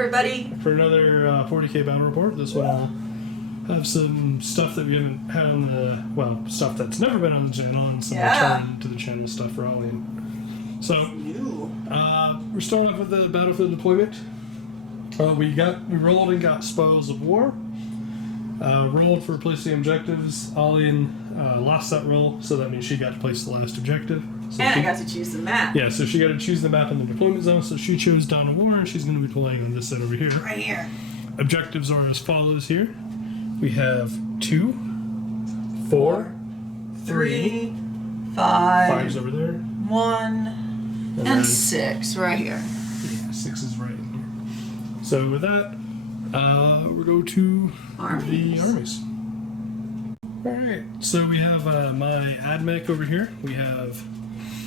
everybody. For another 40k battle report. This one will have some stuff that we haven't had on the, well, stuff that's never been on the channel, and some return to the channel stuff for Alian. So, we're starting off with the battlefield deployment. We rolled and got Spoils of War. Rolled for placing objectives. Alian lost that roll, so that means she got to place the last objective. So and I got to choose the map. Yeah, so she got to choose the map in the deployment zone, so she chose Dawn of War, and she's going to be playing on this set over here. Right here. Objectives are as follows here. We have 2, 4, 3, 5. 5's over there. 1, and 6 right here. Yeah, 6 is right in here. So with that, we'll go to the armies. Alright, so we have my AdMech over here. We have...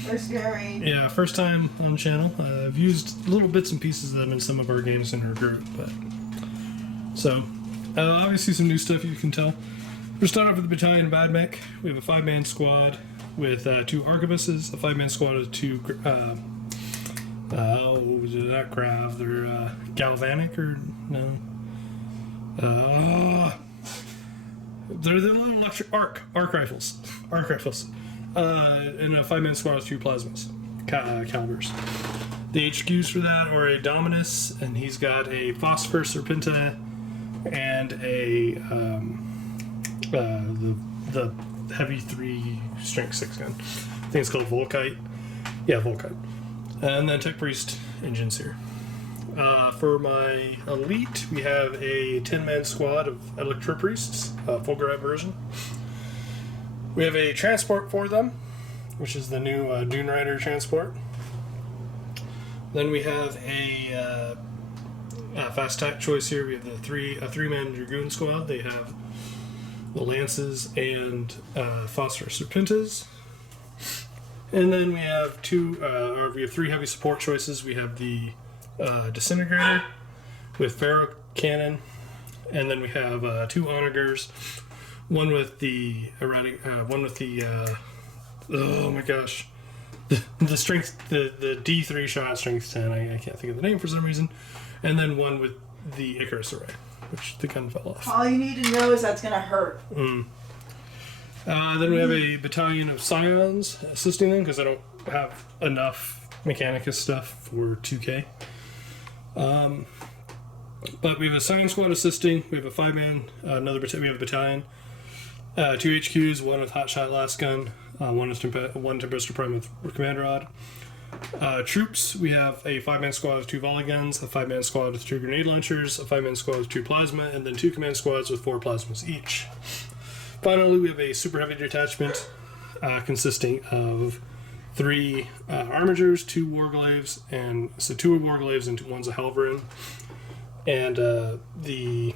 First Gary. Yeah, first time on the channel. I've used little bits and pieces of them in some of our games in our group, but... So, obviously some new stuff you can tell. We'll start off with the battalion of AdMech. We have a 5-man squad with 2 arquebuses, a 5-man squad with 2... not Grav, they're Galvanic or... no... they're the little electric arc rifles. And a 5-man squad with 2 plasmas, calibers. The HQs for that are a Dominus, and he's got a Phosphor Serpenta and a the heavy 3 strength 6 gun. I think it's called Volkite. Yeah, Volkite. And then Tech Priest engines here. For my elite, we have a 10-man squad of Electro Priests, Fulgurite version. We have a transport for them, which is the new Dune Rider transport. Then we have a fast attack choice here. We have a 3-man Dragoon squad. They have the Lances and Phosphor Serpentas. And then we have 3 heavy support choices. We have the Disintegrator with Pharaoh Cannon, and then we have 2 Onagers, one with the oh my gosh, the strength, the D3 shot strength 10. I can't think of the name for some reason, and then one with the Icarus array, which the gun fell off. All you need to know is that's gonna hurt. Then we have a battalion of Scions assisting them because I don't have enough Mechanicus stuff for 2K. But we have a Scion squad assisting. We have a 5-man, we have a battalion, 2 HQs, one with hotshot last gun, one Tempesta Prime with command rod. Troops, we have a 5-man squad with 2 volley guns, a 5-man squad with 2 grenade launchers, a 5-man squad with 2 plasma, and then 2 command squads with 4 plasmas each. Finally, we have a super heavy detachment consisting of 3 armigers, 2 warglaves, and so 2 are warglaves and 1's a Helverin. And the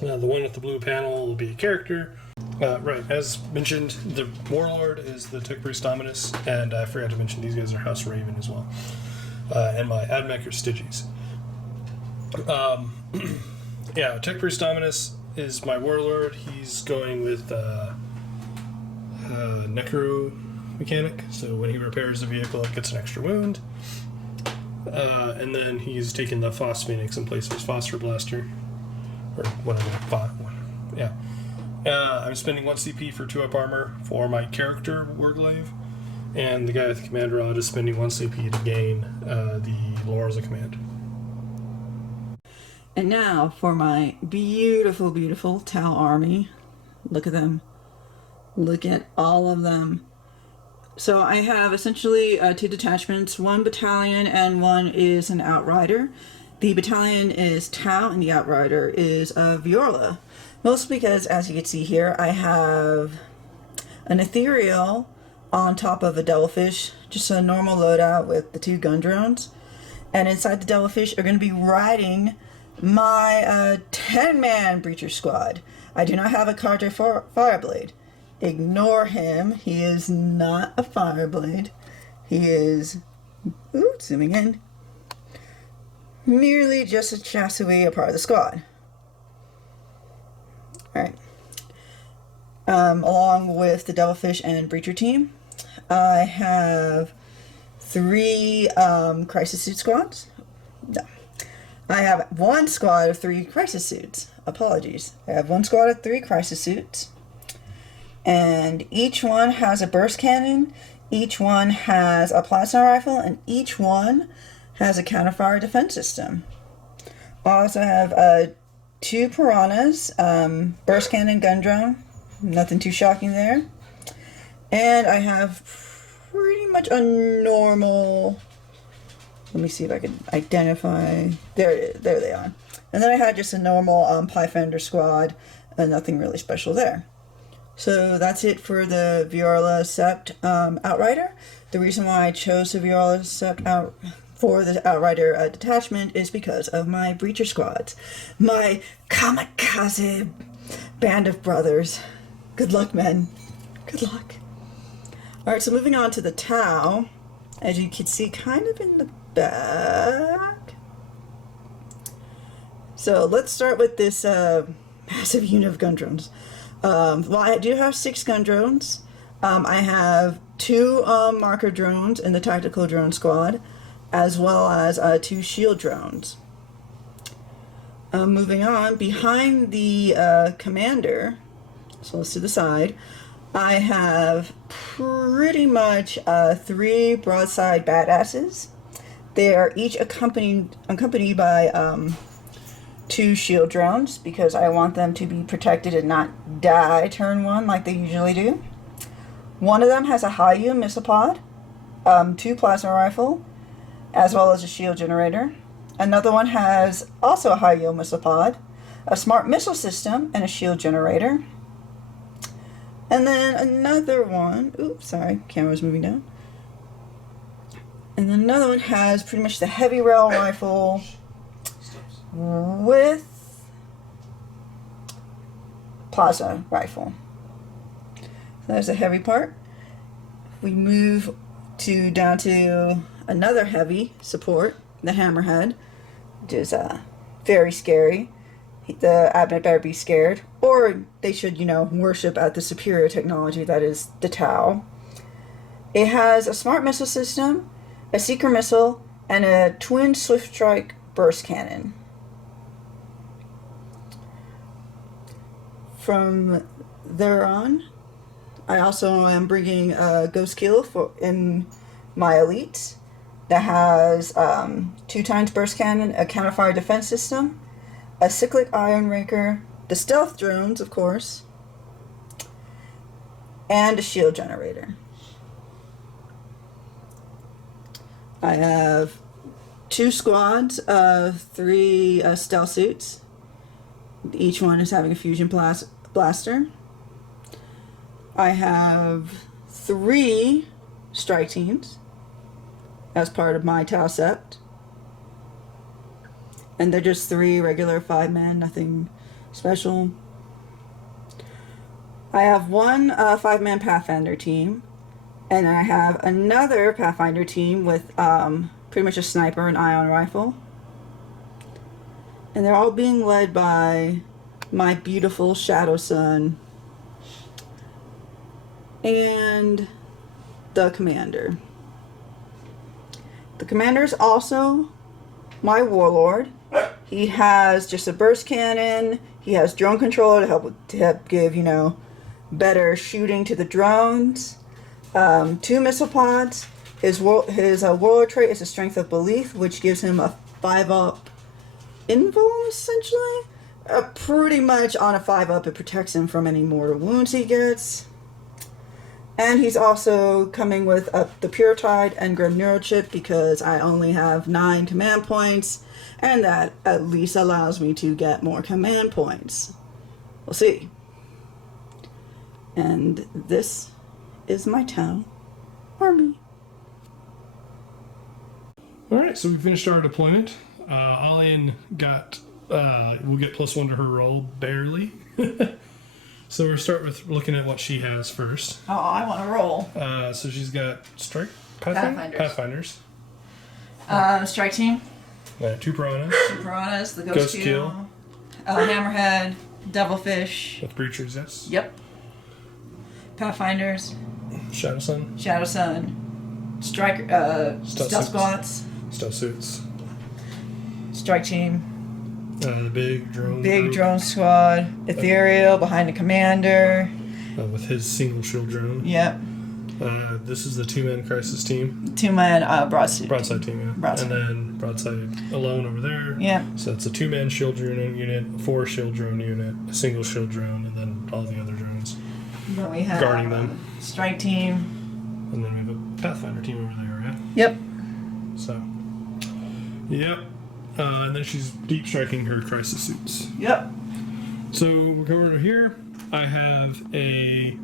one with the blue panel will be a character. Right, as mentioned, the Warlord is the Tech Priest Dominus, and I forgot to mention these guys are House Raven as well. And my AdMech are Styges. Yeah, Tech Priest Dominus is my Warlord. He's going with Necro Mechanic, so when he repairs the vehicle, it gets an extra wound. And then he's taking the Phos Phoenix in place of his Phosphor Blaster, or whatever. Yeah. I'm spending 1 CP for 2 up armor for my character Warglaive, and the guy with the command rod is spending 1 CP to gain the Laurels of Command. And now for my beautiful, beautiful Tau army. Look at them. Look at all of them. So I have essentially 2 detachments, 1 battalion and 1 is an outrider. The battalion is Tau and the outrider is a Viola. Mostly because, as you can see here, I have an Ethereal on top of a Devilfish, just a normal loadout with the 2 gun drones. And inside the Devilfish are going to be riding my 10-man Breacher squad. I do not have a Carter Fireblade. Ignore him. He is not a Fireblade. He is, zooming in, merely just a chassis, a part of the squad. Alright. Along with the Devilfish and Breacher team, I have 3 Crisis Suit squads. No. I have one squad of 3 crisis suits. Apologies. I have one squad of 3 crisis suits. And each one has a burst cannon, each one has a plasma rifle, and each one has a counterfire defense system. I also have 2 piranhas, burst cannon, gun drone. Nothing too shocking there. And I have pretty much a normal... Let me see if I can identify... There they are. And then I had just a normal Pathfinder squad, and nothing really special there. So that's it for the Viola Sept Outrider. The reason why I chose the Viola Sept out for the Outrider detachment is because of my Breacher squads. My kamikaze band of brothers. Good luck, men. Good luck. Alright, so moving on to the Tau. As you can see, kind of in the back. So let's start with this massive unit of gun drones. Well, I do have 6 gun drones. I have 2 marker drones in the tactical drone squad, as well as 2 shield drones. Moving on, behind the commander, so let's to the side, I have pretty much 3 broadside badasses. They are each accompanied by 2 shield drones, because I want them to be protected and not die turn 1 like they usually do. One of them has a high-yield missile pod, 2 plasma rifle, as well as a shield generator. Another one has also a high-yield missile pod, a smart missile system, and a shield generator. And then another one, oops, sorry, camera's moving down. And then another one has pretty much the heavy rail rifle with plasma rifle. So there's a heavy part. We move down to another heavy support, the hammerhead, which is very scary. The Adeptus better be scared, or they should, worship at the superior technology that is the Tau. It has a smart missile system, a seeker missile, and a twin swift strike burst cannon. From there on, I also am bringing a Ghost Kill in my elite that has 2 times burst cannon, a counterfire defense system, a cyclic iron raker, the stealth drones, of course, and a shield generator. I have 2 squads of 3 stealth suits. Each one is having a fusion blaster. I have 3 strike teams as part of my Tau Sept. And they're just 3 regular 5-men, nothing special. I have one 5-man Pathfinder team, and I have another Pathfinder team with pretty much a sniper and ion rifle. And they're all being led by my beautiful Shadow Sun and the commander. The commander is also my warlord. He has just a burst cannon. He has drone controller to help give, better shooting to the drones. 2 missile pods. His warlord trait is a strength of belief, which gives him a 5-up invuln, essentially. Pretty much on a 5-up, it protects him from any mortal wounds he gets. And he's also coming with the Purotide and Grim Neurochip, because I only have 9 command points, and that at least allows me to get more command points. We'll see. And this is my Tau army. Alright, so we finished our deployment. Alian will get +1 to her roll, barely. So we'll start with looking at what she has first. Oh, I want to roll. So she's got strike Pathfinders. Strike team. 2 piranhas. 2 piranhas. The Ghost Kill. Hammerhead. Devilfish. With breachers, yes. Yep. Pathfinders. Shadow Sun. Stealth squads. Stealth suits. strike team. The big drone. Big group, drone squad. Ethereal behind the commander. with his single shield drone. Yep. This is the 2-man crisis team. 2-man broadside team, yeah. Broadside. And then broadside alone over there. Yeah. So it's a 2-man shield drone unit, a 4 shield drone unit, a single shield drone, and then all the other drones Then we have guarding them. Strike team. And then we have a Pathfinder team over there, yeah? Yep. So, yep. And then she's deep striking her crisis suits. Yep. So we're going over here. I have a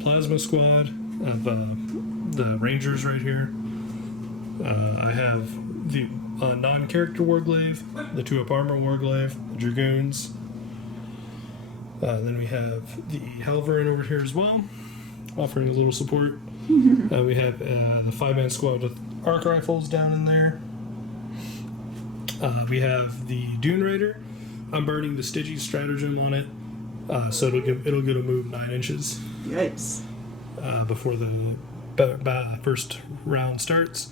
plasma squad of the Rangers right here. I have the non-character Warglaive, the 2-up armor Warglaive, the Dragoons. Then we have the Halverin over here as well, offering a little support. We have the 5-man squad with arc rifles down in there. We have the Dune Raider. I'm burning the Stygies stratagem on it, so it'll get a move 9 inches. Yikes. Before the first round starts.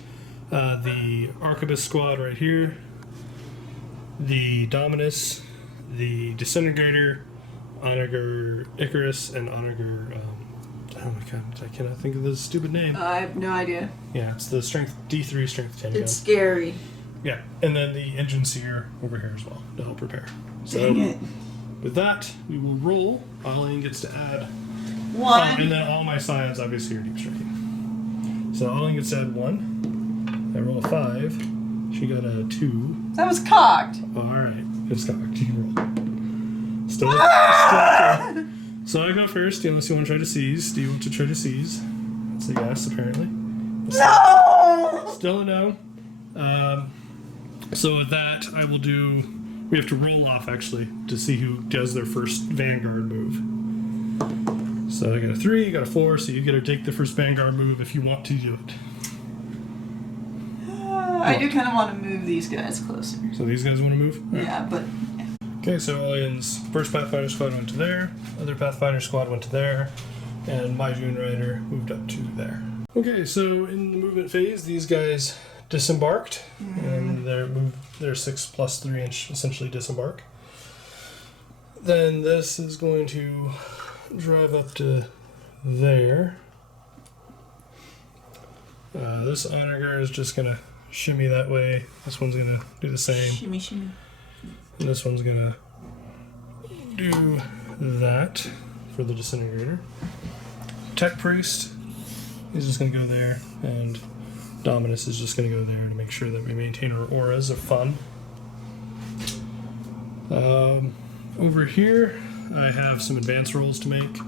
The Arquebus squad right here. The Dominus, the Disintegrator, Onager Icarus, and Onager. Oh my god, I cannot think of the stupid name. I have no idea. Yeah, it's the strength D3 strength 10 It's gun. scary. Yeah, and then the engine seer over here as well to help repair. So Dang it. with that, we will roll. Alian gets to add 1. and then all my scions obviously are deep striking. So Alian gets to add 1. I roll a 5. She got a 2. That was cocked. All right, it's cocked. You can roll. Still. So I go first. Unless you want to try to seize. Do you want to try to seize? That's a yes, apparently. No! Still a no. So with that, I will do. We have to roll off actually to see who does their first Vanguard move. So I got a 3, you got a 4, so you get to take the first Vanguard move if you want to do it. I do kind of want to move these guys closer. So these guys want to move? Yeah, but Okay, so Alien's first Pathfinder squad went to there, other Pathfinder squad went to there, and my Dune Rider moved up to there. Okay, so in the movement phase, these guys disembarked, and they're 6 plus 3 inch essentially disembark. Then this is going to drive up to there. This Onager is just going to shimmy that way. This one's going to do the same. shimmy, shimmy. And this one's going to do that for the Disintegrator. Tech Priest is just going to go there, and Dominus is just going to go there to make sure that we maintain our auras of fun. Over here, I have some advanced rolls to make.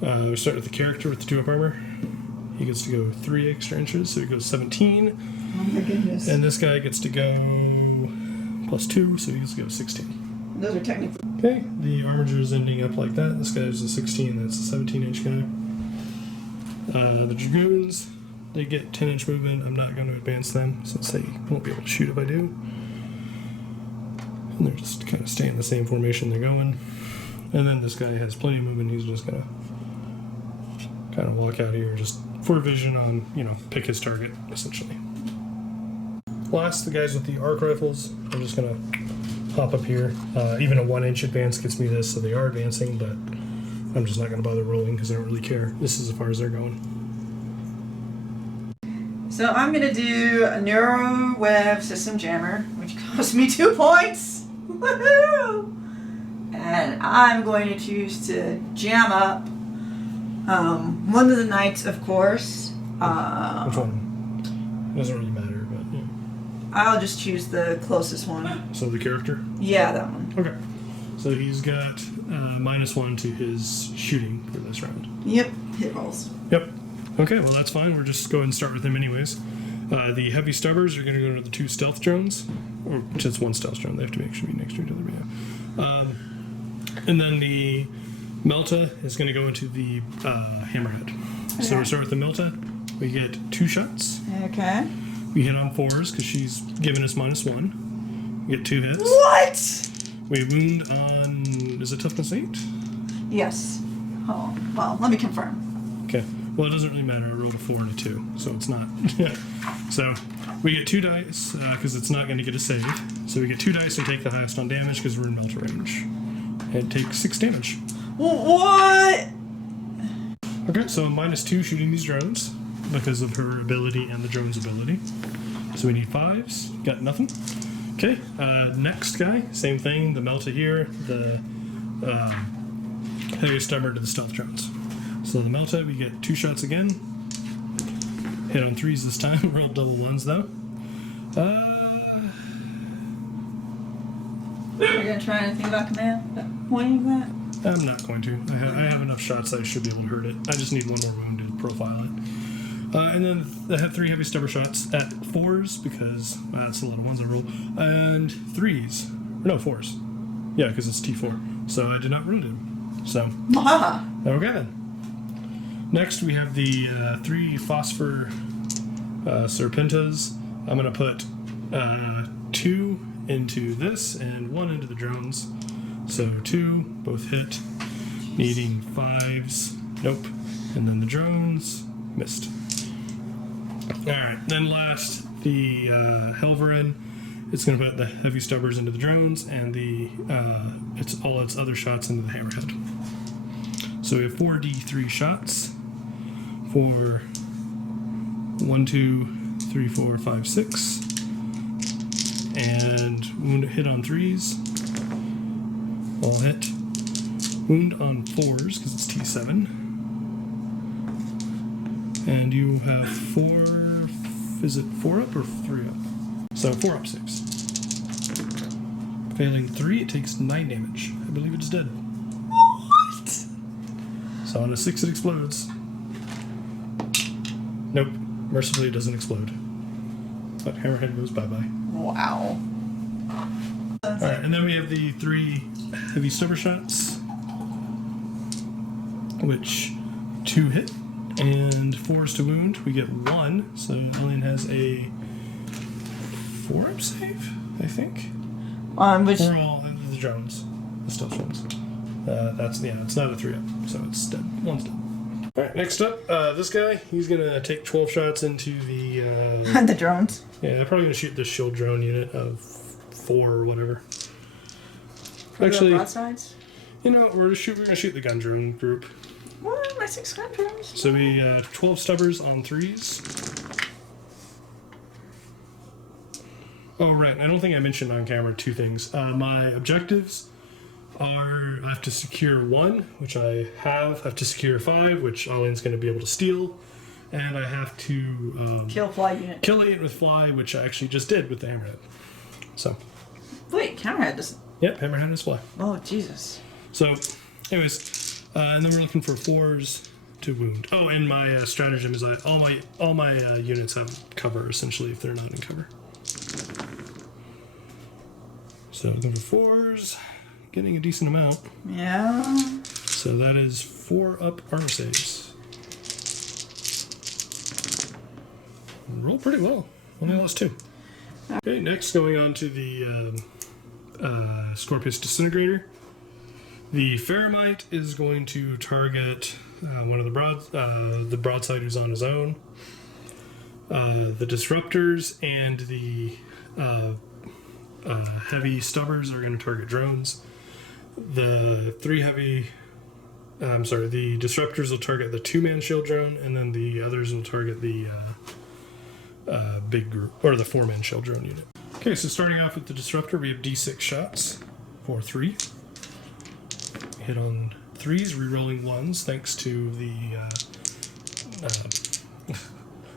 We start with the character with the 2-up armor. He gets to go 3 extra inches, so he goes 17. Oh my goodness. And this guy gets to go plus 2, so he gets to go 16. Those are technically. Okay, the armature is ending up like that. This guy's a 16, that's a 17-inch guy. The Dragoons, they get 10-inch movement. I'm not going to advance them since they won't be able to shoot if I do. And they're just kind of staying in the same formation they're going. And then this guy has plenty of movement. He's just going to kind of walk out here just for vision on, pick his target, essentially. Last, the guys with the arc rifles. I'm just going to hop up here. Even a 1-inch advance gets me this, so they are advancing, but I'm just not going to bother rolling because I don't really care. This is as far as they're going. So I'm going to do a Neuro Web System Jammer, which costs me 2 points. Woohoo! And I'm going to choose to jam up one of the knights, of course. Which one? It doesn't really matter, but yeah. I'll just choose the closest one. So the character? Yeah, that one. Okay. So he's got -1 to his shooting for this round. Yep, hit rolls. Yep. Okay, well that's fine. We'll just go ahead and start with him anyways. The heavy stubbers are going to go to the 2 stealth drones, or just 1 stealth drone. They have to be next to each other. But yeah. And then the Melta is going to go into the Hammerhead. Okay. So we start with the Melta. We get 2 shots. Okay. We hit on 4s because she's giving us -1. We get 2 hits. What? We wound on, is it toughness 8? Yes. Oh, well, let me confirm. Okay. Well, it doesn't really matter. I rolled a 4 and a 2, so it's not. So We get 2 dice because it's not going to get a save. So we get 2 dice and take the highest on damage because we're in melter range. It takes 6 damage. What? Okay, so -2 shooting these drones because of her ability and the drone's ability. So we need 5s. Got nothing. Okay, next guy, same thing. The Melta here, the heavy stubber to the stealth drones. So the Melta, we get 2 shots again. Hit on 3s this time. Roll double 1s though. Are you gonna try anything about command? Pointing that? I'm not going to. I have enough shots that I should be able to hurt it. I just need 1 more wound to profile it. And then I have 3 heavy stubber shots at 4s because that's a lot of 1s I rolled. And 3s. No, 4s. Yeah, because it's T4. So I did not wound him. So, okay then. Next we have the 3 phosphor serpentas. I'm going to put 2 into this and 1 into the drones. So 2, both hit, needing 5s, nope. And then the drones, missed. Alright, then last, the Helverin. It's going to put the heavy stubbers into the drones and the all its other shots into the hammerhead. So we have 4d3 shots for 1, 2, 3, 4, 5, 6. And wound hit on 3s. All hit. Wound on 4s because it's T7. And you have 4. Is it 4 up or 3 up? So 4 up saves. Failing 3, it takes 9 damage. I believe it is dead. What? So on a 6, it explodes. Nope. Mercifully, it doesn't explode. But hammerhead goes bye-bye. Wow. Alright, and then we have the 3 heavy stubber shots, which 2 hit and 4s to wound. We get 1, so Alian has a 4-up save, I think. Which? For all the drones, the stealth drones. It's not a 3-up, so it's dead. 1's dead. Alright, next up, this guy, he's gonna take 12 shots into the the drones. Yeah, they're probably gonna shoot the shield drone unit of 4 or whatever. Actually, broadsides? You know, we're gonna shoot the gun drone group. What? My 6 gun drones? So we 12 stubbers on 3s. Oh right, I don't think I mentioned on camera 2 things. My objectives are I have to secure 1, which I have. I have to secure 5, which Alian's going to be able to steal, and I have to kill fly unit. Kill it with fly, which I actually just did with the hammerhead. So. Wait, hammerhead doesn't. Yep, hammerhead is fly. Oh Jesus. So, anyways, and then we're looking for 4s to wound. Oh, and my stratagem is all my units have cover essentially if they're not in cover. So looking for 4s, getting a decent amount. Yeah. So that is 4 up armor saves. Roll pretty low. Only lost 2. Okay, next going on to the Scorpius Disintegrator. The Ferromite is going to target one of the broadside who's on his own. The Disruptors and the heavy stubbers are going to target drones. The Disruptors will target the 2-man shield drone, and then the others will target the big group, or the 4-man shield drone unit. Okay, so starting off with the Disruptor, we have D6 shots for 3. Hit on 3s, re-rolling 1s, thanks to the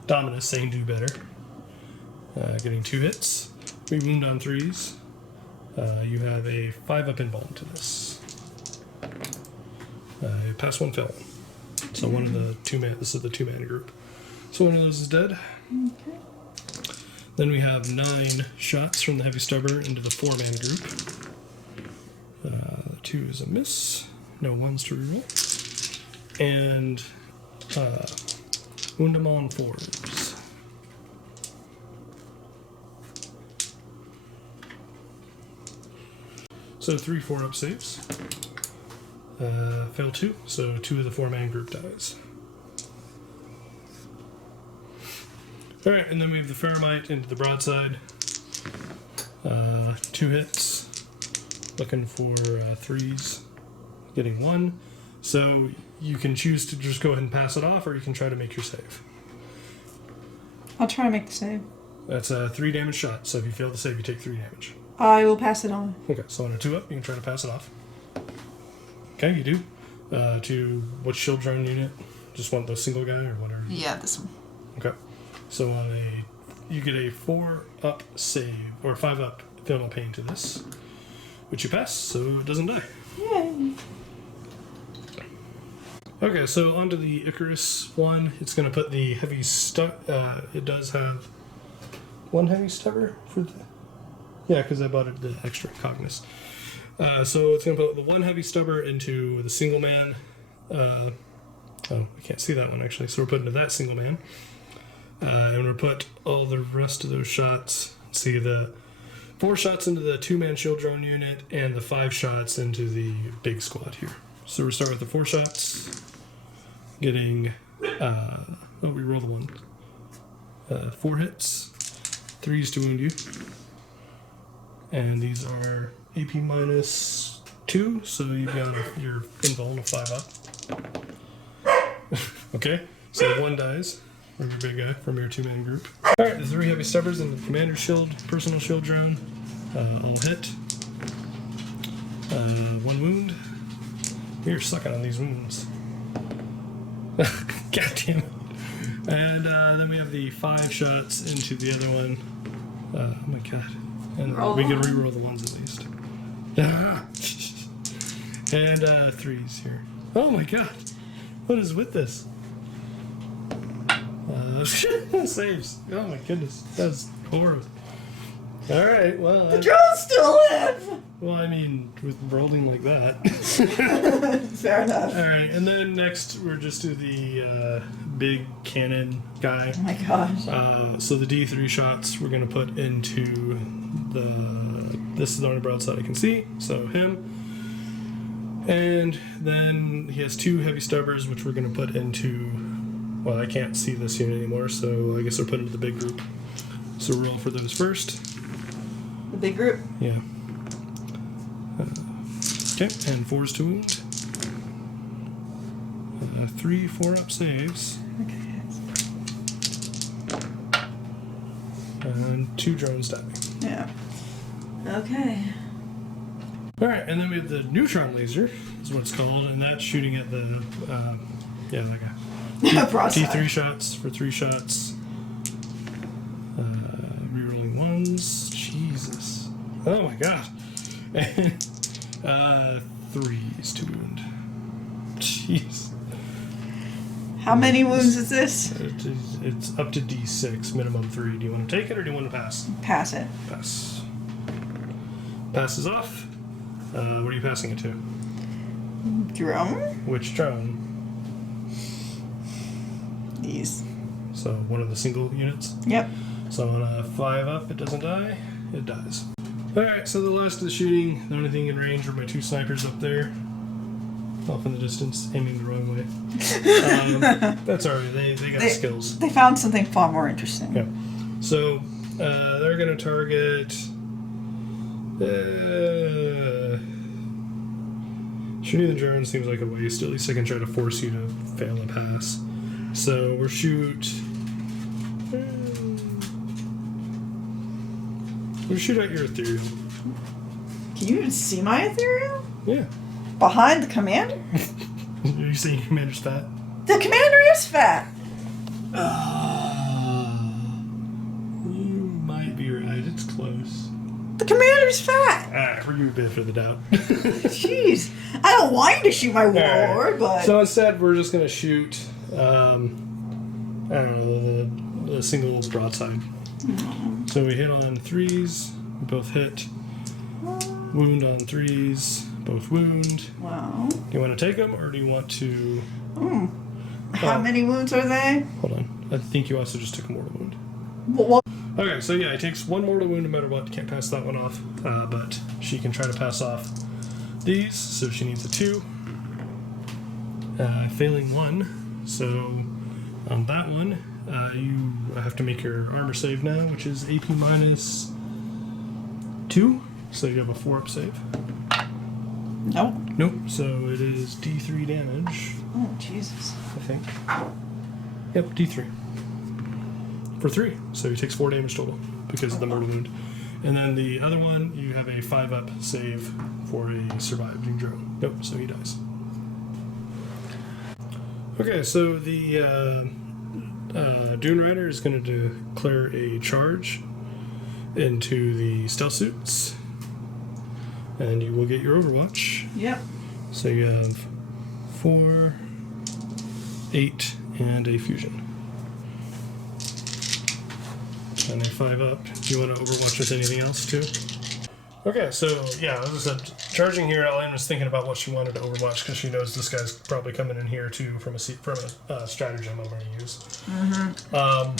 Dominus saying do better. Getting 2 hits. We wound on 3s. You have a 5-up invuln to this. Pass 1, fail 1. So one of the 2-man, this is the 2-man group. So one of those is dead. Okay. Then we have 9 shots from the heavy stubber into the 4-man group. 2 is a miss. No 1s to reroll. And wound them on 4s. So 3 4-up saves. Fail 2, so 2 of the 4-man group dies. Alright, and then we have the Faramite into the broadside. 2 hits. Looking for 3s. Getting 1. So you can choose to just go ahead and pass it off, or you can try to make your save. I'll try to make the save. That's a 3 damage shot, so if you fail to save, you take 3 damage. I will pass it on. Okay, so on a 2 up, you can try to pass it off. Okay, you do. To what shield drone unit? Just want the single guy or whatever? Yeah, this one. Okay. So on you get a 4 up save, or 5 up feel no pain to this, which you pass, so it doesn't die. Yay. Okay, so onto the Icarus one. It's going to put the heavy it does have 1 heavy stubber for the... Yeah, because I bought it the extra Cognis. So it's going to put the 1 heavy stubber into the single man. Oh, I can't see that one actually. So we're putting into that single man. And we'll put all the rest of those shots. See the 4 shots into the 2-man shield drone unit and the 5 shots into the big squad here. So we'll start with the 4 shots. Getting, we roll the 1. 4 hits. 3s to wound you. And these are AP minus 2, so you've got your invuln of 5 up. Okay, so 1 dies from your big guy, from your 2-man group. Alright, the 3 heavy stubbers and the commander's shield, personal shield drone. All hit. 1 wound. You're sucking on these wounds. God damn it. And then we have the 5 shots into the other one. Oh my god. And we can reroll the 1s at least. And 3s here. Oh my god. What is with this? Saves. Oh my goodness. That's horrible. Alright, well... The drones still live! Well, I mean, with rolling like that. Fair enough. Alright, and then next we're just to the big cannon guy. Oh my gosh. So the D3 shots we're going to put into this is the only broadside I can see, so him. And then he has 2 heavy stubbers, which we're going to put into, well, I can't see this unit anymore, so I guess we're putting into the big group. So roll for those first. The big group? Yeah. Okay, and 4s to wound. 3 4-up saves. Okay. And 2 drones die. Yeah. Okay. Alright, and then we have the neutron laser, is what it's called, and that's shooting at the, yeah, that guy. D3 shots for 3 shots. Rerolling 1s. Jesus. Oh my god. And 3s to wound. Jeez. How many wounds is this? It's up to D6, minimum 3. Do you want to take it or do you want to pass? Pass it. Pass. Passes off. What are you passing it to? Drone? Which drone? These. So one of the single units? Yep. So on a 5 up, it doesn't die. It dies. Alright, so the last of the shooting, the only thing in range are my 2 snipers up there. Off in the distance, aiming the wrong way. That's alright, they got skills. They found something far more interesting. Yeah. So, they're going to target... shooting the drone seems like a waste. At least I can try to force you to fail a pass. So, we'll shoot... we'll shoot at your ethereal. Can you even see my ethereal? Yeah. Behind the commander? Are you saying your commander's fat? The commander is fat! You might be right. It's close. The commander's fat! Ah, we'll give you a benefit of the doubt. Jeez. I don't want you to shoot my warlord, but... So instead, we're just going to shoot, I don't know, the single broadside. So we hit on 3s, we both hit. Wound on 3s, both wound. Wow. Do you want to take them, or do you want to... How many wounds are they? Hold on. I think you also just took a mortal wound. What? Okay, so yeah, it takes 1 mortal wound no matter what. Can't pass that one off, but she can try to pass off these, so she needs a 2. Failing 1, so on that one, you have to make your armor save now, which is AP minus 2. So you have a 4-up save. Nope. Nope. So it is D3 damage. Oh, Jesus. I think. Yep, D3. For 3. So he takes 4 damage total because of the mortal wound. And then the other one, you have a 5-up save for a surviving drone. Nope, so he dies. Okay, so the Dune Rider is going to declare a charge into the stealth suits. And you will get your Overwatch. Yep. So you have 4, 8, and a fusion. And a 5-up. Do you want to Overwatch with anything else too? Okay, so yeah, as I said, charging here, Alian was thinking about what she wanted to Overwatch because she knows this guy's probably coming in here too from a stratagem I'm going to use. Mm-hmm.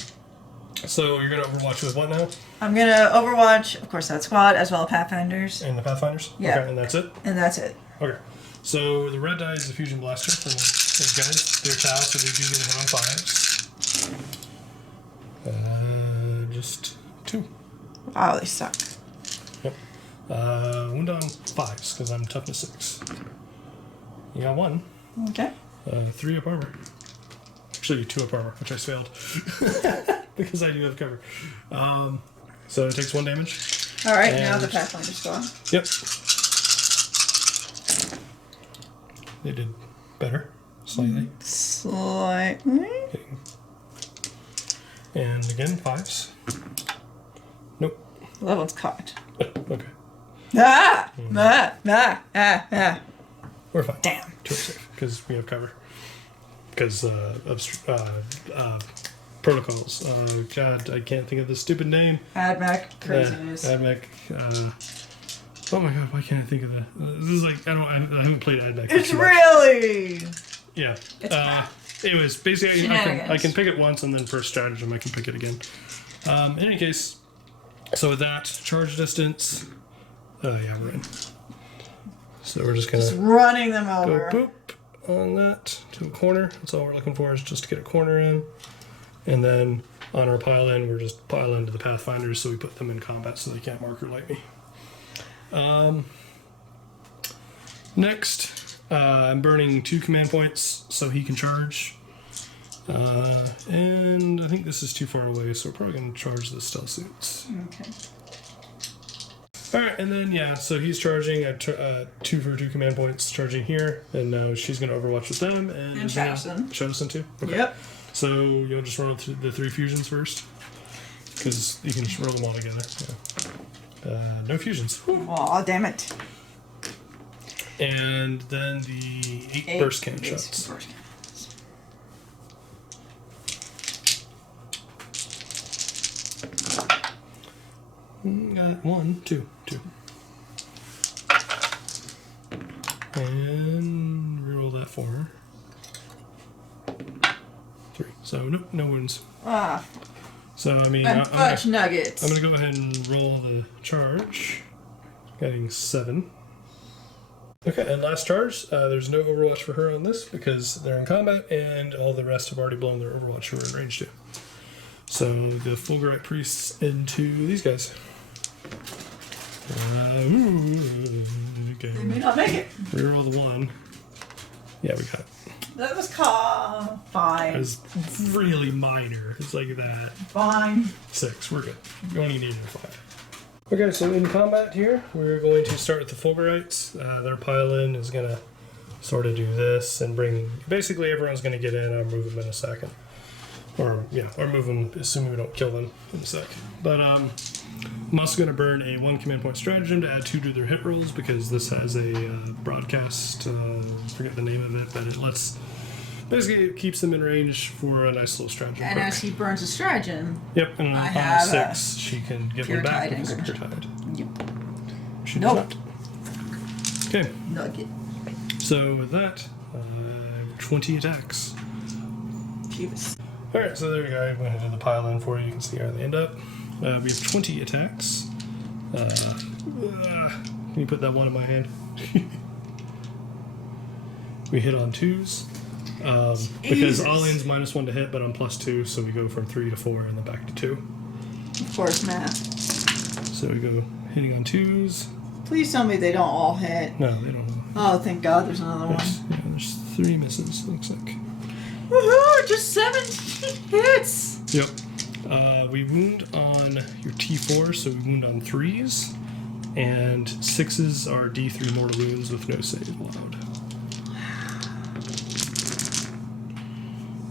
So you're going to Overwatch with what now? I'm going to Overwatch, of course, that squad, as well as Pathfinders. And the Pathfinders? Yeah. Okay, and that's it? And that's it. Okay. So the red die is the Fusion Blaster for those guys. They're Tau, so they do get a hit on 5s. Just 2. Wow, they suck. Yep. Wound on 5s, because I'm toughness 6. You got 1. Okay. 3 up armor. Actually, 2 up armor, which I failed. Because I do have cover. So it takes 1 damage. Alright, now the Pathfinder squad. Yep. They did better. Slightly. Slightly. And again, 5s. Nope. Well, that one's caught. Okay. Ah! Mm. Ah! We're fine. Damn. 2 are safe, because we have cover. Because of protocols. God, I can't think of the stupid name. Admech. Craziness. Admech. Oh my God, why can't I think of that? This is like, I haven't played Admech. It's really... Yeah. It's Anyways, basically, Shenanigans. I can pick it once, and then for a stratagem, I can pick it again. In any case, so with that, charge distance. Oh, yeah, we're in. So we're just going Just to running them go over. boop on that to a corner. That's all we're looking for, is just to get a corner in. And then on our pile in, we're just pile into the Pathfinders, so we put them in combat so they can't mark or light me. Next, I'm burning 2 command points so he can charge. And I think this is too far away, so we're probably going to charge the stealth suits. Okay. Alright, and then, yeah, so he's charging at 2 for 2 command points, charging here, and now she's going to Overwatch with them. And Shadowson. Shadowson too? Okay. Yep. So you'll just roll the 3 fusions first, because you can just roll them all together. Yeah. No fusions. Aw, damn it. And then the 8 burst cannon shots. Burst cannons. Got 1, 2. And reroll that 4. 3. So no wounds. Ah, So I mean, and fudge nuggets. I'm gonna go ahead and roll the charge. Getting 7. Okay, and last charge. There's no Overwatch for her on this because they're in combat, and all the rest have already blown their Overwatch who are in range too. So the Fulgurite priests into these guys. Okay. They may not make it. Reroll the 1. Yeah, we got it. That was fine. It was really minor. It's like that. Fine. 6. We're good. We only needed a 5. Okay, so in combat here, we're going to start with the Fulgurites. Their pile-in is going to sort of do this and bring... Basically, everyone's going to get in. I'll move them in a second. Or move them, assuming we don't kill them in a sec. But I'm also going to burn a 1 command point stratagem to add 2 to their hit rolls, because this has a broadcast, forget the name of it, but it lets... Basically, it keeps them in range for a nice little stratagem. And as he burns a stratagem, Yep, and I on have 6, she can get one back Pure because of Tide Pure Tide. Yep. She Nope. does not. Okay, Nugget. so with that, 20 attacks. Jeebus. Alright, so there you go. I went into the pile in for you. You can see how they end up. We have 20 attacks. Can you put that 1 in my hand? We hit on 2s. Because Alian's -1 to hit, but I'm +2, so we go from 3 to 4 and then back to 2. Of course, math. So we go hitting on 2s. Please tell me they don't all hit. No, they don't. Oh, thank God there's another one. Yeah, there's 3 misses, looks like. Woohoo! Just 17 hits! Yep. We wound on your T4, so we wound on 3s. And 6s are D3 mortal wounds with no save allowed.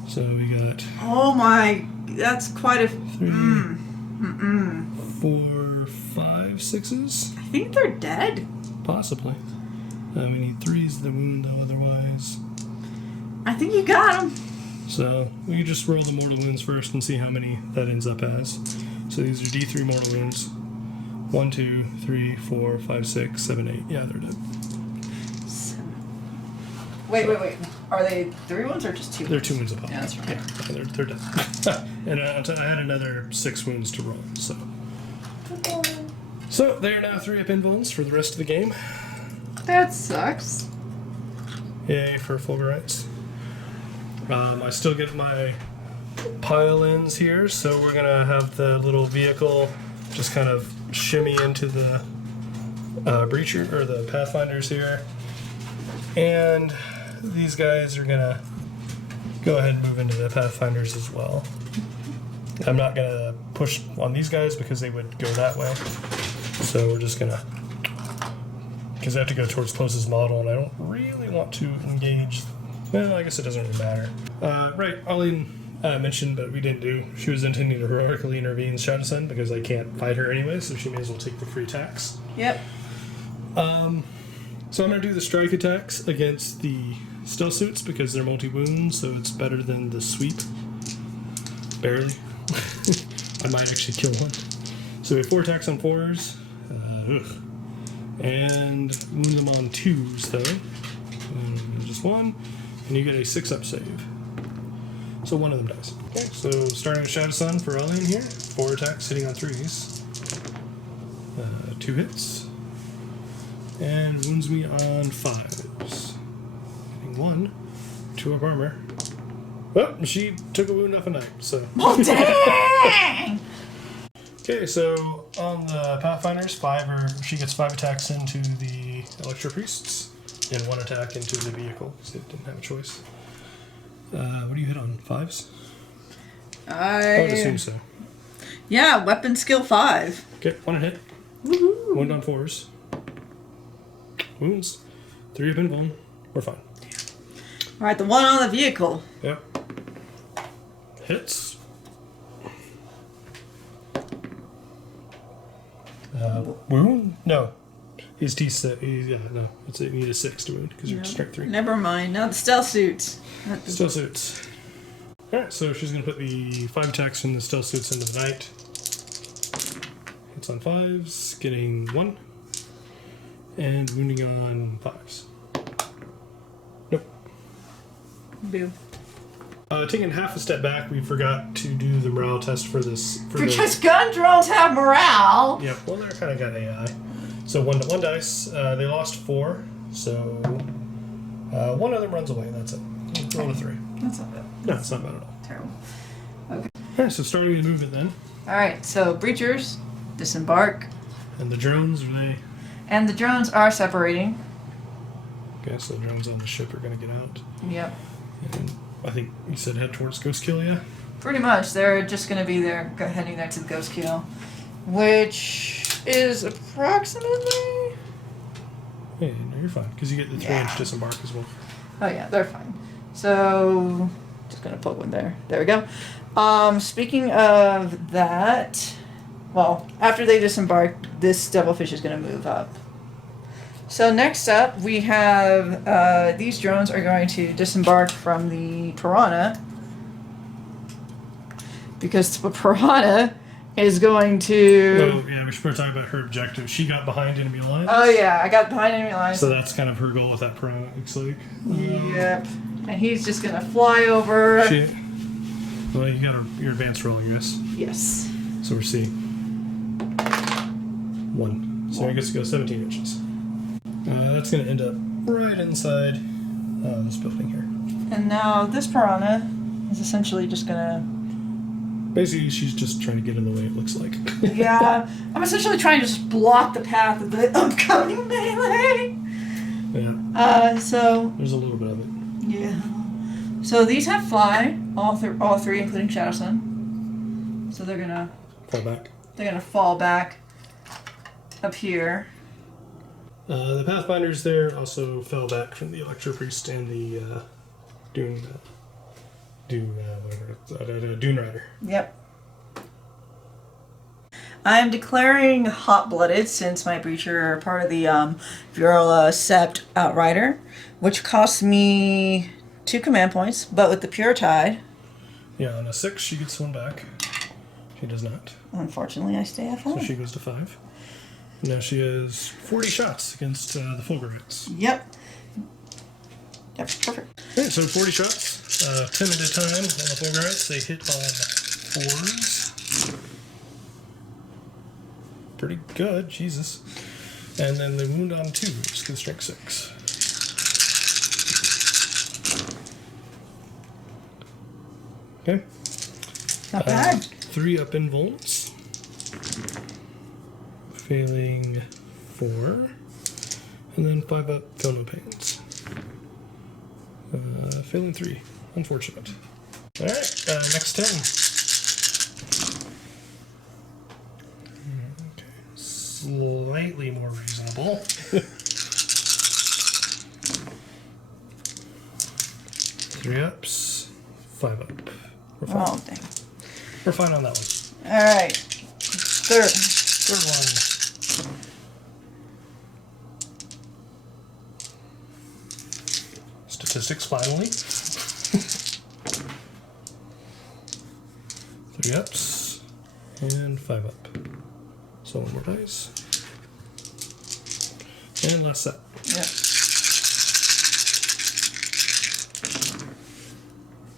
So we got... Oh my... That's quite a... 3, 4, 5, 6s? I think they're dead. Possibly. We need 3s to wound, though, otherwise. I think you got them. So we just roll the mortal wounds first and see how many that ends up as. So these are D3 mortal wounds. 1, 2, 3, 4, 5, 6, 7, 8. Yeah, they're dead. Wait. Are they 3 wounds or just 2 wounds? They're 2 wounds a pop. Yeah, that's right. Yeah, they're dead. And I had another 6 wounds to roll, so. So they are now 3-up invulns for the rest of the game. That sucks. Yay for Fulgurites. I still get my pile-ins here, so we're gonna have the little vehicle just kind of shimmy into the breacher or the pathfinders here, and these guys are gonna go ahead and move into the pathfinders as well. I'm not gonna push on these guys because they would go that way, so we're just gonna, because they have to go towards closest model, and I don't really want to engage. Well, I guess it doesn't really matter. Right, Alian mentioned, but we didn't do. She was intending to heroically intervene Shadow Sun because I can't fight her anyway, so she may as well take the free attacks. Yep. So I'm going to do the strike attacks against the stealth suits because they're multi-wound, so it's better than the sweep. Barely. I might actually kill one. So we have 4 attacks on 4s. And wound them on 2s, though. Just 1. And you get a 6-up save. So one of them dies. Okay, so starting with Shadow Sun for Alian here. 4 attacks hitting on 3s. 2 hits. And wounds me on 5s. Hitting 1. 2-up armor. Oh, she took a wound off a knight, so. Oh, dang! Okay, so on the Pathfinders, she gets 5 attacks into the Electro Priests. And 1 attack into the vehicle, because it didn't have a choice. What do you hit on? 5s? I would assume so. Yeah, weapon skill 5. Okay, 1 hit. Woohoo! Wound on 4s. Wounds. 3-up invuln. We're fine. Alright, the one on the vehicle. Yep. Hits. Wound? No. He's T6. No. You need a 6 to wound because you're strength 3. Never mind. Now the stealth suits. Stealth suits. Alright, so she's going to put the 5 attacks from the stealth suits into the knight. Hits on 5s, getting 1. And wounding on 5s. Nope. Boo. Taking half a step back, we forgot to do the morale test for this. Because gun drones have morale! Yep, well, they're kind of got AI. So 1 dice. They lost 4, so 1 of them runs away. That's it. Roll a 3. That's not bad. No, it's not bad at all. Terrible. Okay. Alright, so starting the movement then. Alright, so breachers disembark. And the drones, are they? And the drones are separating. Okay, so the drones on the ship are going to get out. Yep. And I think you said head towards Ghost Kill, yeah? Pretty much. They're just going to be there, heading there to the Ghost Kill. Which is approximately... Hey, no, you're fine, because you get the 3-inch disembark as well. Oh yeah, they're fine. So, just going to poke one there. There we go. Speaking of that, well, after they disembark, this devilfish is going to move up. So next up, we have these drones are going to disembark from the piranha, because the piranha is going to... Oh, yeah, we should probably talk about her objective. She got behind enemy lines. Oh, yeah, I got behind enemy lines. So that's kind of her goal with that piranha, it looks like. Yep. And he's just going to fly over... Shit. Well, you got your advanced roll, I guess. Yes. So we're seeing 1. So I guess it goes 17 inches. That's going to end up right inside this building here. And now this piranha is essentially just gonna... Basically, she's just trying to get in the way, it looks like. Yeah, I'm essentially trying to just block the path of the upcoming melee. Yeah. So... There's a little bit of it. Yeah. So these have fly, all three, including Shadow Sun. So they're gonna... Fall back. They're gonna fall back up here. The Pathfinders there also fell back from the Electro Priest and the Dune Rider. Yep. I am declaring hot-blooded since my Breacher are part of the Virula Sept Outrider, which costs me 2 command points, but with the Pure Tide... Yeah, on a 6 she gets 1 back. She does not. Unfortunately, I stay at 5. So she goes to 5. Now she has 40 shots against the Fulgurites. Yep. Yep, perfect. Okay, so 40 shots, 10 at a time on the Fulgurites. They hit on 4s. Pretty good, Jesus. And then they wound on 2s with strength 6. Okay. Not bad. 3 up in volts. Failing 4. And then 5 up, feel no pains. Failing 3. Unfortunate. Alright, next 10. Okay. Slightly more reasonable. 3 ups, 5 up. We're fine. Oh, dang. We're fine on that one. Alright. Third one. Statistics, finally. 3 ups and 5 up. So 1 more dice. And last set. Yep.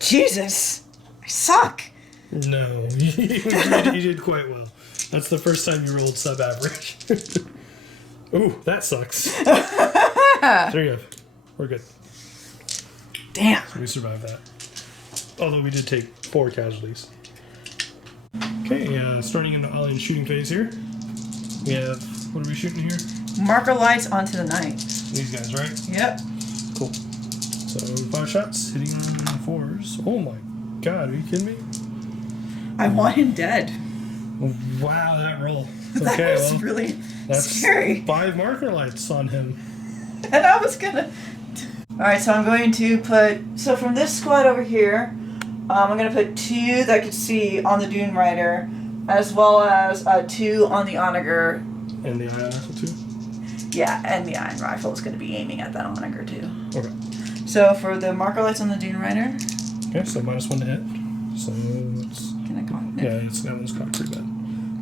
Jesus! I suck! No, you did quite well. That's the first time you rolled sub-average. Ooh, that sucks. 3 up. We're good. Damn. So we survived that. Although we did take 4 casualties. Okay, starting into Alian shooting phase here. We have, what are we shooting here? Marker lights onto the night. These guys, right? Yep. Cool. So 5 shots, hitting on 4s. Oh my god, are you kidding me? I want him dead. Wow, that roll. That Okay, was well, really that's scary. 5 marker lights on him. And I was gonna... Alright, so I'm going to put... So from this squad over here, I'm going to put 2 that I could see on the Dune Rider, as well as 2 on the Onager. And the Ion Rifle too? Yeah, and the Iron Rifle is going to be aiming at that Onager too. Okay. So for the marker lights on the Dune Rider... Okay, so -1 to hit. So it's... Can I call it? Yeah, that one's caught pretty bad.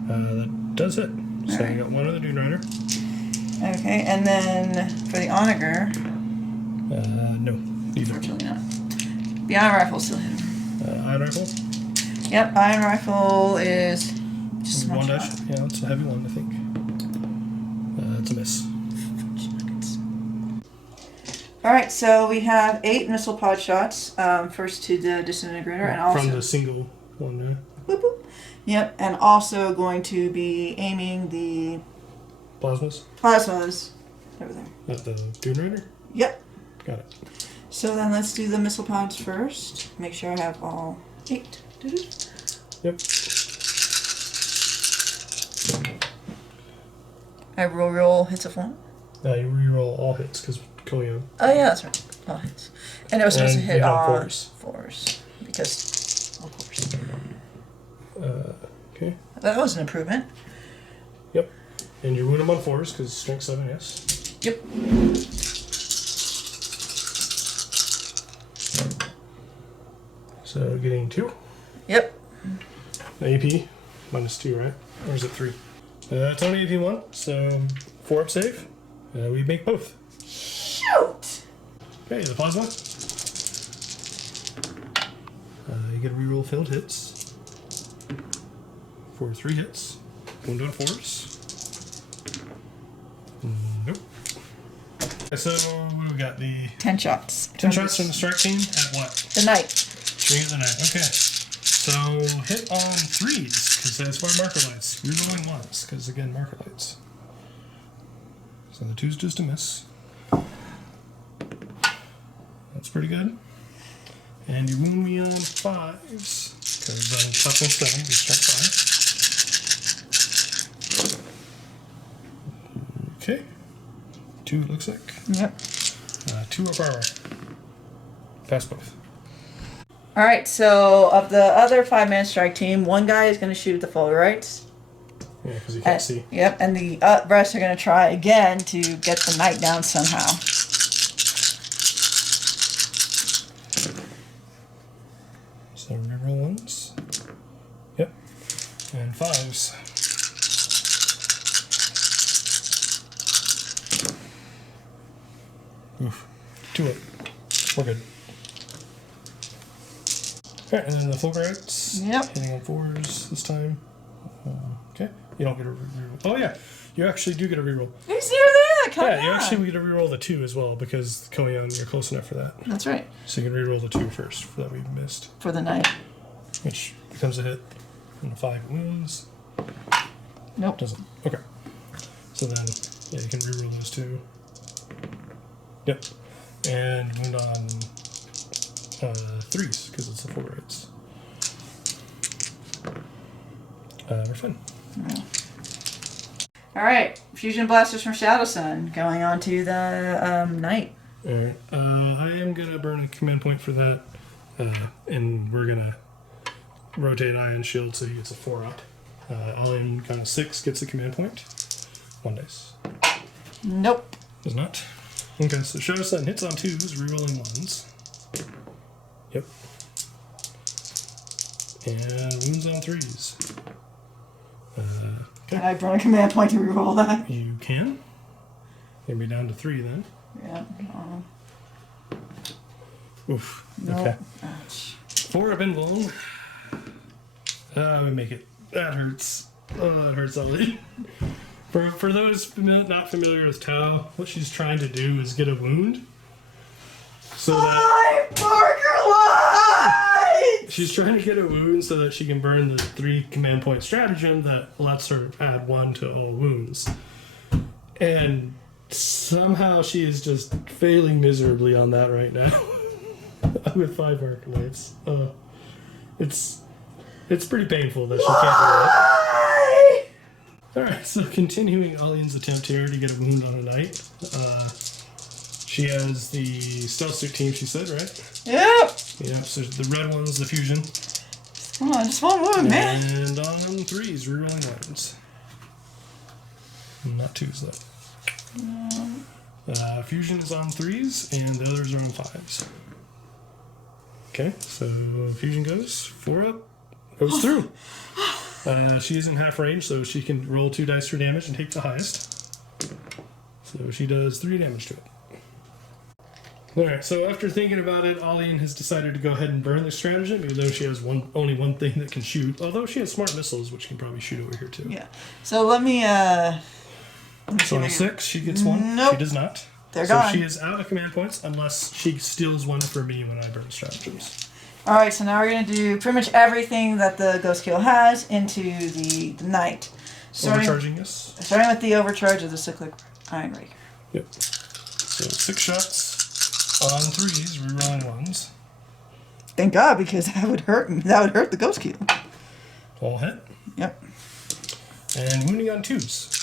That does it. So Right. you got 1 on the Dune Rider. Okay, and then for the Onager... No, either. Unfortunately not. The Iron Rifle still hit him. Ion Rifle? Yep, Iron Rifle is just 1 one dash. shot. Yeah, it's a heavy one, I think. It's a miss. Alright, so we have 8 missile pod shots. First to the disintegrator, and also... From the single one there. Boop, boop. Yep, and also going to be aiming the Plasmas? plasmas over there. At the Dune Rider? Yep. Got it. So then let's do the missile pods first. Make sure I have all 8. Doo-doo. Yep. I roll hits of 1. You reroll all hits because Koyo. Oh yeah, that's right. All hits. And it was supposed to And hit you have all 4s. 4s. Because, of course. Okay. That was an improvement. Yep. And you wound them on 4s because strength 7, yes. Yep. So getting 2. Yep. AP -2, right? Or is it 3? It's only AP 1, so 4 up save. We make both. Shoot! Okay, the plasma. You get a reroll failed hits. For 3 hits. Wound on 4s. Nope. Okay, so what do we we got the 10 shots. 10 shots from the strike team at what? The knight. Shooting at the knight. Okay. So hit on 3s, because that's for marker lights. Rerolling 1s, because again, marker lights. So the 2's just a miss. That's pretty good. And you wound me on 5s, because I'm toughness 7, you strike 5. Okay. 2 it looks like. Yep. 2 up armor. Pass both. Alright, so of the other 5-man strike team, one guy is going to shoot at the fully rights. Yeah, because you can't see. Yep, and the rest are going to try again to get the knight down somehow. So reroll 1s. Yep. And 5s. Oof. 2 up. We're good. Alright, and then the full rights. Yep. Hitting on 4s this time. Okay. You don't get a reroll. Oh, yeah. You actually do get a reroll. You see that? Come Yeah, you on. actually get a reroll the 2 as well, because Koyan, you're close enough for that. That's right. So you can reroll the 2 first, for that we missed. For the knight. Which becomes a hit. And a 5 wounds. Nope. Doesn't. Okay. So then, yeah, you can reroll those 2. Yep. And wound on 3s, because it's the full rights. We're fine. Alright, Fusion Blasters from Shadow Sun, going on to the knight. Alright. I am going to burn a command point for that. And we're going to rotate Ion Shield so he gets a 4-up. Alian on a 6 gets a command point. 1 dice. Nope. Does not. Okay, so Shadow Sun hits on 2s, rerolling 1s. Yep. And wounds on 3s. Can I burn a command point to reroll that? You can. You'll be down to 3 then. Yeah. Oof. Nope. Okay. Ouch. 4 up in blown. We make it. That hurts. Oh, that hurts, Ellie. For those not familiar with Tao, what she's trying to do is get a wound. So that 5 marker lights! she's trying to get a wound so that she can burn the 3 command point stratagem that lets her add 1 to all wounds. And somehow she is just failing miserably on that right now. With 5 marker lights. It's pretty painful that she can't do that. Alright, so continuing Alian's attempt here to get a wound on a knight. She has the stealth suit team, she said, right? Yep. Yeah, so the red one's the fusion. Come on, just one wound, man. And on 3s, rerolling 1s. Not 2s, though. Fusion is on 3s, and the others are on 5s. Okay, so fusion goes. 4 up. Goes through. She is in half range, so she can roll 2 dice for damage and take the highest. So she does 3 damage to it. Alright, so after thinking about it, Alian has decided to go ahead and burn the stratagem, even though she has only one thing that can shoot. Although she has smart missiles, which can probably shoot over here too. Yeah. So let me So on a 6, she gets 1. Nope. She does not. They're so gone. she is out of command points unless she steals 1 for me when I burn stratagems. Alright, so now we're going to do pretty much everything that the Ghost Kill has into the knight. Overcharging this. Starting with the overcharge of the Cyclic Iron Raker. Yep. So 6 shots on 3s, rerolling 1s. Thank God, because that would hurt me. That would hurt the Ghost Kill. All hit. Yep. And wounding on 2s.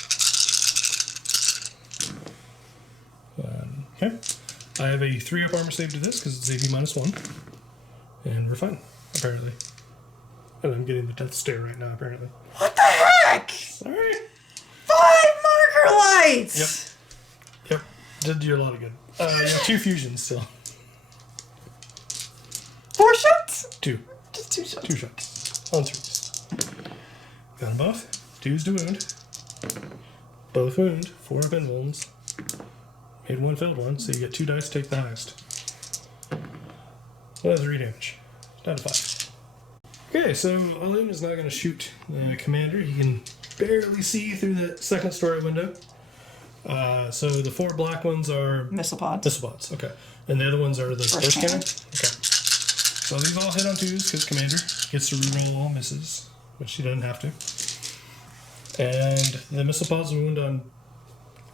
Okay. I have a 3-up armor save to this because it's AP -1. And we're fine, apparently. And I'm getting the death stare right now, apparently. What the heck? Sorry. 5 marker lights! Yep. Did you a lot of good. You have 2 fusions still. 4 shots? 2. Just 2 shots. 2 shots. On 3s. Got them both. 2s to wound. Both wound. 4 up in wounds. Made 1 failed 1, so you get 2 dice to take the highest. So that's 3 damage. Down to 5. Okay, so Alian is now going to shoot the commander. He can barely see through that second story window. So the 4 black ones are Missile pods. missile pods. Okay. And the other ones are the burst cannon? Okay. So these all hit on 2s because Commander gets to reroll all misses, which he doesn't have to. And the missile pods wound on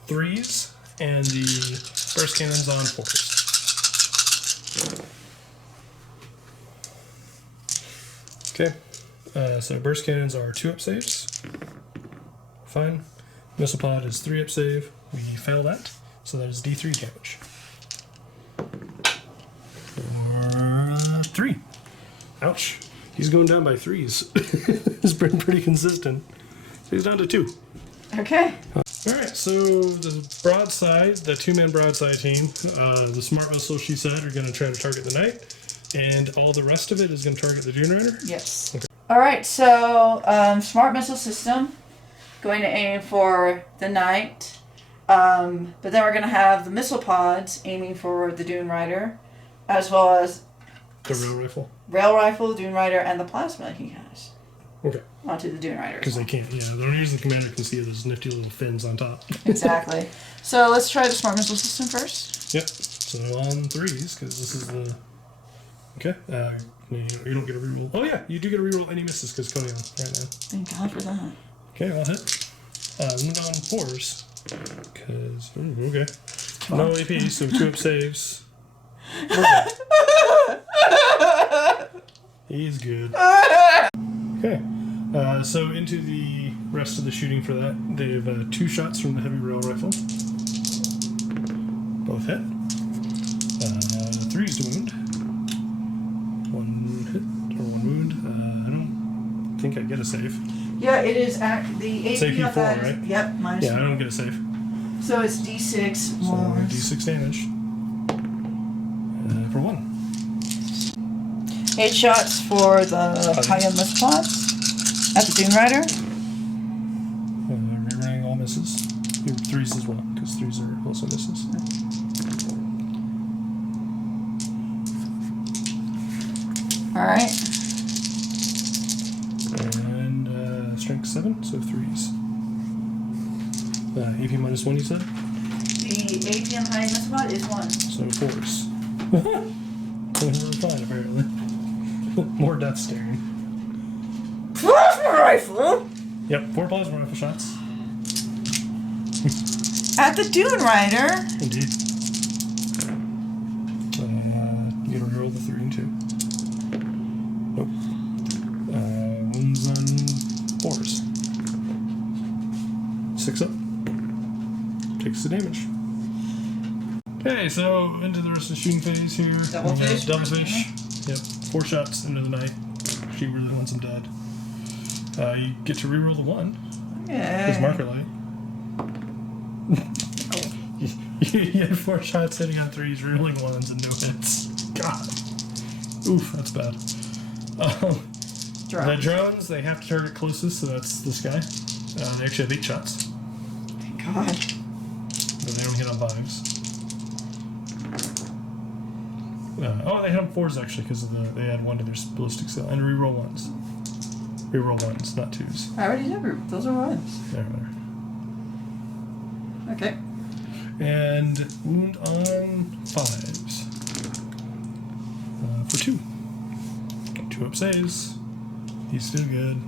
3s, and the burst cannons on 4s. Okay. So burst cannons are 2-up saves. Fine. Missile pod is 3-up save. We fail that, so that is D3 damage. 3. Ouch. He's going down by 3s. He's been pretty consistent. So he's down to 2. Okay. Alright, so the broadside, the 2-man broadside team, the smart missiles she said are going to try to target the knight, and all the rest of it is going to target the Dune Rider? Yes. Okay. Alright, so smart missile system, going to aim for the knight, but then we're going to have the missile pods aiming for the Dune Rider, as well as The rail rifle, Dune Rider, and the plasma he has. Okay. Onto the Dune Rider. Because they can't, the only reason the commander can see those nifty little fins on top. Exactly. So let's try the smart missile system first. Yep. So on 3s, because this is the... Okay. You don't get a reroll. Oh yeah, you do get a reroll any misses because Koyan right now. Thank God for that. Okay, I'll hit. Wound on 4s. Because... okay. No AP, so 2-up saves. Okay. He's good. Okay. So into the rest of the shooting for that, they have 2 shots from the heavy rail rifle. Both hit. 3s to wound. 1 hit or 1 wound. I don't think I get a save. Yeah, it is the AP Save on that P4, right? Yep, minus. Yeah, I don't get a save. So it's D6 more. So D6 damage. For 1. 8 shots for the high-end missile pods at the Dune Rider. Rerunning all misses. 3s as well, because 3s are also misses. Alright. And strength 7, so 3s. AP minus 1, you said? The AP on the high-end missile pod is 1. So 4s. We're fine, apparently. More death staring. Plasma rifle? Yep, 4 plasma rifle shots. At the Dune Rider. Indeed. You gotta reroll the 3 and 2. Nope. Wounds on 4s. 6 up. Takes the damage. Okay, so into the rest of the shooting phase here. Double fish. Double fish. Yep, 4 shots into the knight. She really wants him dead. You get to reroll the 1. Yeah. His marker light. You had 4 shots hitting on 3s, rerolling 1s, and no hits. God. Oof, that's bad. The drones, they have to target closest, so that's this guy. They actually have 8 shots. Thank God. But they don't hit on 5s. They hit on 4s actually, because they had 1 to their ballistic skill. And reroll 1s. Reroll 1s, not 2s. I already did. Those are 1s. There. Okay. And wound on 5s. For 2. 2-up saves. He's still good.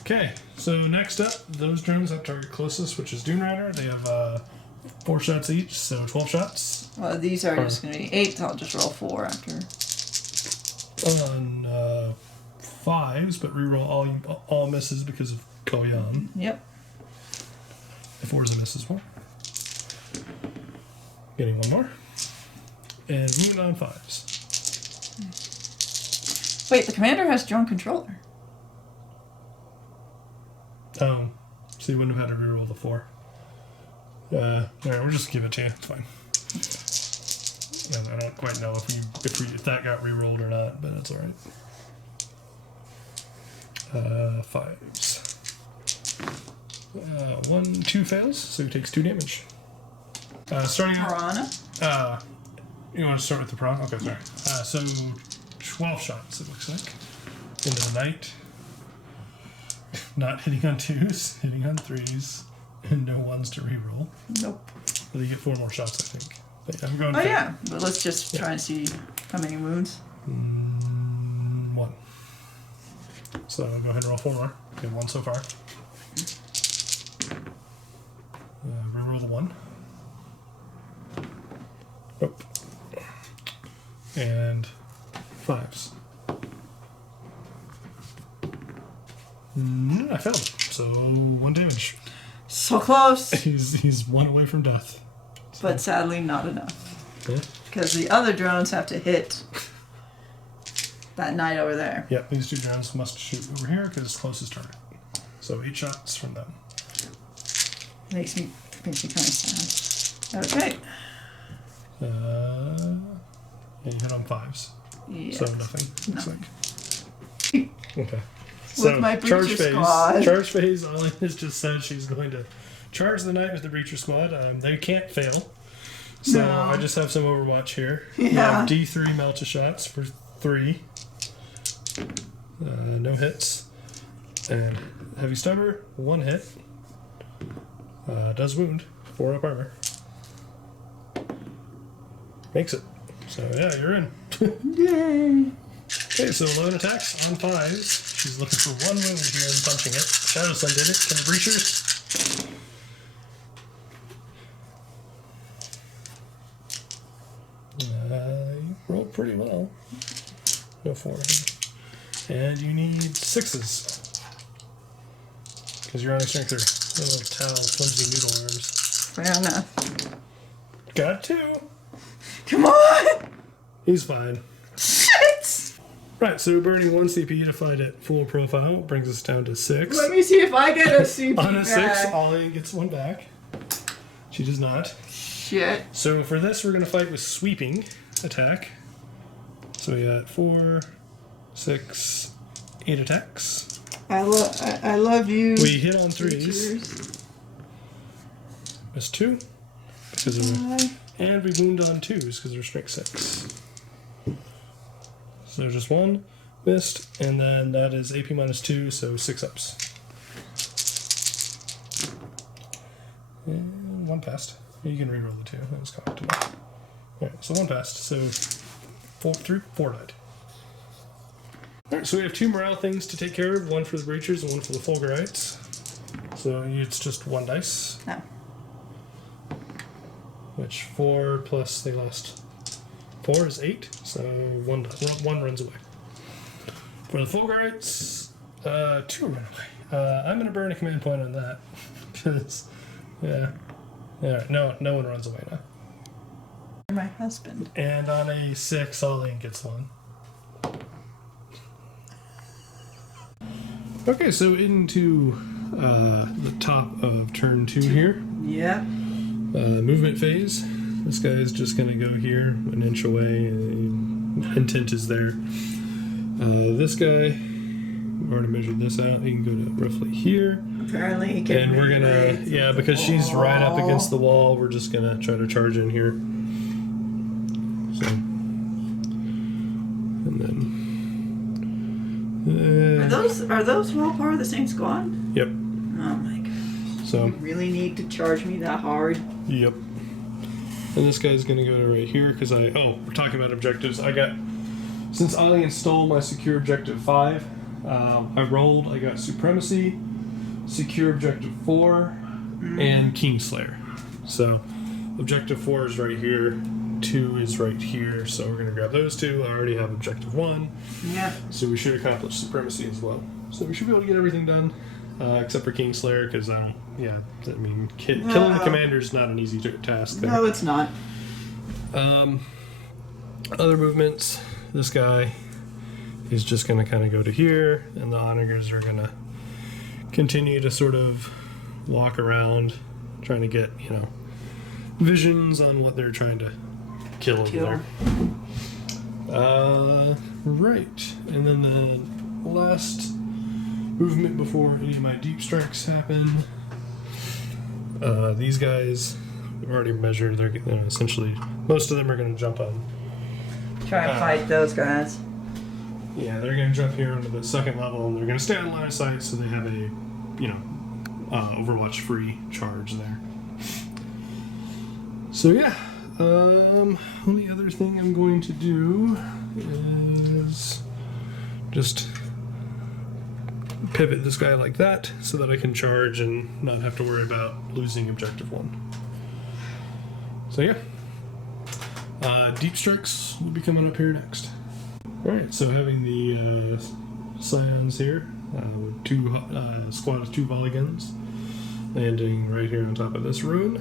Okay, so next up, those drones have target closest, which is Dune Rider. They have 4 shots each, so 12 shots. Well, these are just going to be 8, so I'll just roll 4 after. On 5s, but reroll all misses because of Koyan. Yep. The 4's a miss as well. Getting 1 more. And moving on 5s. Wait, the commander has drone controller. So you wouldn't have had to reroll the 4. Alright, we'll just give it to you. It's fine. And I don't quite know if that got rerolled or not, but it's alright. 5s. 1, 2 fails, so he takes 2 damage. Starting out. Piranha? You want to start with the prawn? Okay, sorry. So 12 shots, it looks like. Into the knight. Not hitting on 2s, hitting on 3s. and no ones to reroll. Nope. Well, you get 4 more shots, I think. But yeah, I'm going. Oh yeah, but let's just try and see how many wounds. 1. So I'll go ahead and roll 4 more. Get 1 so far. Reroll the 1. Nope. And 5s. I failed. So 1 damage. So close. He's 1 away from death. But sadly not enough. Yeah. Because the other drones have to hit that knight over there. Yep, these 2 drones must shoot over here because it's closest target. So 8 shots from them. Makes me kind of sad. Okay. Yeah, you hit on 5s. Yeah. So nothing. Looks like. Okay. With So my charge breacher phase. squad. Charge phase. Alian has just said she's going to charge the knight with the breacher squad. They can't fail. So No. I just have some Overwatch here. Yeah. You have D3 Melta shots for 3. No hits. And heavy stubber, 1 hit. Does wound. 4 up armor. Makes it. So yeah, you're in. Yay. Okay, so 11 attacks on 5s. She's looking for 1 wound here and punching it. Shadow Sun did it. Can the breachers? You rolled pretty well. No 4. And you need 6s. Because you're on a strength 3. Little towel, flimsy noodle arms. Fair enough. Got 2. Come on! He's fine. Shit! Right, so burning 1 CP to fight at full profile brings us down to 6. Let me see if I get a CP On a 6, back. Ollie gets 1 back. She does not. Shit. So for this, we're going to fight with sweeping attack. So we got 4, 6, 8 attacks. I love you. We hit on 3s. Creatures. Miss 2. Because of and we wound on 2s because we're strength 6. So just 1 missed, and then that is AP minus 2, so 6 ups. And 1 passed. You can reroll the 2. That was cocked to me. Alright, so 1 passed. So 4 died. Alright, so we have 2 morale things to take care of. 1 for the breachers and 1 for the Fulgurites. So it's just 1 dice. No. Which 4 plus they lost 4 is 8, so 1 runs away. For the Fulgurites, 2 run away. I'm gonna burn a command point on that. Because no one runs away now. My husband. And on a 6, Alian gets 1. Okay, so into the top of turn 2 here. Yeah. Movement phase. This guy is just going to go here, an inch away, and intent is there. This guy, I've already measured this out. He can go to roughly here. Apparently he can. And we're going to, because she's right up against the wall, we're just going to try to charge in here. So, and then. Are those all part of the same squad? Yep. Oh my god. So. You really need to charge me that hard? Yep. And this guy's gonna go to right here because we're talking about objectives. Since Alian stole my secure objective 5, I rolled, I got supremacy, secure objective 4, and Kingslayer. So objective 4 is right here, 2 is right here, so we're gonna grab those 2. I already have objective 1. Yeah. So we should accomplish supremacy as well. So we should be able to get everything done. Except for Kingslayer, because killing the commander is not an easy task there. No, it's not. Other movements, this guy is just going to kind of go to here, and the onagers are going to continue to sort of walk around, trying to get, visions on what they're trying to kill over there. Right, and then the last movement before any of my deep strikes happen. These guys, we've already measured, they're essentially, most of them are going to jump on. Try and fight those guys. Yeah, they're going to jump here onto the 2nd level, and they're going to stay on line of sight, so they have a, Overwatch free charge there. So yeah, only other thing I'm going to do is just pivot this guy like that so that I can charge and not have to worry about losing objective 1. So yeah, deep strikes will be coming up here next. Alright, so having the Scions here, with squad of 2 volley guns, landing right here on top of this rune,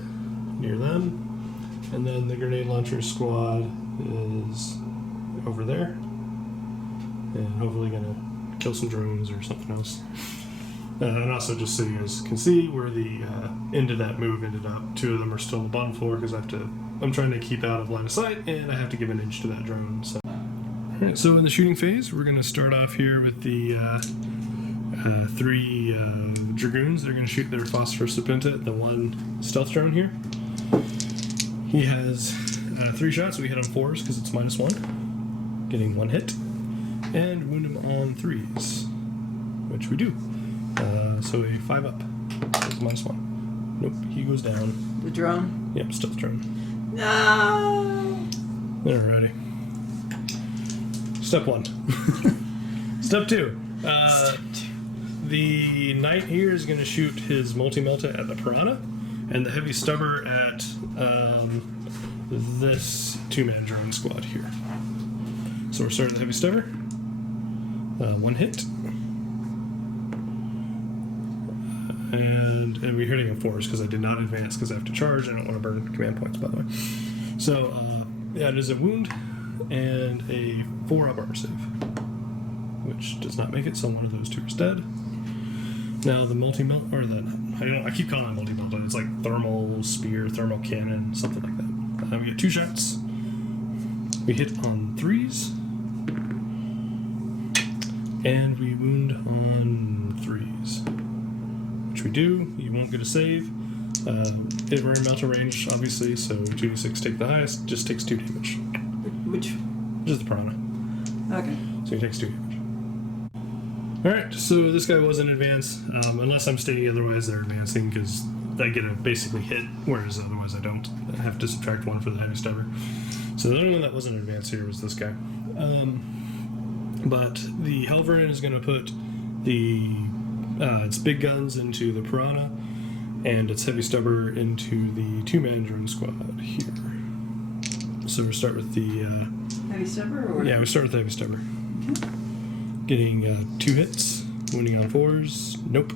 near them. And then the grenade launcher squad is over there, and hopefully gonna kill some drones or something else. And also, just so you guys can see where the end of that move ended up. 2 of them are still on the bottom floor because I'm trying to keep out of line of sight, and I have to give an inch to that drone. So, alright, so in the shooting phase, we're gonna start off here with the 3 dragoons. They're gonna shoot their phosphorus Serpenta at the 1 stealth drone here. He has 3 shots, so we hit on 4s because it's -1, getting 1 hit, and wound him on 3s, which we do. So a 5 up, so it's -1. Nope, he goes down. The drone? Yep, stealth drone. No! Alrighty. Step 1. Step 2. The knight here is going to shoot his multi-melta at the piranha, and the heavy stubber at this 2-man drone squad here. So we're starting the heavy stubber. 1 hit. And we're hitting in 4s because I did not advance because I have to charge. I don't want to burn command points, by the way. So, yeah, it is a wound and a 4-up armor save, which does not make it, so one of those 2 is dead. Now the multi-melt, or I keep calling it multi-melta. It's like thermal spear, thermal cannon, something like that. We get 2 shots. We hit on 3s, and we wound on 3s, which we do. You won't get a save. We're in melta range, obviously, so 2d6 take the highest. Just takes 2 damage. Which? Just the piranha. Okay. So he takes 2 damage. Alright, so this guy was in advance, unless I'm stating otherwise they're advancing, because I get a basically hit, whereas otherwise I don't. I have to subtract 1 for the heavy stubber. So the only one that wasn't advanced here was this guy. But the Helverin is going to put its big guns into the piranha, and its heavy stubber into the 2-man drone squad here. So we'll start with the... heavy stubber? Or? Yeah, we start with the heavy stubber. Okay. Getting 2 hits, wounding on 4s, nope.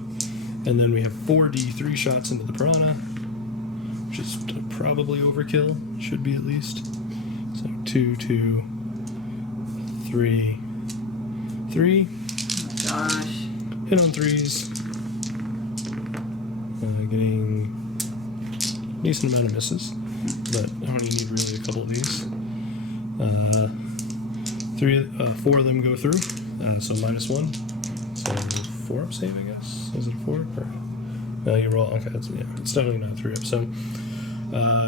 And then we have 4d3 shots into the piranha, which is probably overkill, should be at least. So 2, 2, 3, 3. Oh my gosh. Hit on 3s. Getting a decent amount of misses, but I only need really a couple of these. 4 of them go through. So -1. So 4-up save, I guess. Is it a 4? No, you roll. Okay, it's definitely not 3-up. So,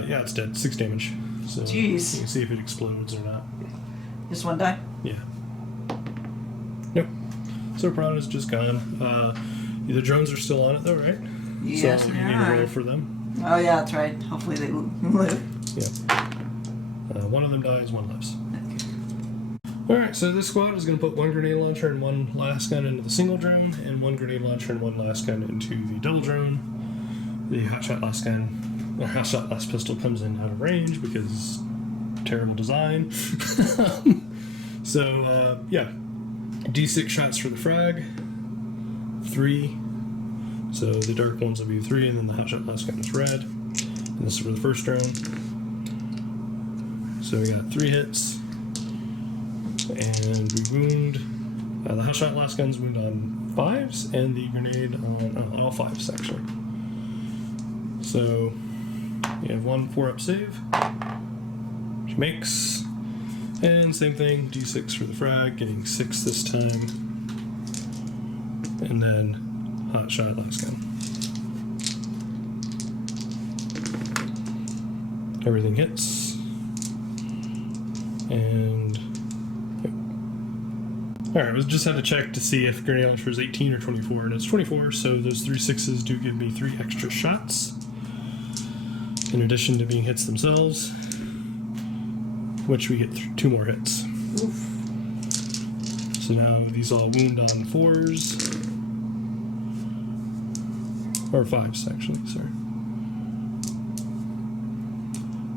yeah, it's dead. 6 damage. So jeez. You can see if it explodes or not. Just 1 die? Yeah. Nope. So Piranha's just gone. The drones are still on it, though, right? Yes, so you need to roll for them. Oh, yeah, that's right. Hopefully they live. Yeah. 1 of them dies, 1 lives. Alright, so this squad is going to put 1 grenade launcher and 1 last gun into the single drone, and 1 grenade launcher and 1 last gun into the double drone. The hotshot last gun, or hotshot last pistol, comes in out of range because terrible design. So, yeah, d6 shots for the frag, 3. So the dark ones will be 3, and then the hotshot last gun is red. And this is for the first drone. So we got 3 hits. And we wound, the hotshot last gun's wound on 5s, and the grenade on all 5s, actually. So, you have 1 4-up save, which makes, and same thing, d6 for the frag, getting 6 this time, and then hotshot last gun. Everything hits, and Alright, we just had to check to see if grenade launcher is 18 or 24, and it's 24, so those 3 6s do give me 3 extra shots, in addition to being hits themselves, which we get 2 more hits. Oof. So now these all wound on 4s, or 5s actually, sorry.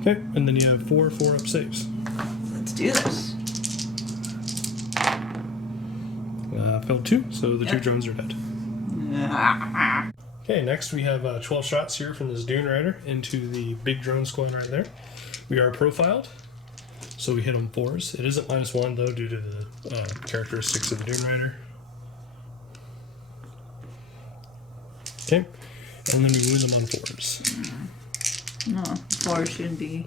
Okay, and then you have 4 4-up saves. Let's do this. Failed 2, so the 2 drones are dead. Ah. Okay, next we have 12 shots here from this Dune Rider into the big drone squad right there. We are profiled, so we hit on 4s. It isn't -1 though due to the characteristics of the Dune Rider. Okay, and then we wound them on 4s. No, 4 should be.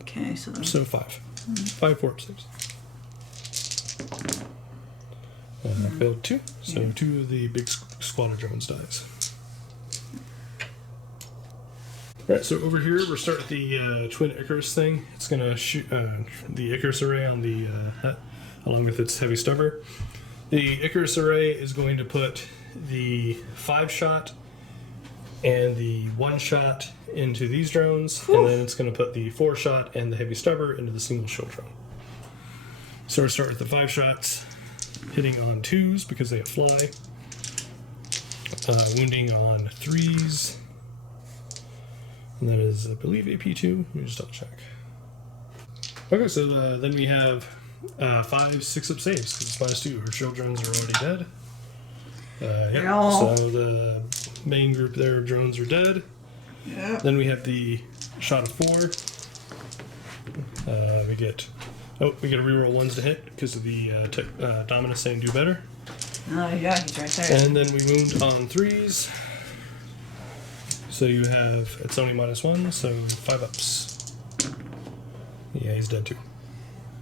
Okay, so. So 5. 5 4-up saves. Failed 2, so 2 of the big squad of drones dies. Alright, so over here we're starting the twin Icarus thing. It's going to shoot the Icarus array on the hut, along with its heavy stubber. The Icarus array is going to put the 5-shot and the 1-shot into these drones, and then it's going to put the 4-shot and the heavy stubber into the single shield drone. So we'll start with the 5 shots. Hitting on 2s because they have fly. Wounding on 3s. And that is, I believe, AP2. Let me just double check. Okay, so then we have 5 6-up saves because it's -2. Her shield drones are already dead. Yep. No. So the main group there of drones are dead. Yep. Then we have the shot of 4. We get a reroll 1s to hit because of the Dominus saying do better. Oh, yeah, he's right there. And then we wound on 3s. So you have, it's only -1, so 5-ups. Yeah, he's dead too.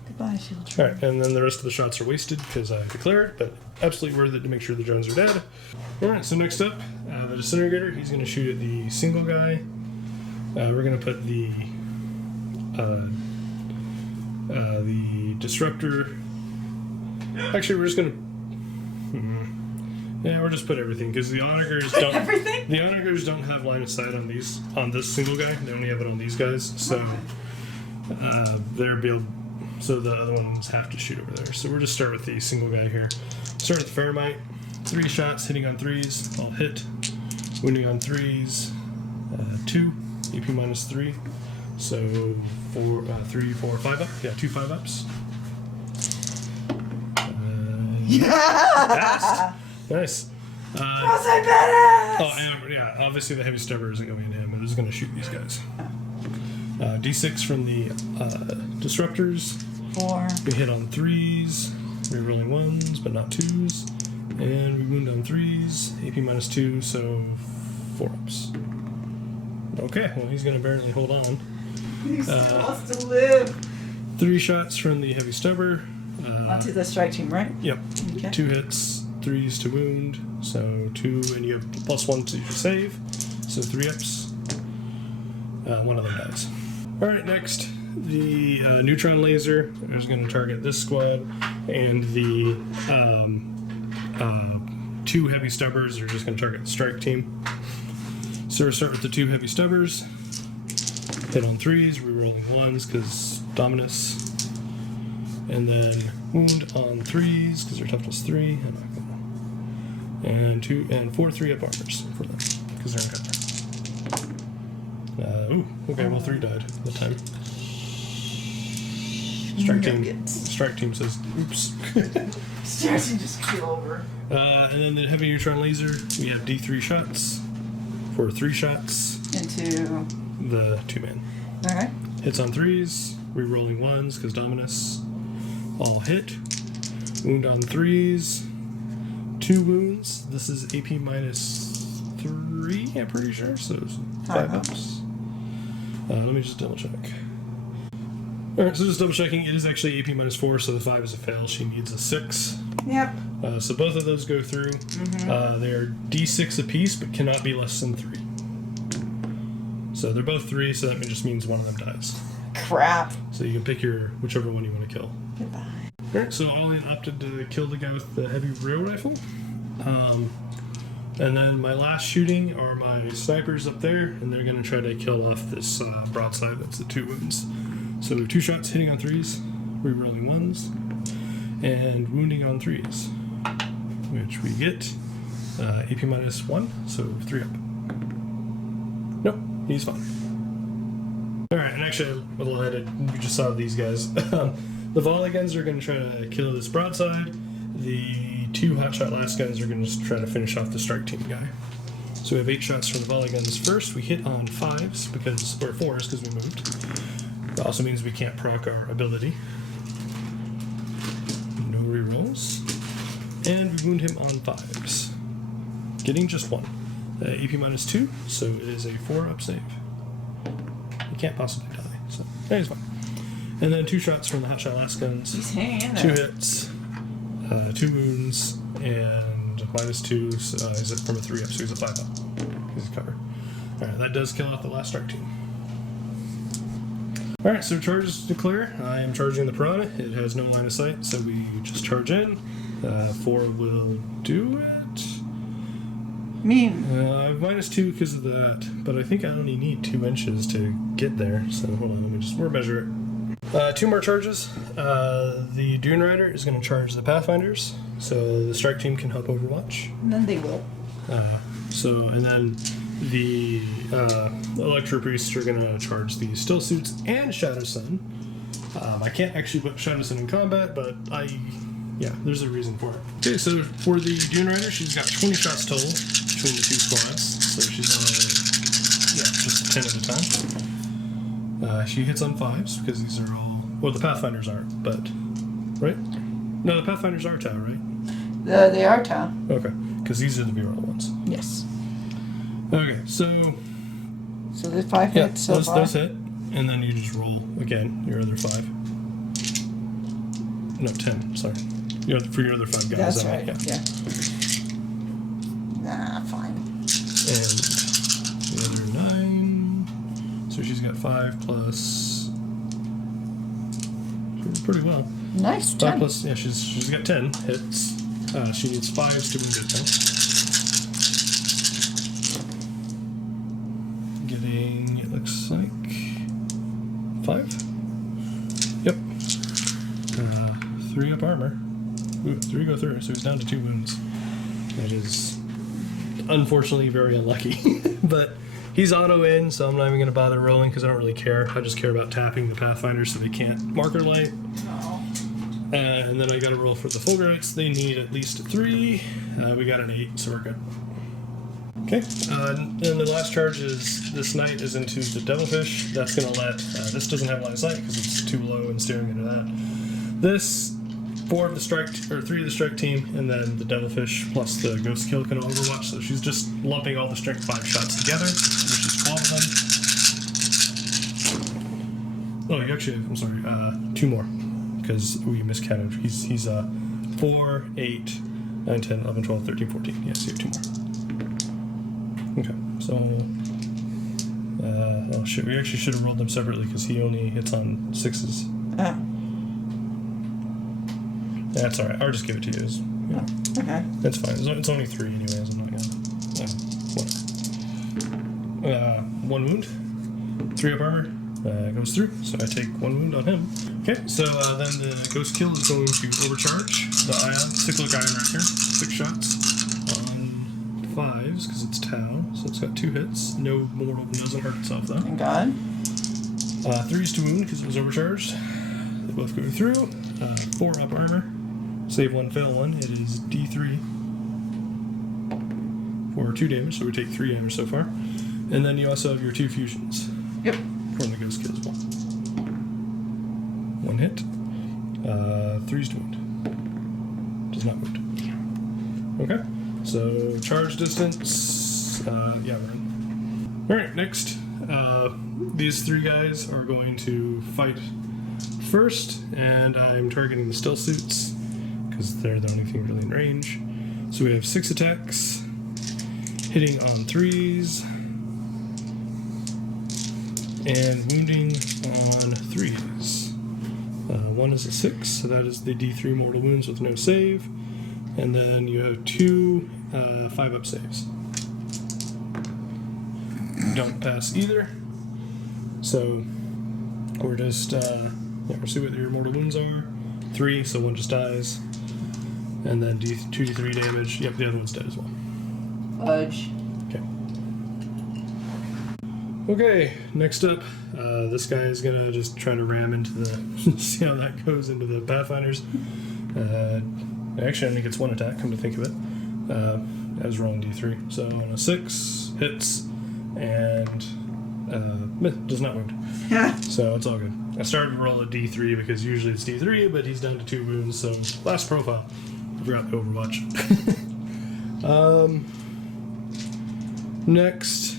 Goodbye, shield drone. Alright, and then the rest of the shots are wasted because I declared, but absolutely worth it to make sure the drones are dead. Alright, so next up, the disintegrator. He's going to shoot at the single guy. We're going to put the disruptor. Actually, we're just going to. Yeah, we'll just put everything because the onagers don't. Everything? The onagers don't have line of sight on this single guy. They only have it on these guys. So so the other ones have to shoot over there. So we'll just start with the single guy here. Start with the Faramite. 3 shots, hitting on 3s. All hit. Wounding on 3s. 2. AP -3. So 4, 3, 4, 5-up. Yeah, 2 5-ups. Yeah! Passed. Nice. Was I badass? Oh, and yeah, obviously the heavy stubber isn't going to him. It is going to shoot these guys. D6 from the disruptors. 4. We hit on 3s. Rerolling 1s, but not 2s. And we wound on 3s. AP -2, so 4-ups. Okay, well, he's going to barely hold on. He still wants to live. 3 shots from the heavy stubber. Onto the strike team, right? Yep. Okay. 2 hits, 3s to wound. So 2, and you have +1 to your save. So 3-ups. One of them dies. Alright, next. The neutron laser is going to target this squad. And the 2 heavy stubbers are just going to target the strike team. So we'll start with the 2 heavy stubbers. Hit on 3s, rerolling 1s because Dominus. And then wound on 3s because they're toughness 3. And 4 3-up armors for them because they're in cover. Okay, well 3 died that time. Strike team says, oops. Seriously, just keel over. And then the heavy neutron laser, we have D3 shots for 3 shots. Into The 2-man. Alright. Hits on 3s, rerolling 1s because Dominus. All hit. Wound on 3s. 2 wounds. This is AP -3, I'm pretty sure. So 5-ups. Let me just double check. Alright, so just double checking. It is actually AP -4, so the 5 is a fail. She needs a 6. Yep. So both of those go through. They are D6 apiece, but cannot be less than 3. So they're both 3, so that just means one of them dies. Crap. So you can pick whichever one you want to kill. Goodbye. Alright, so Alian opted to kill the guy with the heavy rail rifle. And then my last shooting are my snipers up there, and they're going to try to kill off this broadside. That's the 2 wounds. So 2 shots hitting on 3s, rerolling 1s, and wounding on 3s, which we get AP minus 1, so 3 up. Nope, he's fine. Alright, and actually, I'm a little headed. We just saw these guys. The volley guns are going to try to kill this broadside. The 2 hotshot last guns are going to try to finish off the strike team guy. So we have 8 shots from the volley guns first. We hit on 5s or 4s because we moved. That also means we can't proc our ability. No rerolls. And we wound him on 5s. Getting just 1. AP minus 2, so it is a 4 up save. He can't possibly die, so that is fine. And then 2 shots from the hotshot last guns. He's hanging in 2 there. hits. 2 wounds, and minus 2 is it from a 3 up, so he's a 5 up. He's a cover. Alright, that does kill off the last strike team. Alright, so charges declare. I am charging the piranha. It has no line of sight, so we just charge in. 4 will do it. Minus 2 because of that, but I think I only need 2 inches to get there, so hold on, we'll measure it. 2 more charges. The Dune Rider is going to charge the Pathfinders, so the strike team can help Overwatch. And then they will. And then the Electro Priests are going to charge the Still Suits and Shadow Sun. I can't actually put Shadow Sun in combat, but there's a reason for it. Okay, so for the Dune Rider, she's got 20 shots total between the 2 squads, so she's on just 10 at a time. She hits on 5s because these are all. Well, the Pathfinders aren't, but right? No, the Pathfinders are Tau, right? They are Tau. Okay, because these are the B-roll ones. Yes. Okay, so there's 5 hits so far. Those hit, and then you just roll again your other 5. No, 10. Sorry, for your other 5 guys. That's right. Yeah. Fine. And the other 9. So she's got 5 plus. Pretty well. Nice. 5 10. plus. Yeah, she's got 10 hits. She needs 5s to wound it though. Getting, it looks like 5. Yep. 3 up armor. Ooh, 3 go through, so he's down to 2 wounds. That is unfortunately very unlucky, but. He's auto in, so I'm not even going to bother rolling because I don't really care. I just care about tapping the Pathfinders so they can't marker light. Oh. And then I got to roll for the Fulgurites. They need at least 3. We got an 8, so we're good. Okay. And the last charge is this knight is into the Devilfish. That's going to let... this doesn't have line of sight because it's too low and steering into that. This... 3 of the strike team, and then the Devilfish plus the Ghost Kill can Overwatch, so she's just lumping all the strength 5 shots together, which is 12 of them. Oh, you actually have, I'm sorry, 2 more, because we miscounted. He's 4, 8, 9, 10, 11, 12, 13, 14. Yes, you have 2 more. Okay, so... oh shit, we actually should have rolled them separately, because he only hits on 6s. Oh. That's alright, I'll just give it to you. Oh, okay. That's fine. It's only 3 anyways. I'm not gonna... whatever. 1 wound. 3 up armor. Goes through, so I take 1 wound on him. Okay, so then the Ghost Kill is going to overcharge the Ion. Cyclic Ion right here. 6 shots on 5s, because it's Tau, so it's got 2 hits. No mortal, doesn't hurt itself though. Thank God. 3s to wound, because it was overcharged. They both go through. 4 up armor. Save 1, fail 1. It is D3 for 2 damage, so we take 3 damage so far. And then you also have your 2 fusions. Yep. From the Ghost Kill as well. 1 hit. 3s to wound. Does not wound. Okay. So charge distance. We're in. Alright, next. These 3 guys are going to fight first, and I'm targeting the Still Suits because they're the only thing really in range. So we have 6 attacks, hitting on 3s, and wounding on 3s. 1 is a 6, so that is the D3 mortal wounds with no save. And then you have 2 5-up saves. Don't pass either. So we're just, we'll see what your mortal wounds are. 3, so 1 just dies. And then 2d3 damage. Yep, the other one's dead as well. Fudge. Okay, next up, this guy is gonna just try to ram into the, see how that goes into the Pathfinders. Actually only gets 1 attack, come to think of it. I was rolling d3. So on a 6, hits, and does not wound. So it's all good. I started to roll a d3 because usually it's d3, but he's down to 2 wounds, so last profile. I forgot the Overwatch. Next,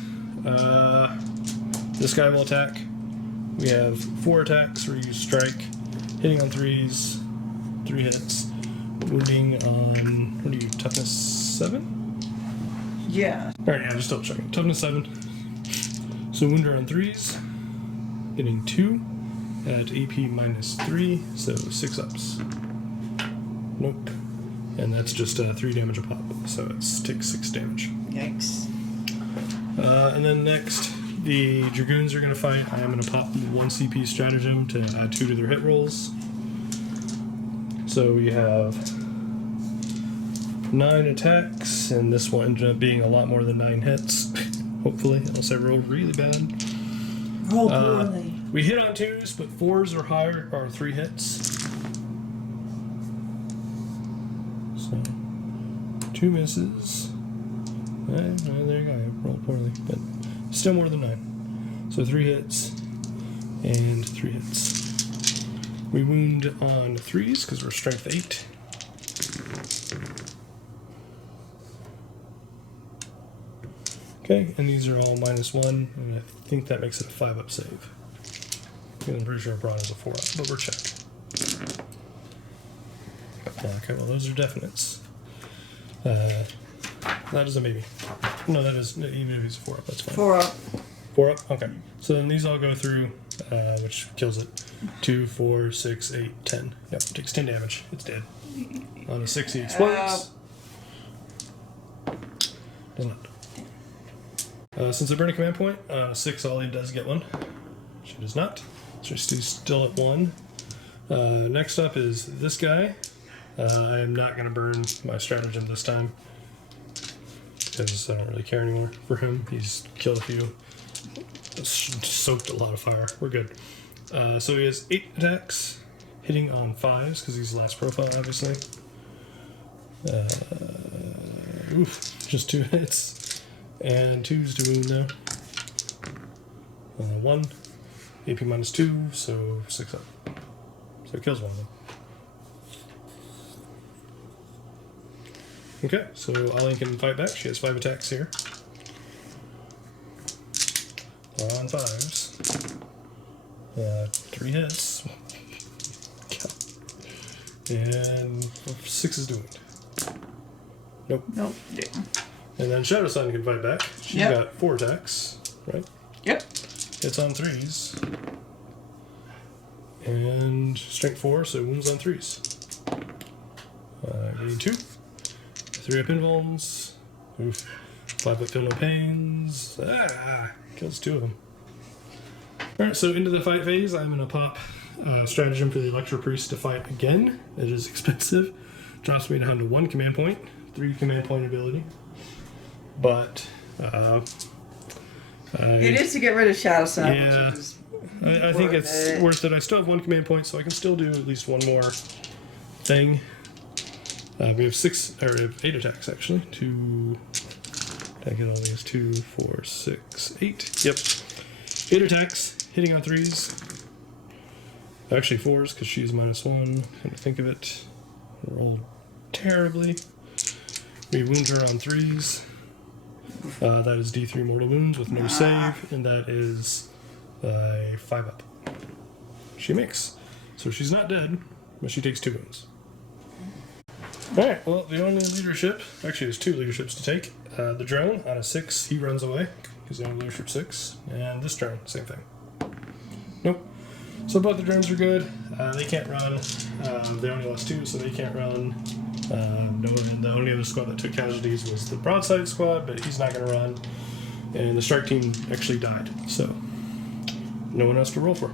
this guy will attack. We have 4 attacks where you strike, hitting on 3s, 3 hits, wounding on, what are you, toughness 7? Yeah. Alright, yeah, just double checking. Toughness 7. So wounder on 3s, hitting 2 at AP minus 3, so 6 ups. Nope. And that's just 3 damage a pop, so it takes 6 damage. Yikes. And then next, the Dragoons are going to fight. I am going to pop 1 CP stratagem to add 2 to their hit rolls. So we have 9 attacks, and this will end up being a lot more than 9 hits. Hopefully, unless I roll really bad. Roll poorly. We hit on 2s, but 4s or higher are 3 hits. So, 2 misses. There you go. I rolled poorly, but still more than 9. So 3 hits and 3 hits. We wound on 3s because we're strength 8. Okay, and these are all -1, and I think that makes it a 5-up save. I'm pretty sure Braun is a 4-up, but we're check. Okay, well those are definites. That is a maybe. No, that is, even if he's a 4-up, that's fine. 4-up. 4-up? Okay. So then these all go through, which kills it. 2, 4, 6, 8, 10. Yep, takes 10 damage. It's dead. On a 6, he explodes. Does not. Since I burn a command point, 6, Ollie does get 1. She does not. So she's still at 1. Next up is this guy. I am not going to burn my stratagem this time, because I don't really care anymore for him. He's killed a few. Soaked a lot of fire. We're good. So he has 8 attacks, hitting on 5s, because he's last profile, obviously. Just 2 hits. And 2s to wound now. 1. AP minus 2, so 6 up. So it kills one of them. Okay, so Alian can fight back. She has 5 attacks here. On 5s. 3 hits. And 6 is doing it. Nope. Nope. Yeah. And then Shadow Sun can fight back. She's got 4 attacks, right? Yep. Hits on 3s. And strength 4, so wounds on 3s. Getting 2. 3 up invulns. Oof. 5 up feel no pains. Kills 2 of them. Alright, so into the fight phase, I'm going to pop stratagem for the Electro Priest to fight again. It is expensive. Drops me down to 1 command point. 3 command point ability. But, it is to get rid of Shadow Sun. Yeah. I think it's worth it. I still have 1 command point, so I can still do at least 1 more thing. We have 8 attacks actually. 2. Attack it only is 2, 4, 6, 8. Yep. 8 attacks, hitting on 3s. Actually 4s because she's -1. Come to think of it, rolled terribly. We wound her on 3s. That is D3 mortal wounds with no save, and that is a 5-up. She makes. So she's not dead, but she takes 2 wounds. Alright, well, the only leadership, actually there's 2 leaderships to take. The drone, on a 6, he runs away, because they only leadership 6. And this drone, same thing. Nope. So both the drones are good. They can't run. They only lost 2, so they can't run. The only other squad that took casualties was the broadside squad, but he's not going to run. And the strike team actually died, so no one else to roll for.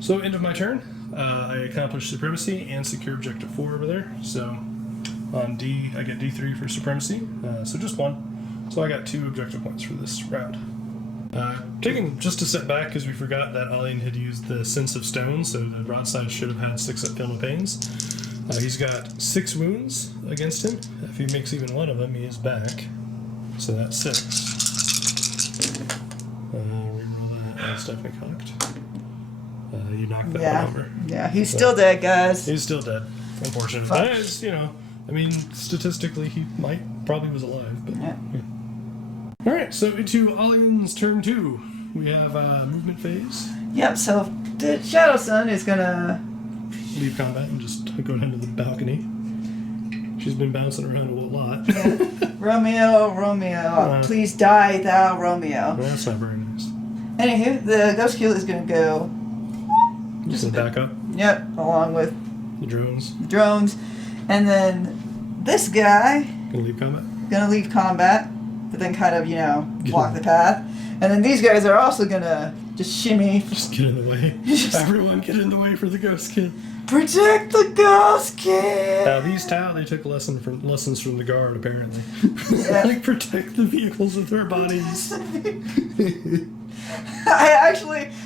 So end of my turn. I accomplished supremacy and secure objective 4 over there. So on D, I get D3 for supremacy. So just 1. So I got 2 objective points for this round. Taking just a step back because we forgot that Alian had used the Sense of Stone, so the broadside should have had 6 up Film of Pains. He's got 6 wounds against him. If he makes even one of them, he is back. So that's 6. Reroll that. That's definitely cocked. You knocked that one over. Yeah, he's still dead, guys. He's still dead. Unfortunately. That is, I mean, statistically, he probably was alive, but... Yeah. Alright, so into Alian's turn 2. We have movement phase. Yep, so the Shadow Sun is gonna... leave combat and just go down to the balcony. She's been bouncing around a lot. Yeah. Romeo, please die thou, Romeo. Well, that's not very nice. Anywho, the Ghost Keel is gonna go... Just a back up. Yep, along with... The drones. And then this guy... Gonna leave combat. But then kind of, block the path. And then these guys are also gonna just shimmy. Just get in the way. Everyone get in the way for the Ghost Kid. Protect the Ghost Kid! Now these Tau, they took lessons from the guard, apparently. Yeah. Like, protect the vehicles with their bodies.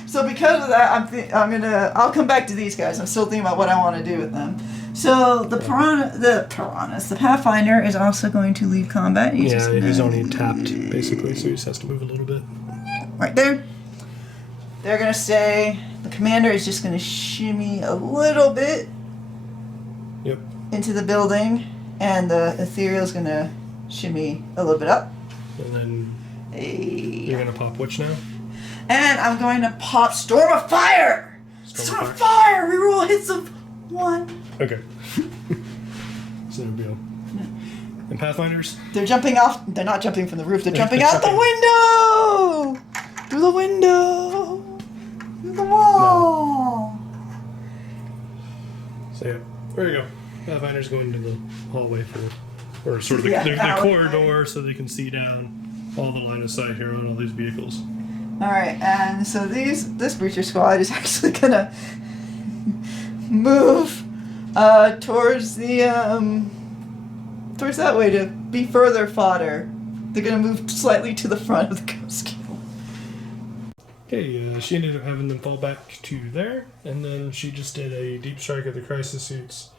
So because of that, I'll come back to these guys. I'm still thinking about what I want to do with them. So the Pathfinder is also going to leave combat. He's only tapped, basically, so he just has to move a little bit. Right there. They're going to stay. The commander is just going to shimmy a little bit into the building, and the ethereal is going to shimmy a little bit up. And then you're going to pop which now? And I'm going to pop Storm of Fire! Storm of Fire! Reroll hits of 1. Okay. So there we go. And Pathfinders? They're jumping off. They're not jumping from the roof. They're jumping out the window! Through the window! Through the wall! No. So yeah, there you go. Pathfinders going into the hallway or sort of the corridor so they can see down all the line of sight here on all these vehicles. Alright, and so this breacher squad is actually gonna move towards towards that way to be further fodder. They're gonna move slightly to the front of the Ghost Keel. Okay, she ended up having them fall back to there, and then she just did a deep strike of the crisis suits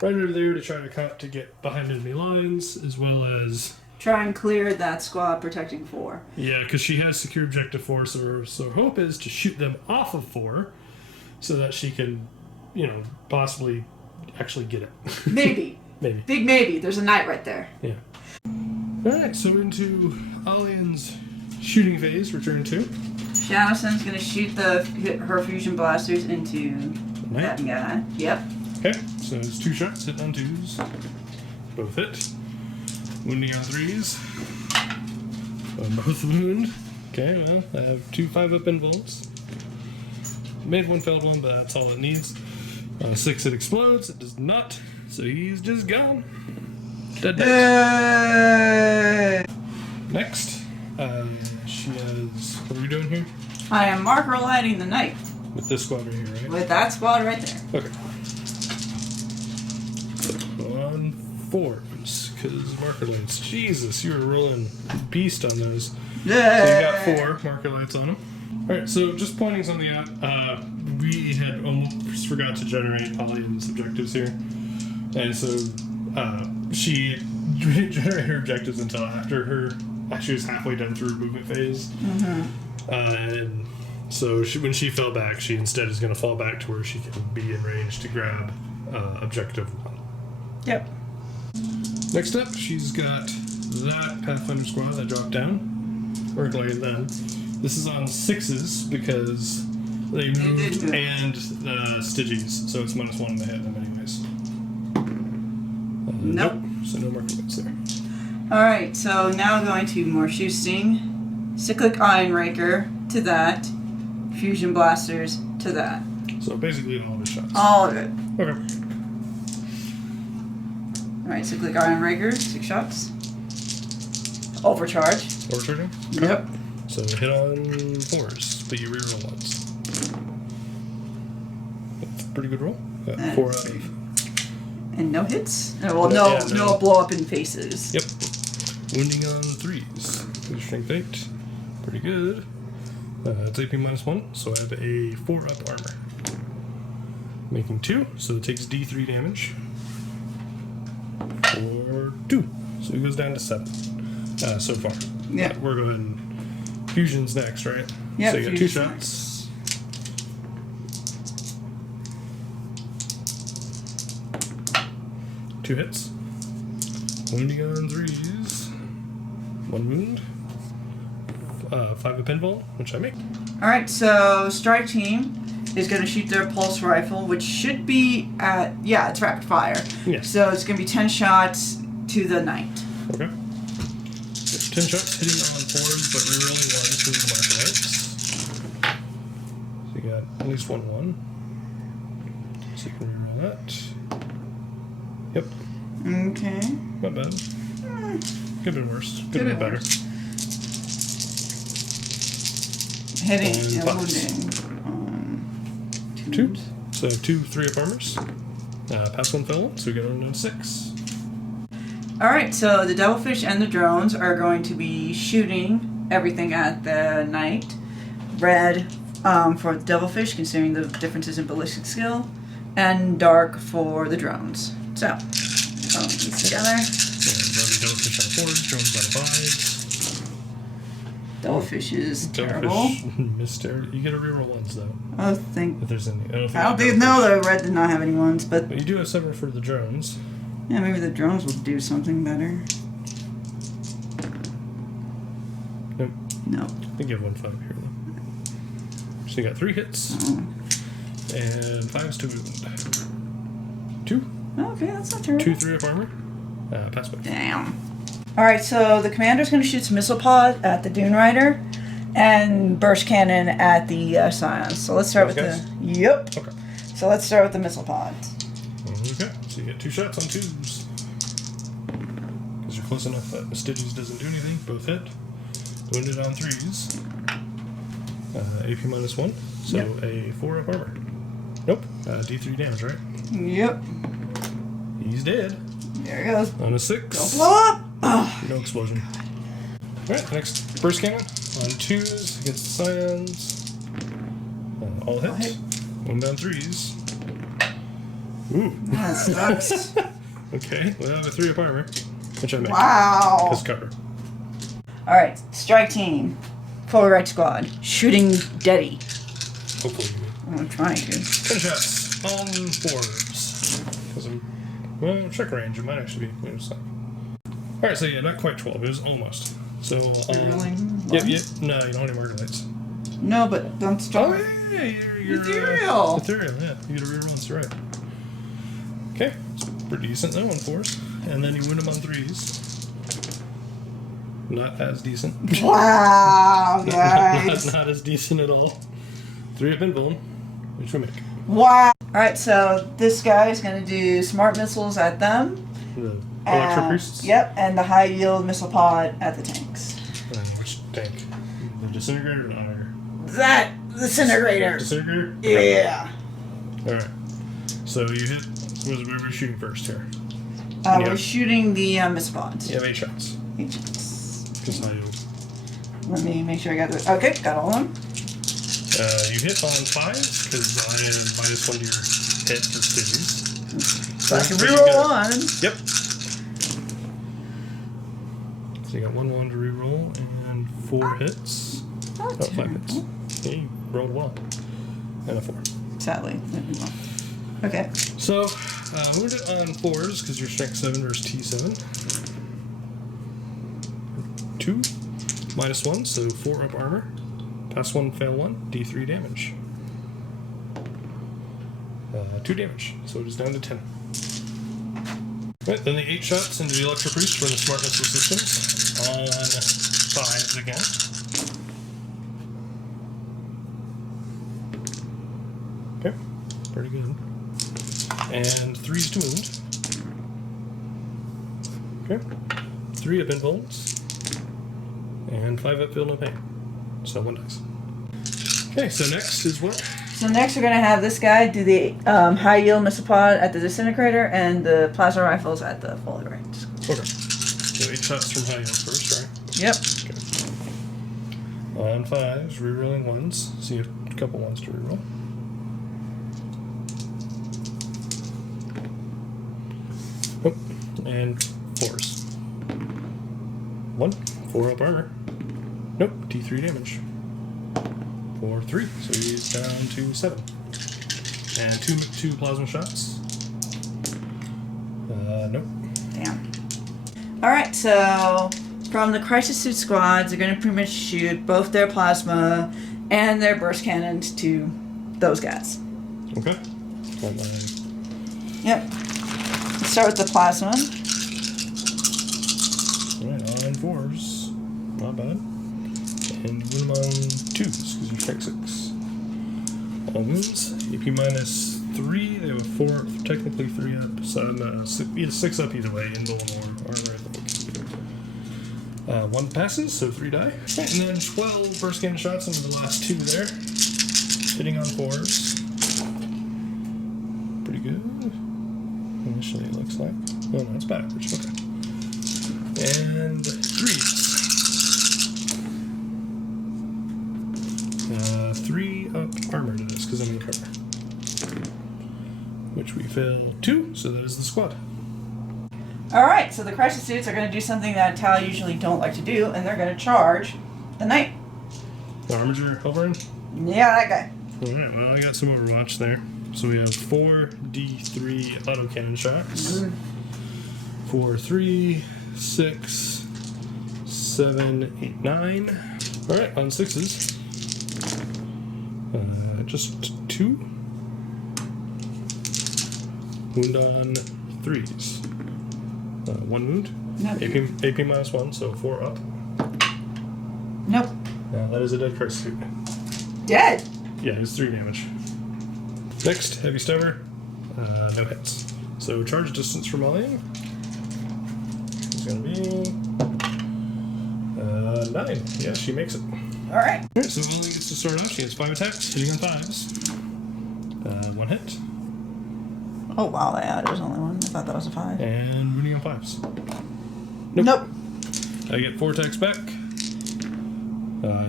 right over there to try to get behind enemy lines, as well as try and clear that squad protecting 4. Yeah, because she has secure objective 4, so her hope is to shoot them off of 4, so that she can, possibly actually get it. Maybe. Maybe. Big maybe. There's a knight right there. Yeah. Alright, so into Alian's shooting phase, return 2. Shadow Sun's gonna shoot her fusion blasters into that guy. Yep. Okay, so it's 2 shots, hit on 2s. Both hit. Wounding on 3s. Both wound. Okay, well, I have 2 5-up invulns. Made 1 failed one, but that's all it needs. 6 it explodes. It does not. So he's just gone. Dead. Next, she has. What are we doing here? I am marker lighting the knight. With this squad right here, right? With that squad right there. Okay. On 4s, because marker lights. Jesus, you were rolling beast on those. Yeah. So you got 4 marker lights on them. Alright, so just pointing something out, we had almost forgot to generate Alian's objectives here. And so she didn't generate her objectives until after she was halfway done through her movement phase. Mm-hmm. And so when she fell back, she instead is going to fall back to where she can be in range to grab objective 1. Yep. Next up, she's got that Pathfinder squad that dropped down. Or like then. This is on 6s because they moved and Stygies, so it's -1 to hit them anyways. Nope. So no marker lights there. Alright, so now going to more Sting, Cyclic Iron Raker to that, Fusion Blasters to that. So basically all of his shots. All of it. Okay. Alright, so click Iron Raker, 6 shots. Overcharge. Overcharging? Yep. So hit on 4s, but you reroll once. That's a pretty good roll. 4 out of 8. And no hits? Well, no blow up in faces. Yep. Wounding on 3s. Strength 8. Pretty good. It's AP -1, so I have a 4-up armor. Making 2, so it takes D3 damage. For 2. So it goes down to 7 so far. Yeah. We're going fusions next, right? Yeah. So you got 2 shots. Next. 2 hits. Wounding on 3s. 1 wound. 5 a pinball, which I make. Alright, so Strike Team is going to shoot their pulse rifle, which should be at, it's rapid fire. Yeah. So it's going to be 10 shots to the knight. Okay. There's 10 shots hitting on 4s, but rerolling 1s to the martial arts. So you got at least 1 1. So you can reroll that. Yep. Okay. Not bad. Could have been worse. Could have been better. Hitting and Plus. wounding. 2. So 2 3-up armors. Pass 1 fail 1, so we get on to 6. Alright, so the Devilfish and the drones are going to be shooting everything at the knight. Red for the Devilfish, considering the differences in ballistic skill, and dark for the drones. So, these together. Devilfish on 4s, drones on 5s. Devilfish is terrible. Devilfish, you get a reroll 1s though. I think. If there's any. I don't think. No, the red did not have any ones, but you do have 7 for the drones. yeah, maybe the drones will do something better. Nope. No. I think you have 1 5 here though. So you got 3 hits. And 5s to wound. 2. Okay, that's not terrible. 2 3-up armor. Pass by. Damn. Alright, so the commander's going to shoot some missile pod at the Dune Rider and burst cannon at the Scions. So let's start with guys? the... Yep. Okay. So let's start with the missile pods. Okay. So you get 2 shots on 2s. Because you're close enough that Stygies doesn't do anything. Both hit. Wounded on 3s. AP -1. So a 4-up armor. Nope. D3 damage, right? Yep. He's dead. There he goes. On a 6. Don't blow up! Oh. No explosion. Alright, next burst cannon. On 2s against the Scions. All hit. Wound on 3s. Ooh. That sucks. Okay, well, I have a 3-up armor. Which I make. Wow. Because cover. Alright, Strike Team. Forward right squad. Shooting Deddy. Hopefully you will. I'm trying to. 10 shots on 4s. Because I'm... Well, check range. It might actually be... Alright, so yeah, not quite 12. It was almost. So... Yep. No, you don't have any marker lights. No, but don't stop. Oh, yeah. You're Ethereal. Ethereal, yeah. You get a reroll, that's right. Okay. It's pretty decent, though, on 4s. And then you win them on 3s. Not as decent. Wow, guys. not as decent at all. 3-up pinball, which we make. Wow. Alright, so this guy is going to do smart missiles at them. The Electro Priests? Yep, and the high yield missile pod at the tanks. Which tank? The Disintegrator or Iron? That Disintegrator. Disintegrator? Yeah. Alright. So you hit. So we're shooting first here. We're shooting the missile pods. You have 8 shots. 8 shots. Because high yield. Let me make sure I got the. Okay, got all of them. You hit on 5s because I added -1 to your hit for Stygies. So I can reroll 1. Yep. So you got 1 1 to reroll and 4 hits. Not 5 hits. Yeah, you rolled well. And a 4. Sadly. Okay. So, wounded on 4s because you're strength 7 versus T7. 2 -1, so 4-up armor. Pass 1, fail 1, D3 damage. 2 damage, so it is down to 10. Right, then the 8 shots into the Electro Priest from the Smart Missile Systems on 5s again. pretty good. And 3s to wound. Okay. 3 up invulns. And 5 up feel no pain. So 1 dice. Okay, so next is what? So next we're going to have this guy do the high yield missile pod at the disintegrator and the plasma rifles at the fully range. Okay. So 8 shots from high yield first, right? Yep. Okay. On 5s, rerolling 1s. So you have a couple 1s to reroll. Oh, and 4s. 1, 4 up armor. Nope, D3 damage. 4, 3, so he's down to 7. And 2 plasma shots. Nope. Damn. Alright, so from the crisis suit squads, they're going to pretty much shoot both their plasma and their burst cannons to those guys. Okay. Yep. Let's start with the plasma. Alright, on 4s. Not bad. And win them on 2s, because you strike 6. All wounds. AP minus 3. They have a 4, technically 3 up. So no, 6 up either way. Invuln or armor, I think. 1 passes, so 3 die. Okay, and then 12 burst cannon shots into the last 2 there. Hitting on 4s. Pretty good. Initially, it looks like. Oh, no, it's backwards. Okay. And 3s. 3 up armor to this, because I'm in cover. Which we fail 2, so that is the squad. Alright, so the crisis suits are going to do something that Tal usually don't like to do, and they're going to charge the knight. The armors are hovering? Yeah, that guy. Alright, well, I got some Overwatch there. So we have 4 D3 autocannon shots. 4, 3, 6, 7, 8, 9. Alright, on 6s. Just 2. Wound on 3s. 1 wound. Nope. AP minus 1, so 4 up. Nope. That is a dead crisis suit. Dead? Yeah, it's 3 damage. Next, heavy stubber. No hits. So charge distance from Alian is going to be 9. Yeah, she makes it. Alright. Alright, so Alian gets to start off. She has 5 attacks, hitting on 5s. 1 hit. Oh wow, yeah, there was only 1. I thought that was a 5. And wounding on 5s. Nope. I get 4 attacks back.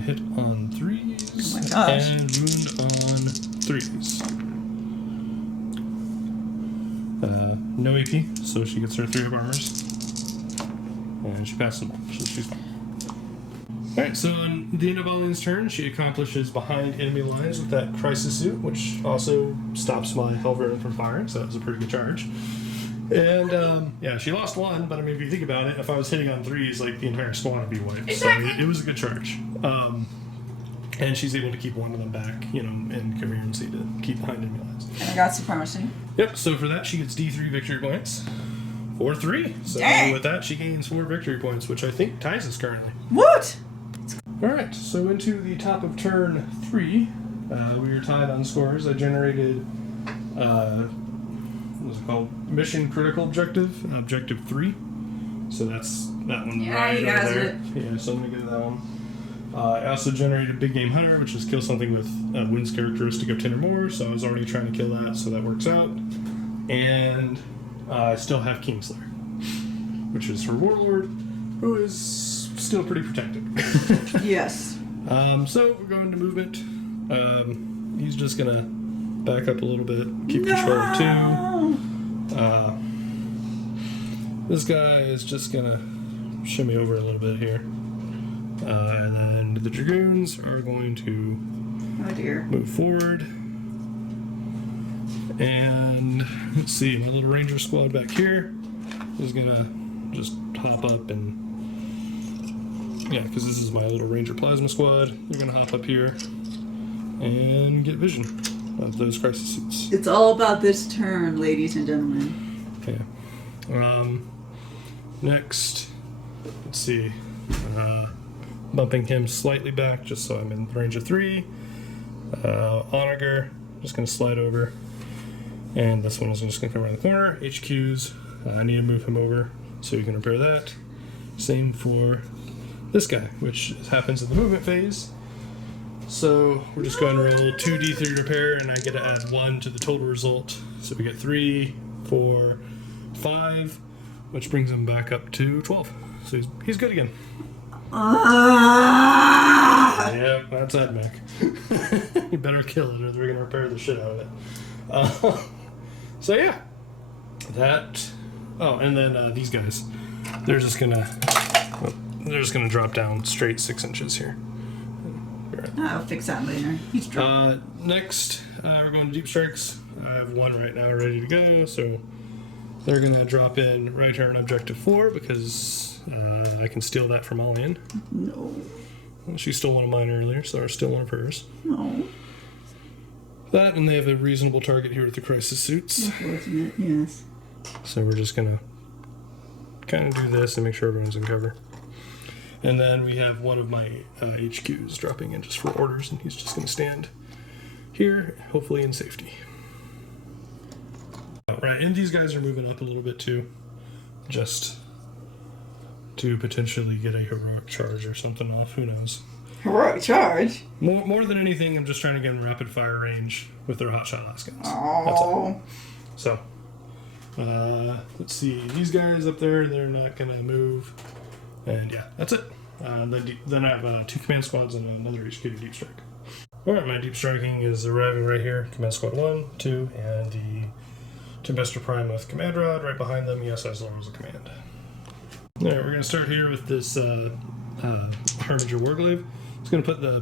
Hit on 3s. Oh my gosh. And wound on 3s. No AP, so she gets her 3 up armors. And she passes them all, so she's fine. Alright, so on the end of Alian's turn, she accomplishes behind enemy lines with that crisis suit, which also stops my Helverin from firing, so that was a pretty good charge. And, yeah, she lost 1, but I mean, if you think about it, if I was hitting on 3s, like, the entire squad would be wiped. Exactly. So it was a good charge. And she's able to keep 1 of them back, you know, in coherency to keep behind enemy lines. And I got supremacy. Yep, so for that, she gets D3 victory points. 4, 3. So Dang. with that, she gains 4 victory points, which I think ties us currently. What? Alright, so into the top of turn 3, we were tied on scores. I generated, what was it called? Mission Critical Objective, Objective 3. So that's that one right over there. Yeah, so I'm going to go to that one. I also generated Big Game Hunter, which is kill something with a wins characteristic of 10 or more, so I was already trying to kill that, so that works out. And I still have Kingslayer, which is her warlord, who is still pretty protected. Yes. So we're going to movement. He's just going to back up a little bit, keep control of 2. This guy is just going to shimmy over a little bit here. And then the Dragoons are going to move forward. And let's see, my little Ranger squad back here is going to just hop up and, yeah, because this is my little Ranger plasma squad, they're going to hop up here and get vision of those crisis suits. It's all about this turn, ladies and gentlemen. Yeah. Next, let's see. Bumping him slightly back just so I'm in range of 3. Onager, just going to slide over. And this one is just going to come around the corner. HQs, I need to move him over so we can repair that. Same for this guy, which happens in the movement phase. So we're just going to roll 2d3 repair, and I get to add 1 to the total result. So we get 3, 4, 5, which brings him back up to 12. So he's good again. Yeah, that's that, Mac. You better kill it, or we're gonna repair the shit out of it. So yeah, that. Oh, and then these guys, they're just gonna drop down straight 6 inches here. I'll fix that later. He's drunk. Next, we're going to deep strikes. I have 1 right now ready to go, so they're gonna drop in right here on objective 4 because I can steal that from Alian. No. Well, she stole one of mine earlier, so I stole one of hers. No. That, and they have a reasonable target here with the crisis suits. Unfortunate, yes. So we're just gonna kind of do this and make sure everyone's in cover. And then we have one of my HQs dropping in just for orders, and he's just gonna stand here, hopefully in safety. Right, and these guys are moving up a little bit too, just to potentially get a heroic charge or something off. Who knows? Heroic charge? More than anything, I'm just trying to get in rapid fire range with their hotshot lascans. Oh. That's all. So, let's see. These guys up there, they're not gonna move. And yeah, that's it. Then I have 2 command squads and another HQ to deep strike. Alright, my deep striking is arriving right here. Command squad 1, 2, and the Tempestor Prime with command rod right behind them. Yes, as long as a command. Alright, we're gonna start here with this Harbinger Warglaive. It's gonna put the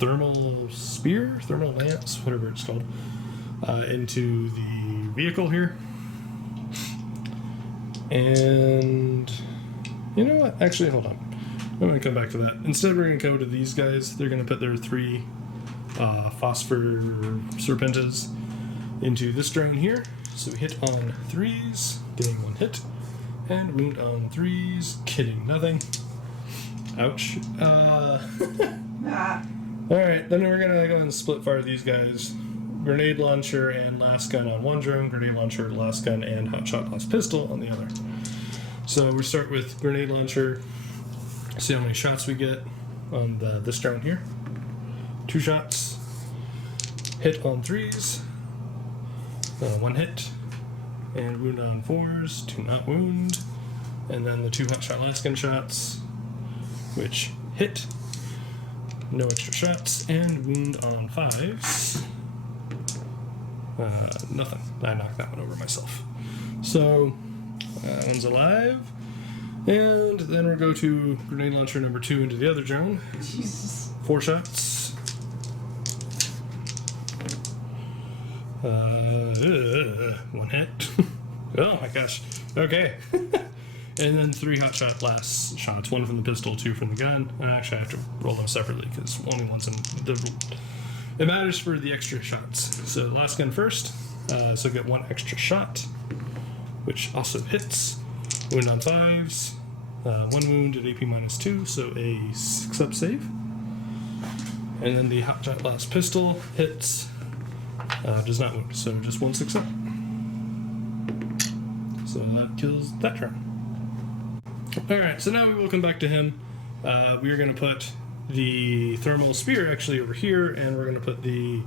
thermal spear, thermal lance, whatever it's called, into the vehicle here. And you know what? Actually, hold on. I'm going to come back to that. Instead, we're going to go to these guys. They're going to put their 3 phosphor serpentas into this drone here. So we hit on 3s, getting 1 hit, and wound on 3s, getting nothing. Ouch. Alright, then we're going to go ahead and split fire these guys. Grenade launcher and last gun on one drone, grenade launcher, last gun, and hotshot last pistol on the other. So we start with grenade launcher, see how many shots we get on this drone here. 2 shots, hit on 3s, 1 hit, and wound on 4s, 2 not wound, and then the 2 hotshot last gun shots, which hit, no extra shots, and wound on 5s. Nothing. I knocked that one over myself. So, that one's alive. And then we'll go to grenade launcher number 2 into the other drone. Jesus. 4 shots. 1 hit. Oh my gosh. Okay. And then 3 hotshot last shots. 1 from the pistol, 2 from the gun. Actually, I have to roll them separately because only one's in the... It matters for the extra shots. So last gun first. So get 1 extra shot, which also hits. Wound on 5s. 1 wound at AP -2, so a 6-up save. And then the hotshot last pistol hits. Does not wound, so just 1 6-up. So that kills that drone. Alright, so now we will come back to him. We are going to put the thermal spear actually over here, and we're going to put the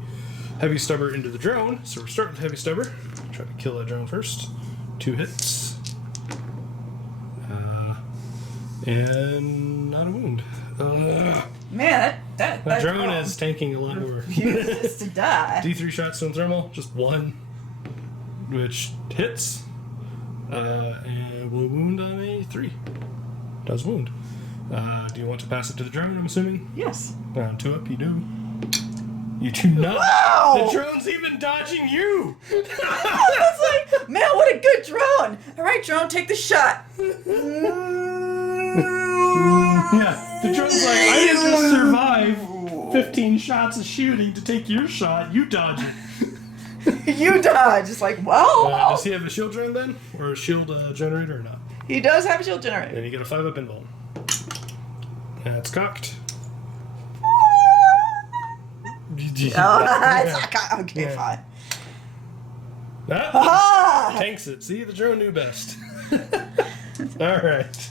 heavy stubber into the drone. So we're starting with heavy stubber. Try to kill that drone first. 2 hits. And not a wound. Man, that drone is tanking a lot more. refuses to die. D3 shots on thermal, just 1, which hits. And will wound on a 3. Does wound. Do you want to pass it to the drone, I'm assuming? Yes. 2 up, you do. You do not. Wow! The drone's even dodging you! That's like, man, what a good drone. All right, drone, take the shot. Yeah, the drone's like, I didn't just survive 15 shots of shooting to take your shot, you dodge it. You dodge. It's like, well. Does he have a shield drone then? Or a shield generator or not? He does have a shield generator. Then you get a 5-up invuln. That's cocked. Oh, it's not okay, Yeah. fine. Ah! Tanks it. See, the drone knew best. Alright.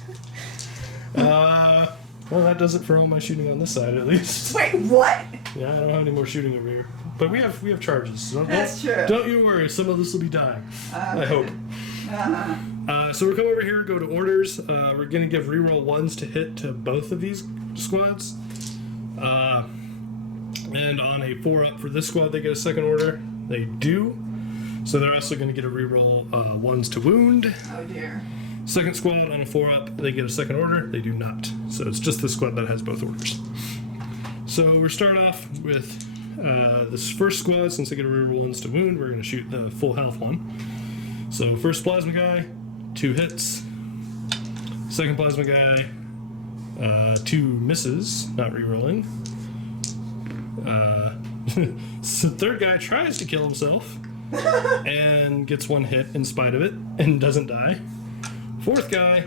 Well, that does it for all my shooting on this side, at least. Wait, what? Yeah, I don't have any more shooting over here. But we have charges. So That's true. Don't you worry. Some of this will be dying. I hope. So we'll come over here, go to orders. We're going to give reroll 1s to hit to both of these squads. And on a 4-up for this squad, they get a second order. They do. So they're also going to get a reroll 1s to wound. Oh dear. Second squad on a 4-up, they get a second order. They do not. So it's just the squad that has both orders. So we're starting off with this first squad. Since they get a reroll 1s to wound, we're going to shoot the full health one. So first plasma guy, 2 hits. Second plasma guy, 2 misses, not rerolling. So third guy tries to kill himself and gets 1 hit in spite of it and doesn't die. Fourth guy,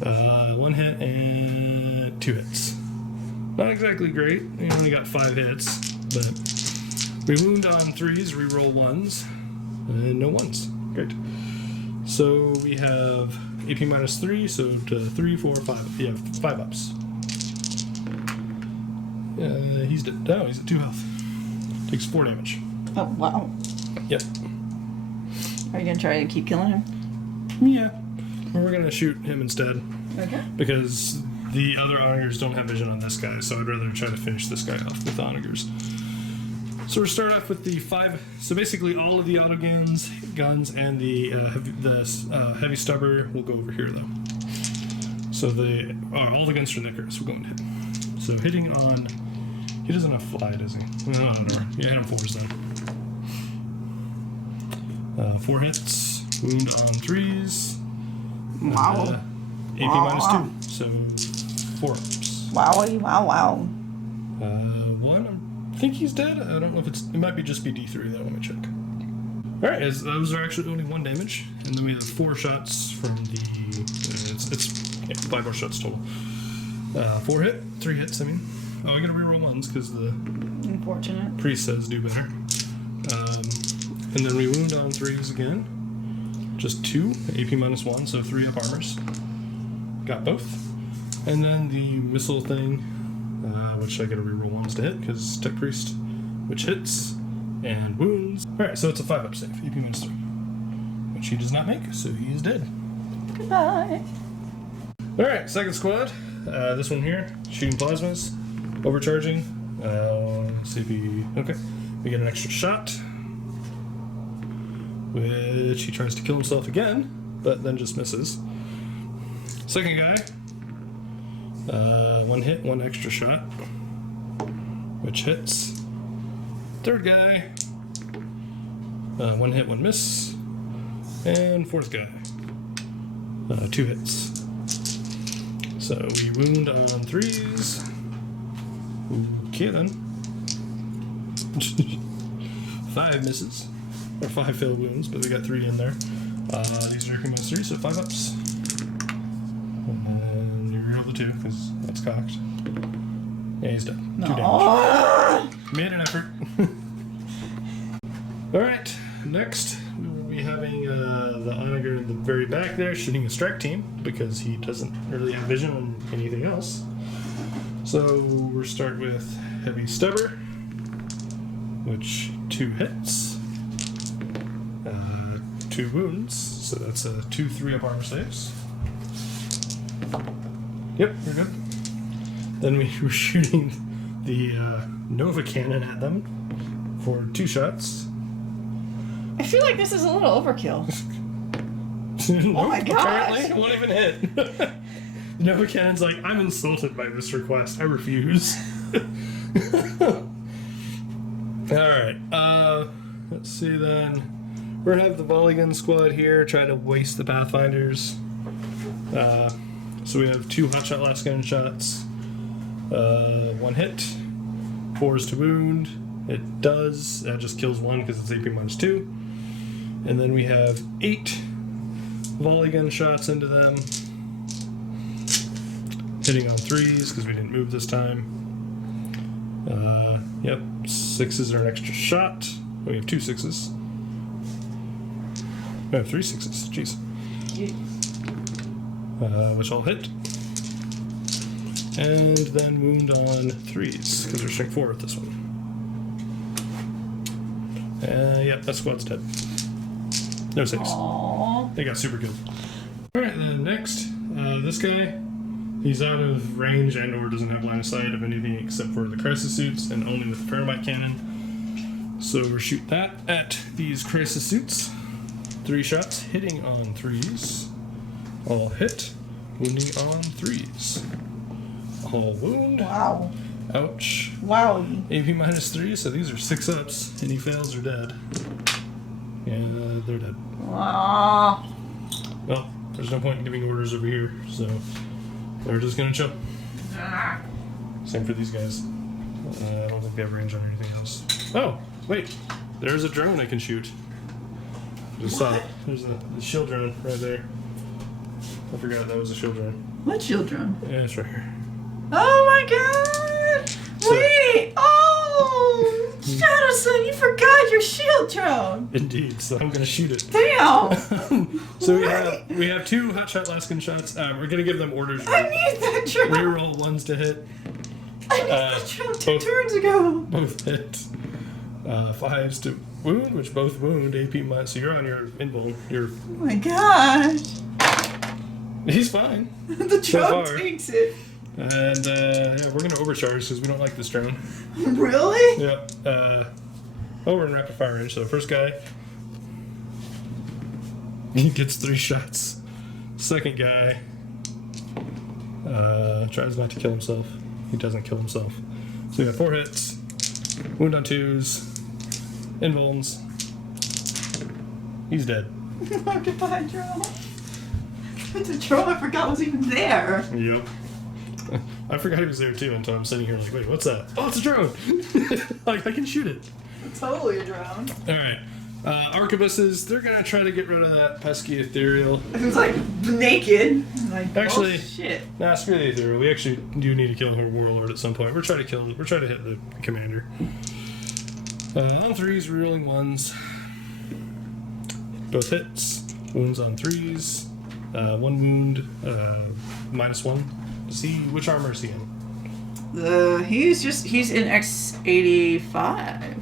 1 hit and 2 hits. Not exactly great. He only got 5 hits, but we wound on 3s, reroll 1s, and no 1s. Great. So we have AP -3, so to 3, 4, 5. Yeah, 5 ups. He's dead. No, he's at 2 health. Takes 4 damage. Oh, wow. Yep. Are you going to try to keep killing him? Yeah. We're going to shoot him instead. Okay. Because the other onagers don't have vision on this guy, so I'd rather try to finish this guy off with onagers. So we'll start off with the 5. So basically all of the auto guns and the heavy stubber will go over here though. So all the guns from Nicholas will go and hit. So hitting on, he doesn't have fly, does he? No, no. Yeah, hit on 4s then. 4 hits, wound on 3s. Wow. AP -2, so 4 ups. Wowie, wow. 1. I think he's dead. I don't know if it might just be D3 though. Let me check. Alright, those are actually only 1 damage. And then we have 4 shots from the. It's 5 more shots total. 4 hit, 3 hits, I mean. Oh, I gotta reroll 1s because the Unfortunate. priest says do better. And then we wound on 3s again. Just 2, AP -1, so 3 up armors. Got both. And then the missile thing, which I gotta reroll 1s to hit because tech priest, which hits and wounds. Alright, so it's a 5 up save, AP -3. Which he does not make, so he is dead. Goodbye. Alright, second squad. This one here, shooting plasmas, overcharging. Let's see if okay. We get an extra shot, which he tries to kill himself again, but then just misses. Second guy, 1 hit, 1 extra shot, which hits. Third guy, 1 hit, 1 miss. And fourth guy, 2 hits. So we wound on 3s. Okay then. 5 misses. Or 5 failed wounds, but we got 3 in there. These are -3, so 5 ups. And then you reroll the 2, because that's cocked. Yeah, he's dead. 2 damage. Made an effort. Alright, next we'll be having the onager in the very back there shooting a strike team, because he doesn't really have vision on anything else. So we'll start with heavy stubber, which 2 hits. 2 wounds, so that's 2 3-up armor saves. Yep, you're good. Then we were shooting the Nova cannon at them for 2 shots. I feel like this is a little overkill. Nope, Oh my gosh. apparently it won't even hit. Nova cannon's like, I'm insulted by this request. I refuse. Alright, let's see then. We're gonna have the volley gun squad here trying to waste the Pathfinders. So we have 2 hotshot last gun shots. 1 hit, 4s to wound. It does. That just kills 1 because it's AP -2. And then we have 8 volley gun shots into them. Hitting on 3s because we didn't move this time. Yep, 6s are an extra shot. We have 2 6s. I have 3 6s. Jeez. Which I'll hit. And then wound on 3s, because they're strength 4 with this one. Yep, that squad's dead. No saves. Aww. They got super good. Alright, then next, this guy, he's out of range and or doesn't have line of sight of anything except for the crisis suits and only with the thermite cannon. So we'll shoot that at these crisis suits. 3 shots, hitting on 3s. All hit, wounding on 3s. All wound. Wow. Ouch. Wow. AP -3, so these are 6 ups. Any fails are dead. Yeah, they're dead. Wow. Well, there's no point in giving orders over here, so they're just gonna chill. Same for these guys. I don't think they have range on anything else. Oh, wait. There's a drone I can shoot. Just saw it. There's the shield drone right there. I forgot that was a shield drone. What children? Yeah, it's right here. Oh my god! So- Wait! Oh! Shadowson, you forgot your shield drone! Indeed, so I'm gonna shoot it. Damn! So we have 2 hotshot laskin shots. We're gonna give them orders. I need that drone! Reroll 1s to hit. I need that drone 2 turns ago! Both hit. 5s to wound, which both wound. AP minus. So you're on your invuln. You're. Oh my gosh! He's fine. The So drone far. takes it. And yeah, we're gonna overcharge because we don't like this drone. Really? Yep. We're in rapid fire range. So first guy, he gets 3 shots. Second guy tries not to kill himself. He doesn't kill himself. So we have 4 hits, wound on 2s, invulns. He's dead. Goodbye, drone. It's a drone I forgot was even there. Yep. I forgot he was there too until I'm sitting here like, wait, what's that? Oh, it's a drone! Like, I can shoot it. It's totally a drone. Alright. Arquebuses, they're gonna try to get rid of that pesky ethereal. It was like naked. Like, Actually, oh shit. Nah, screw the ethereal. We actually do need to kill her warlord at some point. We're trying to hit the commander. On 3s, rerolling 1s. Both hits. Wounds on 3s. 1 wound, -1. See, which armor is he in? He's in X85.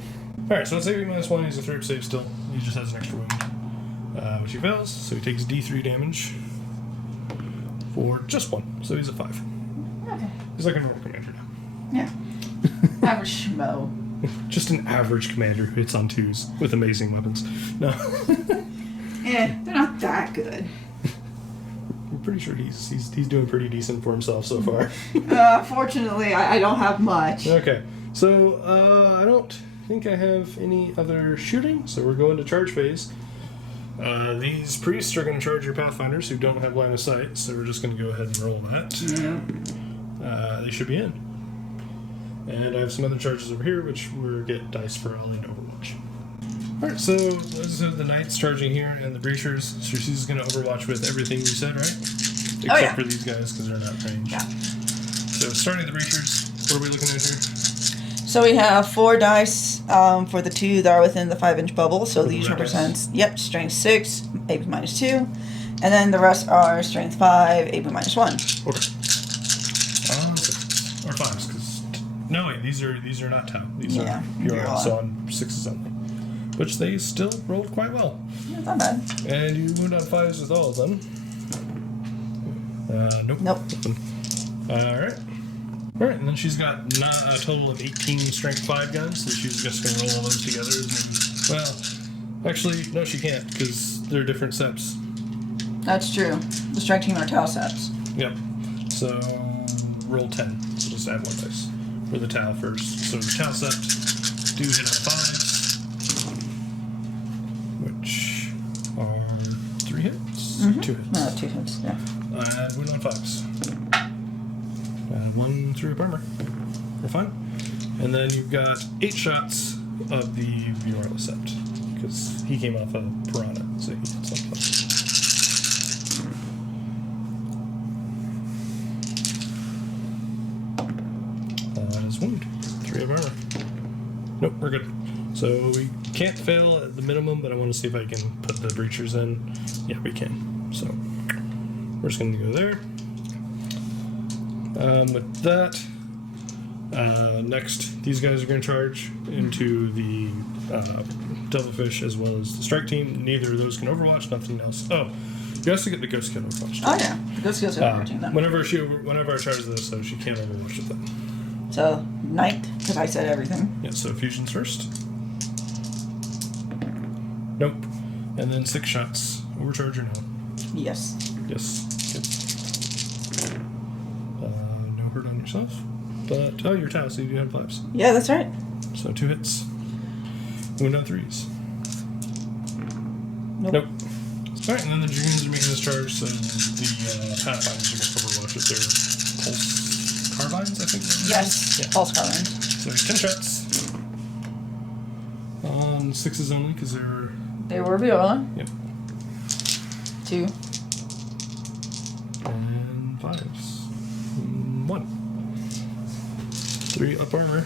Alright, so let's say -1, he's a 3 save still. He just has an extra wound. Which he fails, so he takes D3 damage for just 1. So he's a 5. Okay. He's like a normal commander now. Yeah. Average schmo. Just an average commander who hits on 2s with amazing weapons. No. Yeah, they're not that good. I'm pretty sure he's doing pretty decent for himself so far. Fortunately, I don't have much. Okay, so I don't think I have any other shooting, so we're going to charge phase. These priests are going to charge your pathfinders who don't have line of sight, so we're just going to go ahead and roll that. Yeah. They should be in. And I have some other charges over here, which we'll get dice for all in Overwatch. Alright, so those are the knights charging here and the breachers. So she's going to overwatch with everything you said, right? Except for these guys, because they're not ranged. Yeah. So starting the breachers, what are we looking at here? So we have 4 dice for the 2 that are within the 5-inch bubble. So Oh, these red represents, strength 6, AP -2. And then the rest are strength 5, AP -1. Okay. 6s. Or 5s, because... No, wait, these are not tau. These are pure, so on 6s only. Which they still rolled quite well. That's not bad. And you wound on 5s with all of them. Nope. Nothing. Alright. Alright, and then she's got a total of 18 strength 5 guns, so she's just going to roll all those together. Well, actually, no, she can't, because they're different seps. That's true. The strike team are tau seps. Yep. So, roll 10. So just add 1 dice. For the tau first. So the tau sept do hit on 5s. Which are 3 hits? 2 hits. No, 2 hits, yeah. And wound on 5s. And 1 through armor. We're fine. And then you've got 8 shots of the Viorla sept. Because he came off of Piranha, so he hits on 5. That's wound. 3 of armor. Nope, we're good. So we can't fail at the minimum, but I want to see if I can put the breachers in? Yeah, we can. So we're just going to go there. With that, next, these guys are going to charge into the Devilfish as well as the strike team. Neither of those can overwatch, nothing else. Oh, you also get the ghost skill overwatch. Oh, yeah. The ghost skill's overwatching them. Whenever I charge this, so she can't overwatch with that. So, Knight, because I said everything. Yeah, so fusions first. Nope. And then 6 shots. Overcharge or no? Yes. Yes. Good. No hurt on yourself. But, oh, you're Tau, so you do have 5s. Yeah, that's right. So 2 hits. Wound on 3s. Nope. Alright, and then the Dragoons are making this charge, so the Pathfinders are going to overwatch with their pulse carbines, I think? Yes. Yeah. Pulse carbines. So 10 shots. On 6s only, because they're... They were Viola. Yep. 2. And 5s. 1. 3 up armor,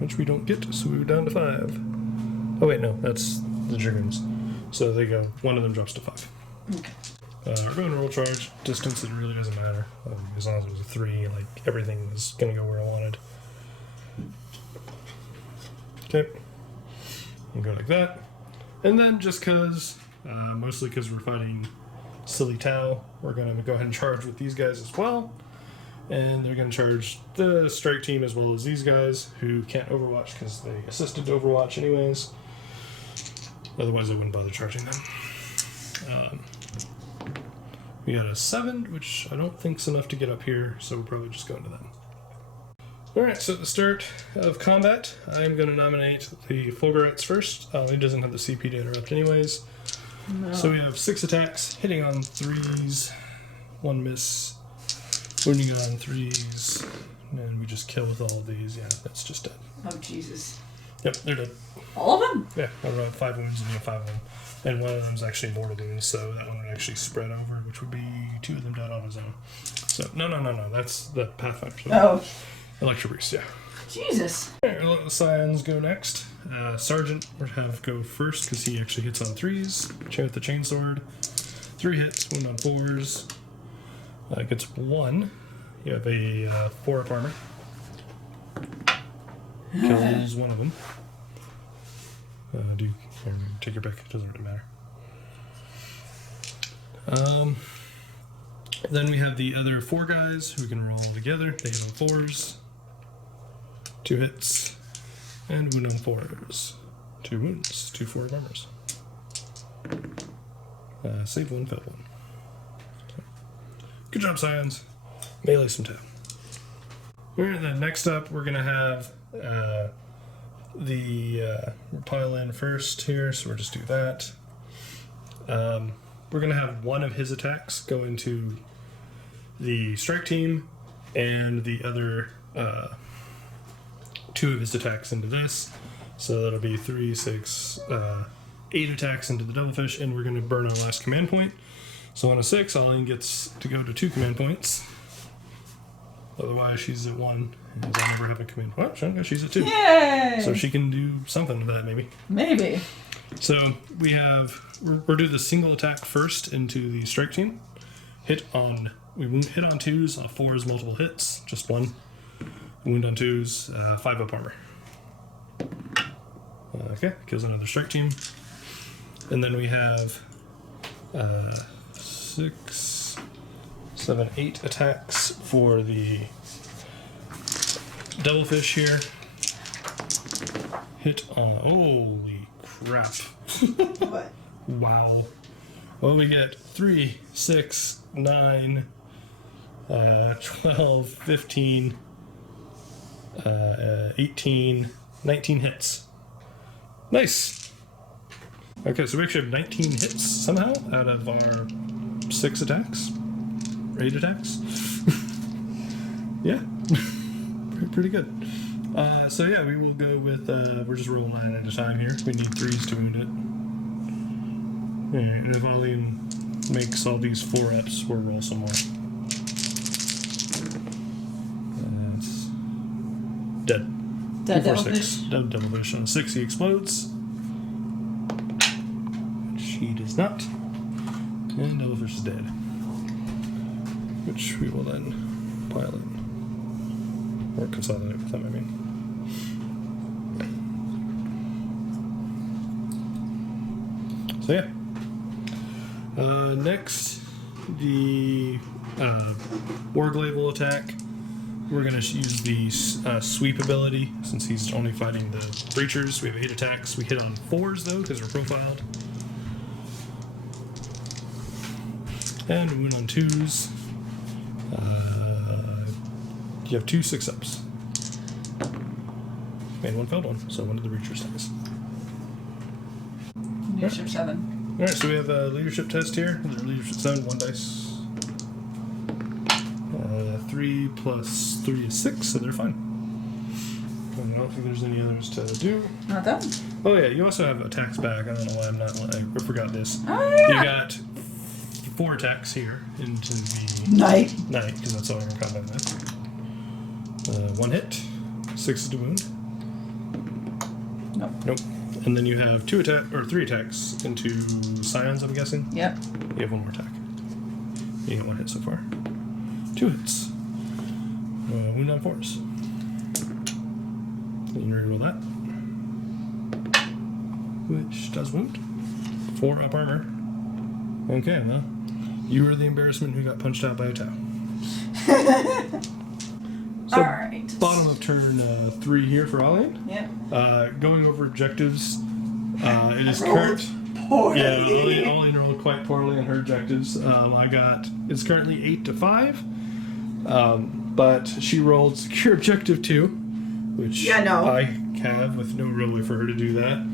which we don't get, so we're down to 5. Oh wait, no, that's the Dragoons. So they go, one of them drops to 5. Okay. We're going to roll charge. Distance, it really doesn't matter. As long as it was a 3, like, everything was going to go where I wanted. Okay. And go like that. And then just because, mostly because we're fighting Silly Tau, we're going to go ahead and charge with these guys as well. And they're going to charge the strike team as well as these guys, who can't overwatch because they assisted to overwatch anyways. Otherwise, I wouldn't bother charging them. We got a 7, which I don't think's enough to get up here, so we'll probably just go into that. Alright, so at the start of combat, I'm going to nominate the Fulgurites first. He doesn't have the CP to interrupt anyways. No. So we have 6 attacks, hitting on 3s, 1 miss, wounding on 3s, and we just kill with all of these. Yeah, that's just dead. Oh, Jesus. Yep, they're dead. All of them? Yeah, I have 5 wounds and you have 5 of them. And one of them is actually mortal wounds, so that one would actually spread over, which would be 2 of them dead on his own. So, no, that's the Pathfinder. So Oh. Electro Priest, yeah. Jesus. Alright, we'll let the Scions go next. Sergeant would have go first, because he actually hits on 3s. Chain with the Chainsword. 3 hits, wound on 4s. Gets 1. You have a 4 up armor. Kills one of them. Take your pick. It doesn't really matter. Then we have the other 4 guys who can roll together. They hit on 4s. 2 hits. And wound on 4s. 2 wounds. 2 4 armors. Save 1, fail 1. Good job, Scions. Melee some Tau. Alright, then next up we're going to have we'll pile in first here, so we'll just do that. We're going to have one of his attacks go into the strike team, and the other 2 of his attacks into this. So that'll be 3, 6, 8 attacks into the Devilfish, and we're going to burn our last command point. So on a 6, Alian gets to go to 2 command points. Otherwise, she's at 1, as I never have a command point. Well, she's at 2. Yay! So she can do something with that, maybe. Maybe. So we're doing the single attack first into the strike team. We hit on 2s, on 4s, multiple hits, just 1. Wound on 2s, 5 up armor. Okay, kills another strike team. And then we have 6, 7, 8 attacks for the Devilfish here. Hit on... Holy crap. What? Wow. Well, we get 3, 6, 9, 12, 15, 18, 19 hits. Nice. Okay, so we actually have 19 hits somehow out of our 6 attacks. 8 attacks. Yeah. Pretty good. So yeah, we will go with, we're just rolling 9 at a time here. We need 3s to wound it. Alright, and if Alian makes all these 4-ups, we'll roll some more. That's dead. Dead 2, 4, 6. Devilfish. Dead Devilfish. On 6 he explodes. She does is not. And Devilfish is dead. Which we will then pile in. Or consolidate with them, I mean. So yeah. Next, the Warglaive will attack. We're going to use the sweep ability since he's only fighting the breachers. We have 8 attacks. We hit on 4s though because we're profiled. And wound on 2s. You have 2 6-ups. And 1 failed one, so one of the breachers dies. Leadership 7. Alright, so we have a leadership test here. Leadership 7, 1 dice. 3 plus 3 is 6, so they're fine. I don't think there's any others to do. Not done. Oh yeah, you also have attacks back. I don't know why I forgot this. Oh yeah. You got 4 attacks here into the Night, because that's all you're in combat with. 1 hit, 6 to wound. Nope. And then you have 3 attacks into Scions, I'm guessing. Yep. You have 1 more attack. You get 1 hit so far. 2 hits. Wound on 4s. Then you reroll that. Which does wound. 4 up armor. Okay, well, you were the embarrassment who got punched out by a towel. So, alright. bottom of turn 3 here for Alian. Yep. Going over objectives. It is rolled current. poorly. Yeah, Alian rolled quite poorly on her objectives. It's currently 8 to 5. But she rolled secure objective 2, which I have with no real way for her to do that.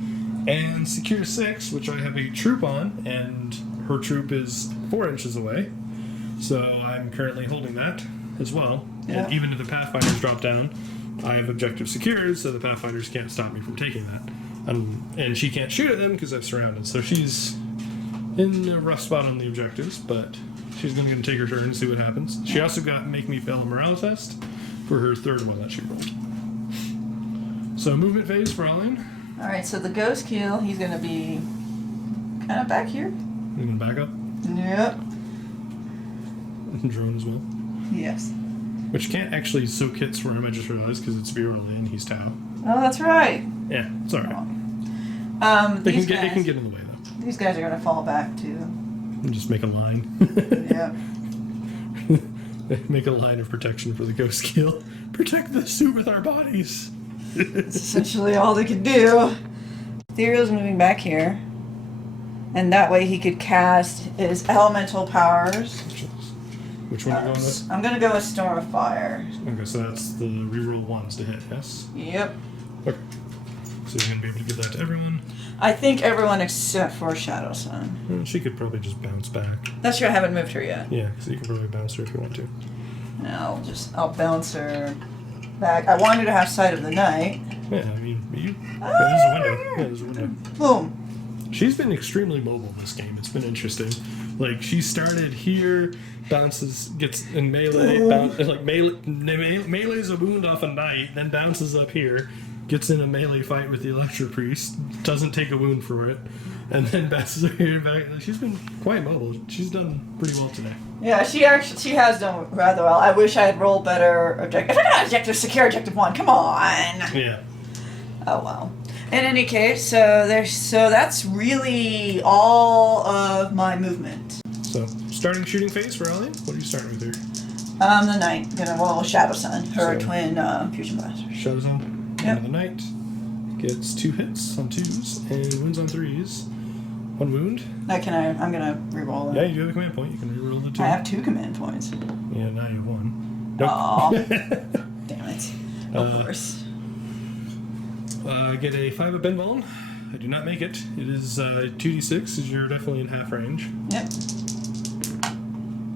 And secure 6, which I have a troop on, and her troop is 4 inches away. So I'm currently holding that as well. Yeah. And even if the Pathfinders drop down, I have objective secured, so the Pathfinders can't stop me from taking that. And she can't shoot at them because I've surrounded. So she's in a rough spot on the objectives, but she's going to take her turn and see what happens. She also got make me fail a morale test for her 3rd one that she rolled. So movement phase for Alian. Alright, so the ghost kill, he's gonna be kind of back here. You can back up. Yep. And drone as well. Yes. Which can't actually soak hits for him, I just realized, because it's Virulent and he's Tau. Oh, that's right. Yeah, it's alright. It It can get in the way though. These guys are gonna fall back too. And just make a line. Yeah. Make a line of protection for the ghost kill. Protect the suit with our bodies. That's essentially all they could do. Ethereal's moving back here. And that way he could cast his elemental powers. Which one are you going with? I'm gonna go with Storm of Fire. Okay, so that's the reroll 1s to hit, yes? Yep. Okay. So you're going to be able to give that to everyone. I think everyone except for Shadow Sun. Well, she could probably just bounce back. That's true, I haven't moved her yet. Yeah, so you can probably bounce her if you want to. No, I'll bounce her back. I want her to have sight of the night. Yeah, I mean, there's a window. Yeah, there's a window. Boom. She's been extremely mobile this game. It's been interesting. Like, she started here, bounces, gets in melee, melee's a wound off a knight, then bounces up here, gets in a melee fight with the Electro Priest, doesn't take a wound for it, and then bounces up here back. She's been quite mobile. She's done pretty well today. Yeah, she has done rather well. I wish I had rolled better objective. If I got objective secure, objective 1, come on. Yeah. Oh well. In any case, so that's really all of my movement. So, starting shooting phase for Alian? What are you starting with here? The knight. Gonna roll Shadow Sun, her So- twin fusion blaster. Shadow Zone. Yep. The knight gets 2 hits on 2s and wounds on 3s. 1 wound. I'm gonna reroll Yeah, them. you do have a command point. You can reroll the 2. I have 2 command points. Yeah, now you have 1. Nope. Aw. Damn it. Of course. I get a 5 of Benbone. I do not make it. It is 2d6, as you're definitely in half range. Yep.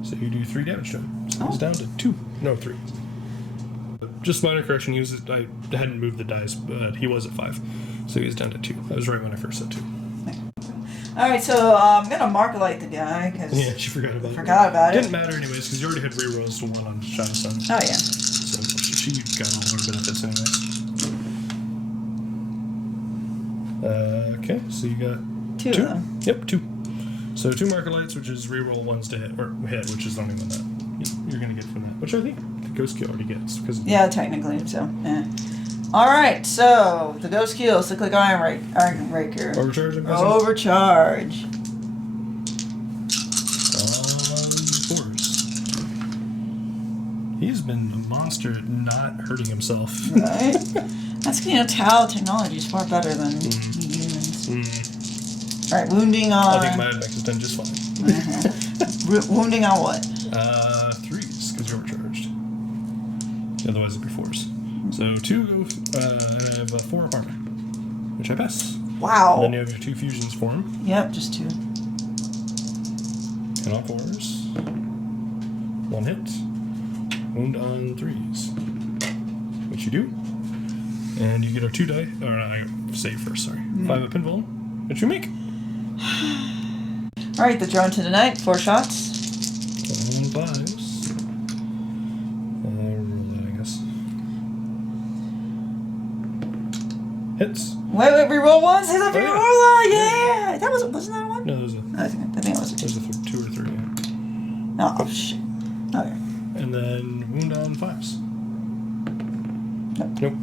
So you do 3 damage to him. So he's Oh. down to 2. No, 3. Just minor correction. I hadn't moved the dice, but he was at 5. So he's down to 2. I was right when I first said 2. Alright, so I'm gonna mark light the guy, because Yeah, she forgot about it. it. Didn't matter anyways, because you already had rerolls to 1 on Shadow Sun. Oh, yeah. So she got all her benefits anyways. Okay, so you got 2 of them. Yep, 2. So 2 marker lights, which is reroll ones to hit, or hit, which is only one that you're gonna get from that. Which I think the ghost key already gets because yeah, technically so. Yeah. All right, so the ghost kills look like Iron Raker. Overcharge. I'm guessing? Overcharge. Fours. He's been a monster at not hurting himself. Right. That's Tau technology is far better than humans. All right, wounding on. I think my Adeptus has done just fine. Wounding on what? 3s because you're overcharged. Otherwise it'd be 4s. So 2 have 4 up armor, which I pass. Wow. And then you have your 2 fusions for him. Yep, just 2. And on 4s. 1 hit. Wound on 3s. Which you do. And you get a 2 die. Or I save first, sorry. 5 at pinball, which you make. Alright, the drone to the night. 4 shots. On 5s. Roll that, I guess. Hits. Wait, reroll ones? His up Oh, reroll! Yeah! That wasn't that one? No, there's a. I think it was a 2. There's a 2 or 3. Yeah. Oh, shit. Okay. And then wound on 5s. Nope.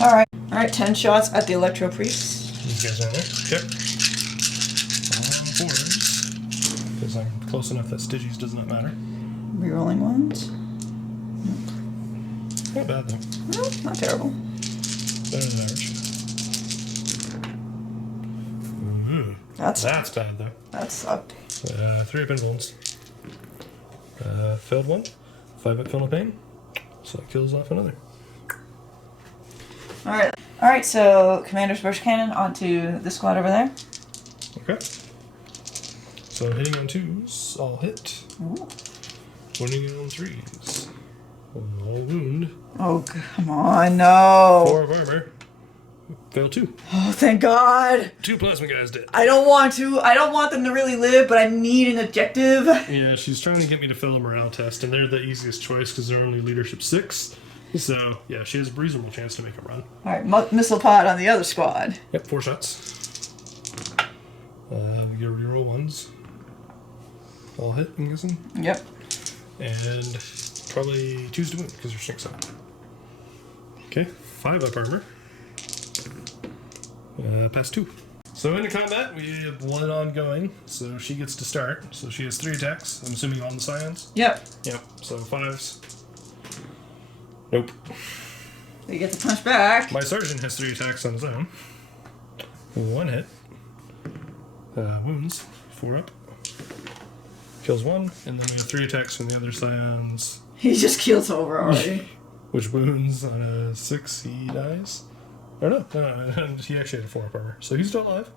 Alright, 10 shots at the Electro Priest. These guys down there. Check. On 4s. Because I'm close enough that Stygies does not matter. Rerolling ones. Not bad though. No, not terrible. Better than average. Ooh, That's bad though. that sucked. 3 up in wounds. Failed 1. 5 up Feel No Pain. So that kills off another. Alright, so Commander's Burst Cannon onto the squad over there. Okay. So hitting on 2s, I'll hit. Ooh. Wounding on 3s. I'll wound. Oh, come on, no. 4 of armor. Fail 2. Oh, thank God. 2 plasma guys dead. I don't want them to really live, but I need an objective. Yeah, she's trying to get me to fail a morale test, and they're the easiest choice because they're only leadership 6. So, yeah, she has a reasonable chance to make a run. Alright, missile pod on the other squad. Yep, 4 shots. We get a reroll 1s. All hit, I'm guessing. Yep. And probably choose to wound because you're 6 up. Okay, 5 up armor. Pass 2. So into combat, we have 1 ongoing, so she gets to start. So she has 3 attacks, I'm assuming on the scions. Yep. Yep, so 5s. Nope. They get to punch back. My sergeant has 3 attacks on his own. 1 hit. Wounds. 4 up. Kills 1, and then we have 3 attacks from the other scions. He just keels over already. Which wounds on a 6, he dies. Or no, he actually had a 4 up armor, so he's still alive.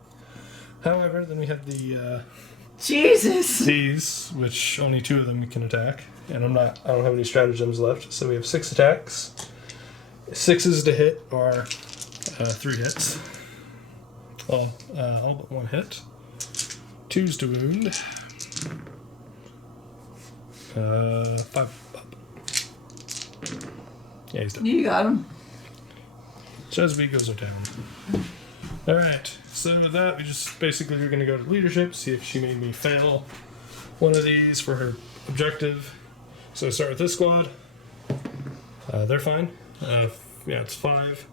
However, then we have the Jesus. these, which only 2 of them can attack, and I don't have any stratagems left, so we have 6 attacks. 6s to hit are 3 hits. All but 1 hit. 2s to wound. 5 up. Yeah, he's dead. You got him. Chesby goes down. Alright, so with that, we just basically are going to go to leadership, see if she made me fail one of these for her objective. So start with this squad. They're fine. Yeah, it's 5.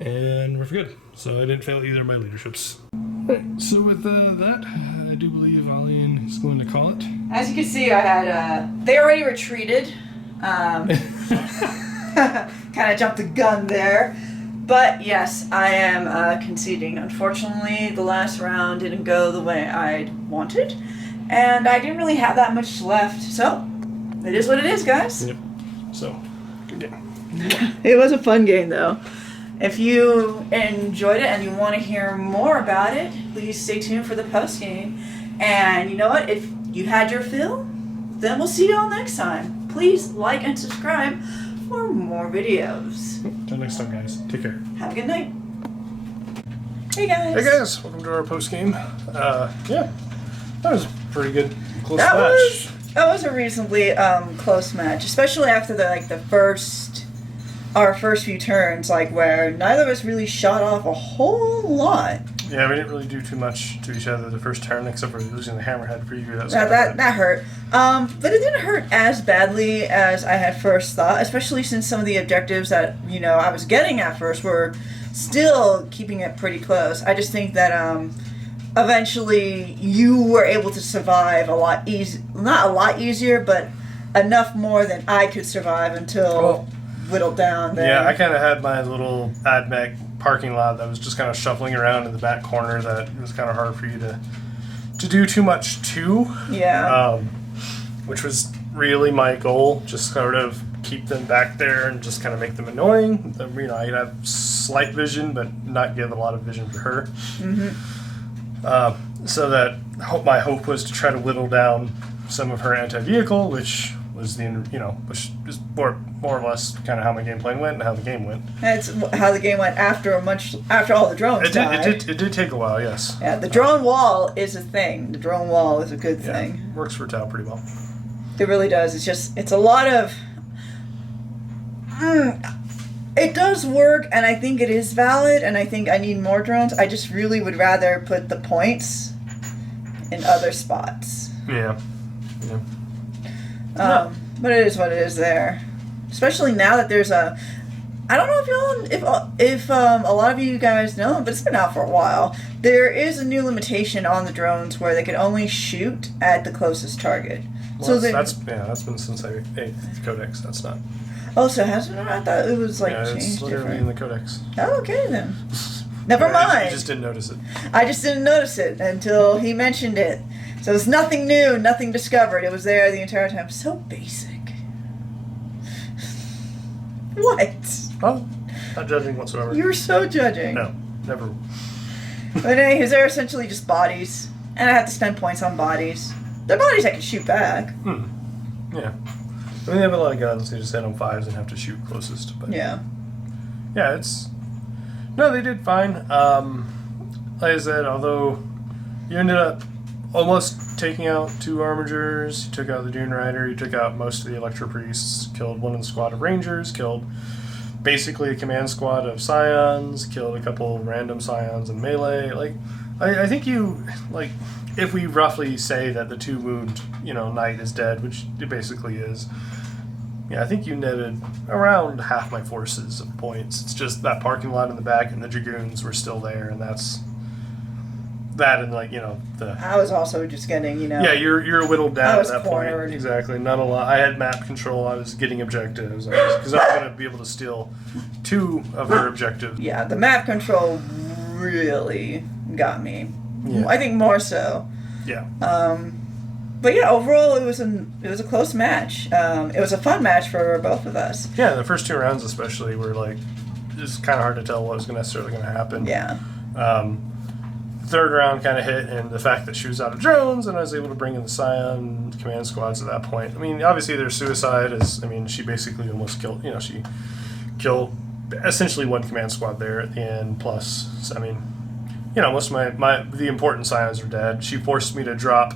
And we're good. So I didn't fail either of my leaderships. Alright, so with that, I do believe Alian is going to call it. As you can see, I had, they already retreated. Kind of jumped the gun there. But yes, I am conceding. Unfortunately, the last round didn't go the way I wanted. And I didn't really have that much left. So, it is what it is, guys. Yep. So, good game. It was a fun game, though. If you enjoyed it and you want to hear more about it, please stay tuned for the post game. And you know what? If you had your fill, then we'll see you all next time. Please like and subscribe for more videos. Until next time, guys. Take care. Have a good night. Hey, guys. Hey, guys. Welcome to our post game. Yeah, that was a pretty good close That match. was a reasonably close match, especially after our first few turns, where neither of us really shot off a whole lot. Yeah, we didn't really do too much to each other the first turn, except for losing the hammerhead preview. That hurt. But it didn't hurt as badly as I had first thought, especially since some of the objectives that, I was getting at first were still keeping it pretty close. I just think that eventually you were able to survive not a lot easier, but enough more than I could survive until whittled down there. Yeah, I kind of had my little AdMech parking lot that was just kind of shuffling around in the back corner that it was kind of hard for you to do too much to. Yeah. Which was really my goal, just sort of keep them back there and just kind of make them annoying. I'd have slight vision, but not give a lot of vision for her. Mm-hmm. So that my hope was to try to whittle down some of her anti-vehicle, which was which is more or less kind of how my game plan went and how the game went. That's how the game went after all the drones died. It did take a while, yes. Yeah, the drone wall is a thing. The drone wall is a good thing. Works for Tau pretty well. It really does. It's a lot of... It does work, and I think it is valid, and I think I need more drones. I just really would rather put the points in other spots. Yeah. But it is what it is there. Especially now that there's a... I don't know if a lot of you guys know, but it's been out for a while. There is a new limitation on the drones where they can only shoot at the closest target. Well, that's been since I ate the Codex. That's not... Oh, so it hasn't? I thought it was changed. It's literally in the Codex. Oh, okay then. Never mind. You just didn't notice it. I just didn't notice it until he mentioned it. So it's nothing new, nothing discovered. It was there the entire time. So basic. What? Oh, not judging whatsoever. You're so judging. No, never. But anyways, they're essentially just bodies. And I have to spend points on bodies. They're bodies I can shoot back. Yeah. I mean, they have a lot of guns. They just hit on 5s and have to shoot closest. But yeah. Yeah, No, they did fine. Like I said, although you ended up almost taking out 2 Armigers, you took out the Dune Rider, you took out most of the Electro Priests, killed 1 in the squad of Rangers, killed basically a command squad of Scions, killed a couple random Scions in melee. I think you, if we roughly say that the 2 wound, knight is dead, which it basically is, I think you netted around half my forces of points. It's just that parking lot in the back and the Dragoons were still there, and that's that and the... I was also just getting, Yeah, you're whittled down at that cornered. point. Exactly. Not a lot. I had map control. I was getting objectives. Because I was going to be able to steal 2 of her objectives. Yeah, the map control really got me. Yeah. I think more so. Yeah. But yeah, overall it was a close match. It was a fun match for both of us. Yeah, the first 2 rounds especially were it's kind of hard to tell what was necessarily going to happen. Yeah. Third round kind of hit, and the fact that she was out of drones and I was able to bring in the Scion command squads at that point. I mean, obviously their suicide she basically almost killed, she killed essentially 1 command squad there at the end, plus, most of the important Scions are dead. She forced me to drop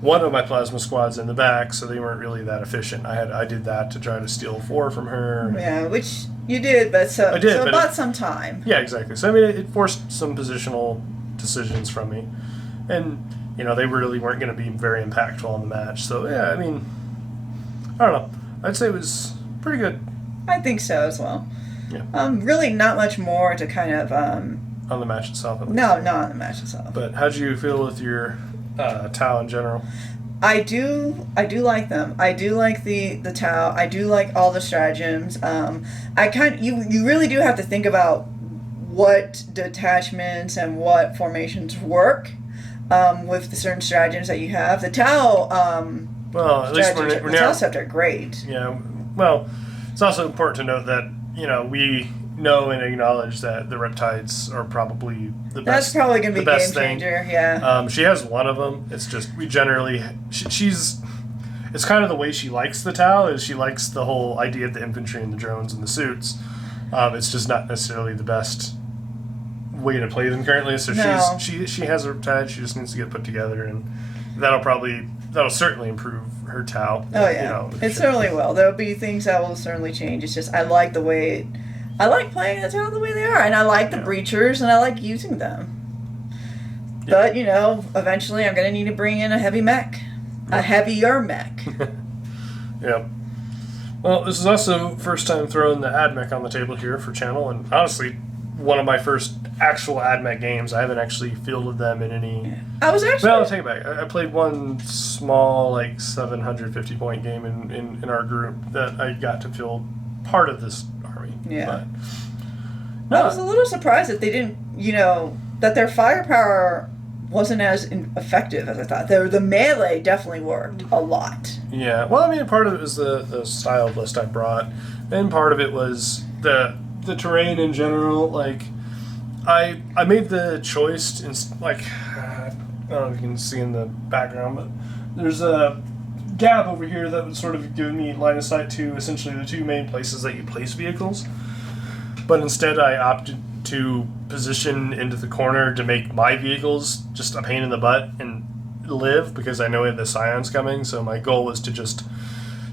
1 of my plasma squads in the back, so they weren't really that efficient. I did that to try to steal 4 from her. Yeah, which you did, but so it bought some time. Yeah, exactly. So it forced some positional decisions from me, and they really weren't going to be very impactful on the match. So yeah, I don't know. I'd say it was pretty good. I think so as well. Yeah. Really not much more to kind of on the match itself. No, not on the match itself. But how'd you feel with your Tau in general? I do like them. I do like the Tau. I do like all the stratagems. You really do have to think about what detachments and what formations work with the certain stratagems that you have. The Tau well, at least we're the Tau Scepter are great. Yeah. Well, it's also important to note that we know and acknowledge that the Riptides are probably the best. That's probably going to be a game thing. changer. Yeah. She has 1 of them. It's just we generally she's. It's kind of the way she likes the Tau is she likes the whole idea of the infantry and the drones and the suits. It's just not necessarily the best way to play them currently. So no. she has a Riptide. She just needs to get put together, and that'll certainly improve her Tau. Oh yeah, it certainly will. There'll be things that will certainly change. It's just I like playing the Tau the way they are, and I like the breachers, and I like using them. But, you know, eventually I'm going to need to bring in a heavy mech. A heavier mech. Yeah. Well, this is also first time throwing the AdMech on the table here for channel, and honestly, one of my first actual AdMech games. I haven't actually fielded them in any... I was actually... Well, I'll take it back. I played one small, like, 750-point game in our group that I got to field part of this army. Yeah. But, I was a little surprised that they didn't, you know, that their firepower wasn't as effective as I thought. The melee definitely worked a lot. Yeah. Well, I mean, part of it was the style of list I brought, and part of it was the terrain in general. Like, I made the choice, like, I don't know if you can see in the background, but there's a gap over here that would sort of give me line of sight to essentially the two main places that you place vehicles. But instead I opted to position into the corner to make my vehicles just a pain in the butt and live, because I know we have the Scions coming. So my goal was to just,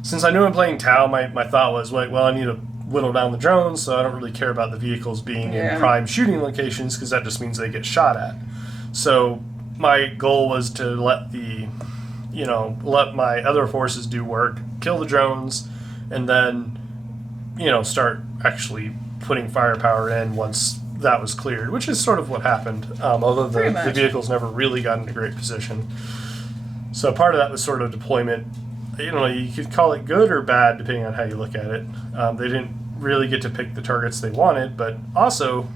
since I knew I'm playing Tau, my thought was, like, well, I need to whittle down the drones, so I don't really care about the vehicles being in prime shooting locations, because that just means they get shot at. So my goal was to let my other forces do work, kill the drones, and then, start actually putting firepower in once that was cleared, which is sort of what happened, although the vehicles never really got into great position. So part of that was sort of deployment. You could call it good or bad depending on how you look at it. They didn't really get to pick the targets they wanted, but also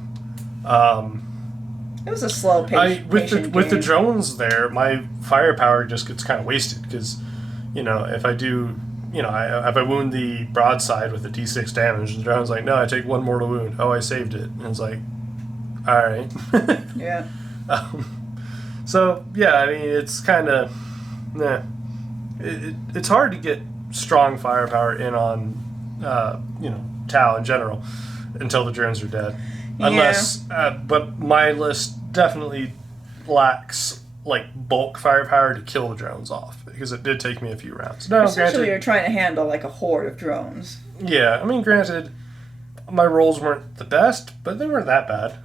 it was a slow pace. With the drones there, my firepower just gets kind of wasted, because if I do, if I wound the broadside with a D6 damage, the drone's like, no, I take one mortal wound. Oh, I saved it. And it's like, all right. Yeah. So yeah, I mean, it's kind of, it's hard to get strong firepower in on, Tau in general until the drones are dead. Yeah. Unless, but my list definitely lacks, like, bulk firepower to kill the drones off, because it did take me a few rounds. Now, essentially, you're trying to handle, like, a horde of drones. Yeah, I mean, granted, my rolls weren't the best, but they weren't that bad.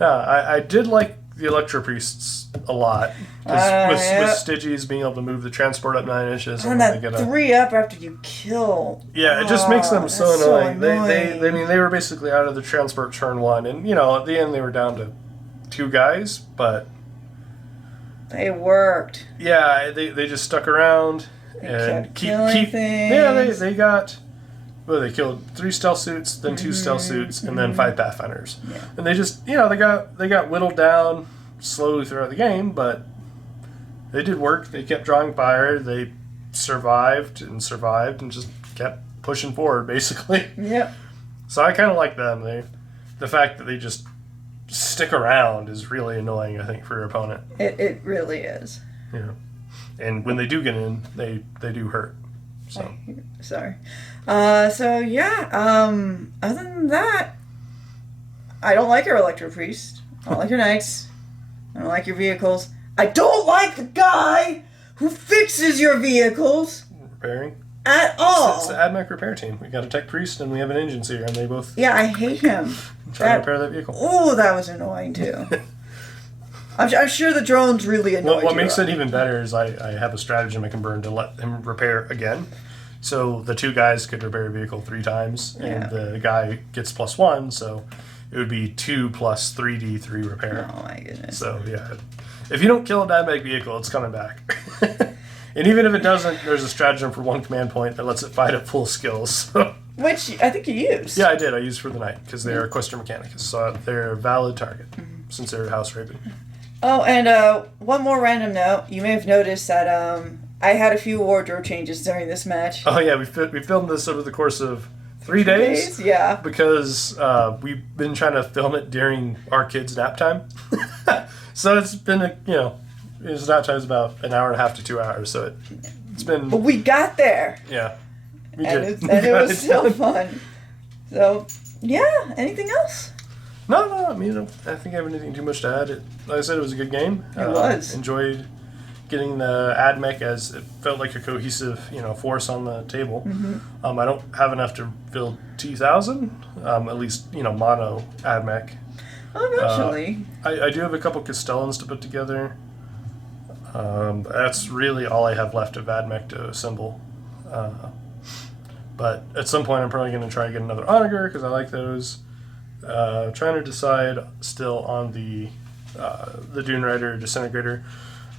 I did like the Electro Priests a lot, with Stygies being able to move the transport up 9 inches. And that 3 up after you kill. Yeah, it just makes them so annoying. They were basically out of the transport turn 1, and, at the end they were down to 2 guys, but... They worked. Yeah, they just stuck around and keep things. Yeah, they got... Well, they killed 3 stealth suits, then 2 stealth suits, and then 5 pathfinders. Yeah. And they just, they got whittled down slowly throughout the game, but they did work. They kept drawing fire. They survived and just kept pushing forward, basically. Yep. So I kind of like them. The fact that they just stick around is really annoying, I think, for your opponent. It really is. Yeah. And when they do get in, they do hurt. So. Sorry. Other than that, I don't like your Electro Priest. I don't like your Knights. I don't like your vehicles. I don't like the guy who fixes your vehicles. Repairing? At all. It's the AdMech repair team. We got a tech priest and we have an engine seer, and they both... Yeah, I hate him. Trying to repair that vehicle. Oh, that was annoying, too. I'm sure the drones really annoyed you. What makes it even better is I have a stratagem I can burn to let him repair again. So the 2 guys could repair a vehicle 3 times, and the guy gets +1, so it would be 2 plus 3d3 repair. Oh my goodness. So yeah, if you don't kill a AdMech vehicle, it's coming back. And even if it doesn't, there's a stratagem for 1 command point that lets it fight at full skills. So. Which I think you used. Yeah, I did. I used for the knight, because they are Adeptus Mechanicus, so they're a valid target, since they're house raping. Oh, and one more random note. You may have noticed that I had a few wardrobe changes during this match. Oh yeah, we filmed this over the course of 3 days. Yeah. Because we've been trying to film it during our kids' nap time. So it's been his nap time is about an hour and a half to 2 hours. So it's been. But we got there. Yeah. We did. And it was so fun. So yeah. Anything else? No. I mean, I think I have anything too much to add. Like I said, it was a good game. It was. Enjoyed getting the AdMech, as it felt like a cohesive, force on the table. Mm-hmm. I don't have enough to build 2,000, at least, mono AdMech. Eventually. I do have a couple Castellans to put together. That's really all I have left of Admech to assemble. But at some point, I'm probably going to try to get another Onager because I like those. Trying to decide still on the Dune Rider Disintegrator.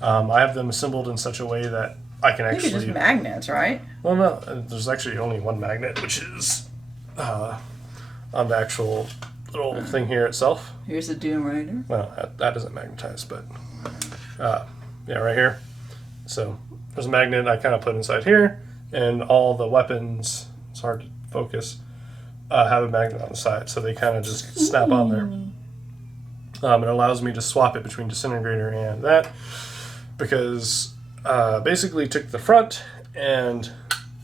I have them assembled in such a way that I can actually... just magnets, right? Well, no. There's actually only one magnet, which is on the actual little thing here itself. Here's the Dune Rider. Well, that doesn't magnetize, but yeah, right here. So there's a magnet I kind of put inside here, and all the weapons, it's hard to focus, have a magnet on the side, so they kind of just snap on there. It allows me to swap it between Disintegrator and that, because basically took the front and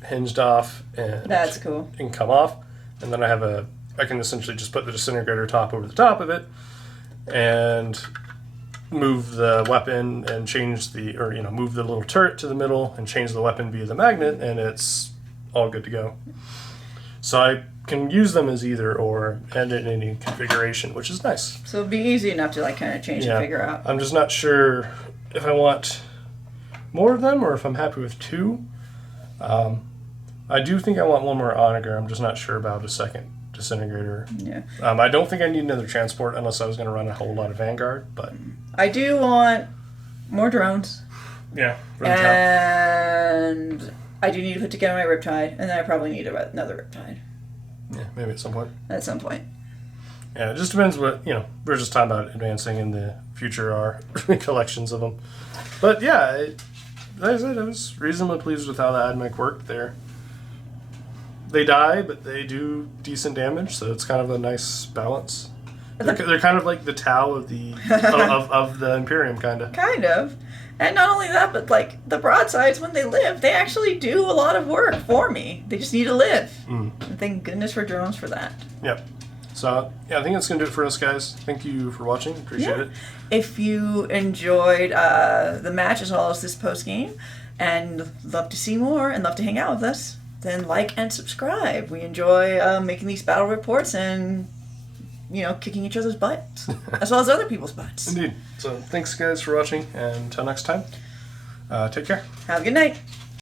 hinged off and that's cool. And come off, and then I can essentially just put the Disintegrator top over the top of it and move the weapon and change move the little turret to the middle and change the weapon via the magnet, and it's all good to go. So I can use them as either or and in any configuration, which is nice. So it'd be easy enough to kind of change and figure out. I'm just not sure if I want more of them or if I'm happy with two. I do think I want one more Onager. I'm just not sure about a second Disintegrator. Yeah. I don't think I need another transport unless I was going to run a whole lot of Vanguard, but I do want more drones. Yeah. And I do need to put together my Riptide, and then I probably need another Riptide. Yeah, maybe at some point. At some point. Yeah, it just depends what, we're just talking about advancing in the future our collections of them. But yeah, like I said, I was reasonably pleased with how the Admech worked there. They die, but they do decent damage, so it's kind of a nice balance. They're kind of like the Tau of the of the Imperium, kind of. Kind of. And not only that, but the broadsides, when they live, they actually do a lot of work for me. They just need to live. And thank goodness for drones for that. Yep. So, yeah, I think that's going to do it for us, guys. Thank you for watching. Appreciate it. If you enjoyed the match as well as this post-game and love to see more and love to hang out with us, then like and subscribe. We enjoy making these battle reports and, kicking each other's butts, as well as other people's butts. Indeed. So, thanks, guys, for watching, and until next time, take care. Have a good night.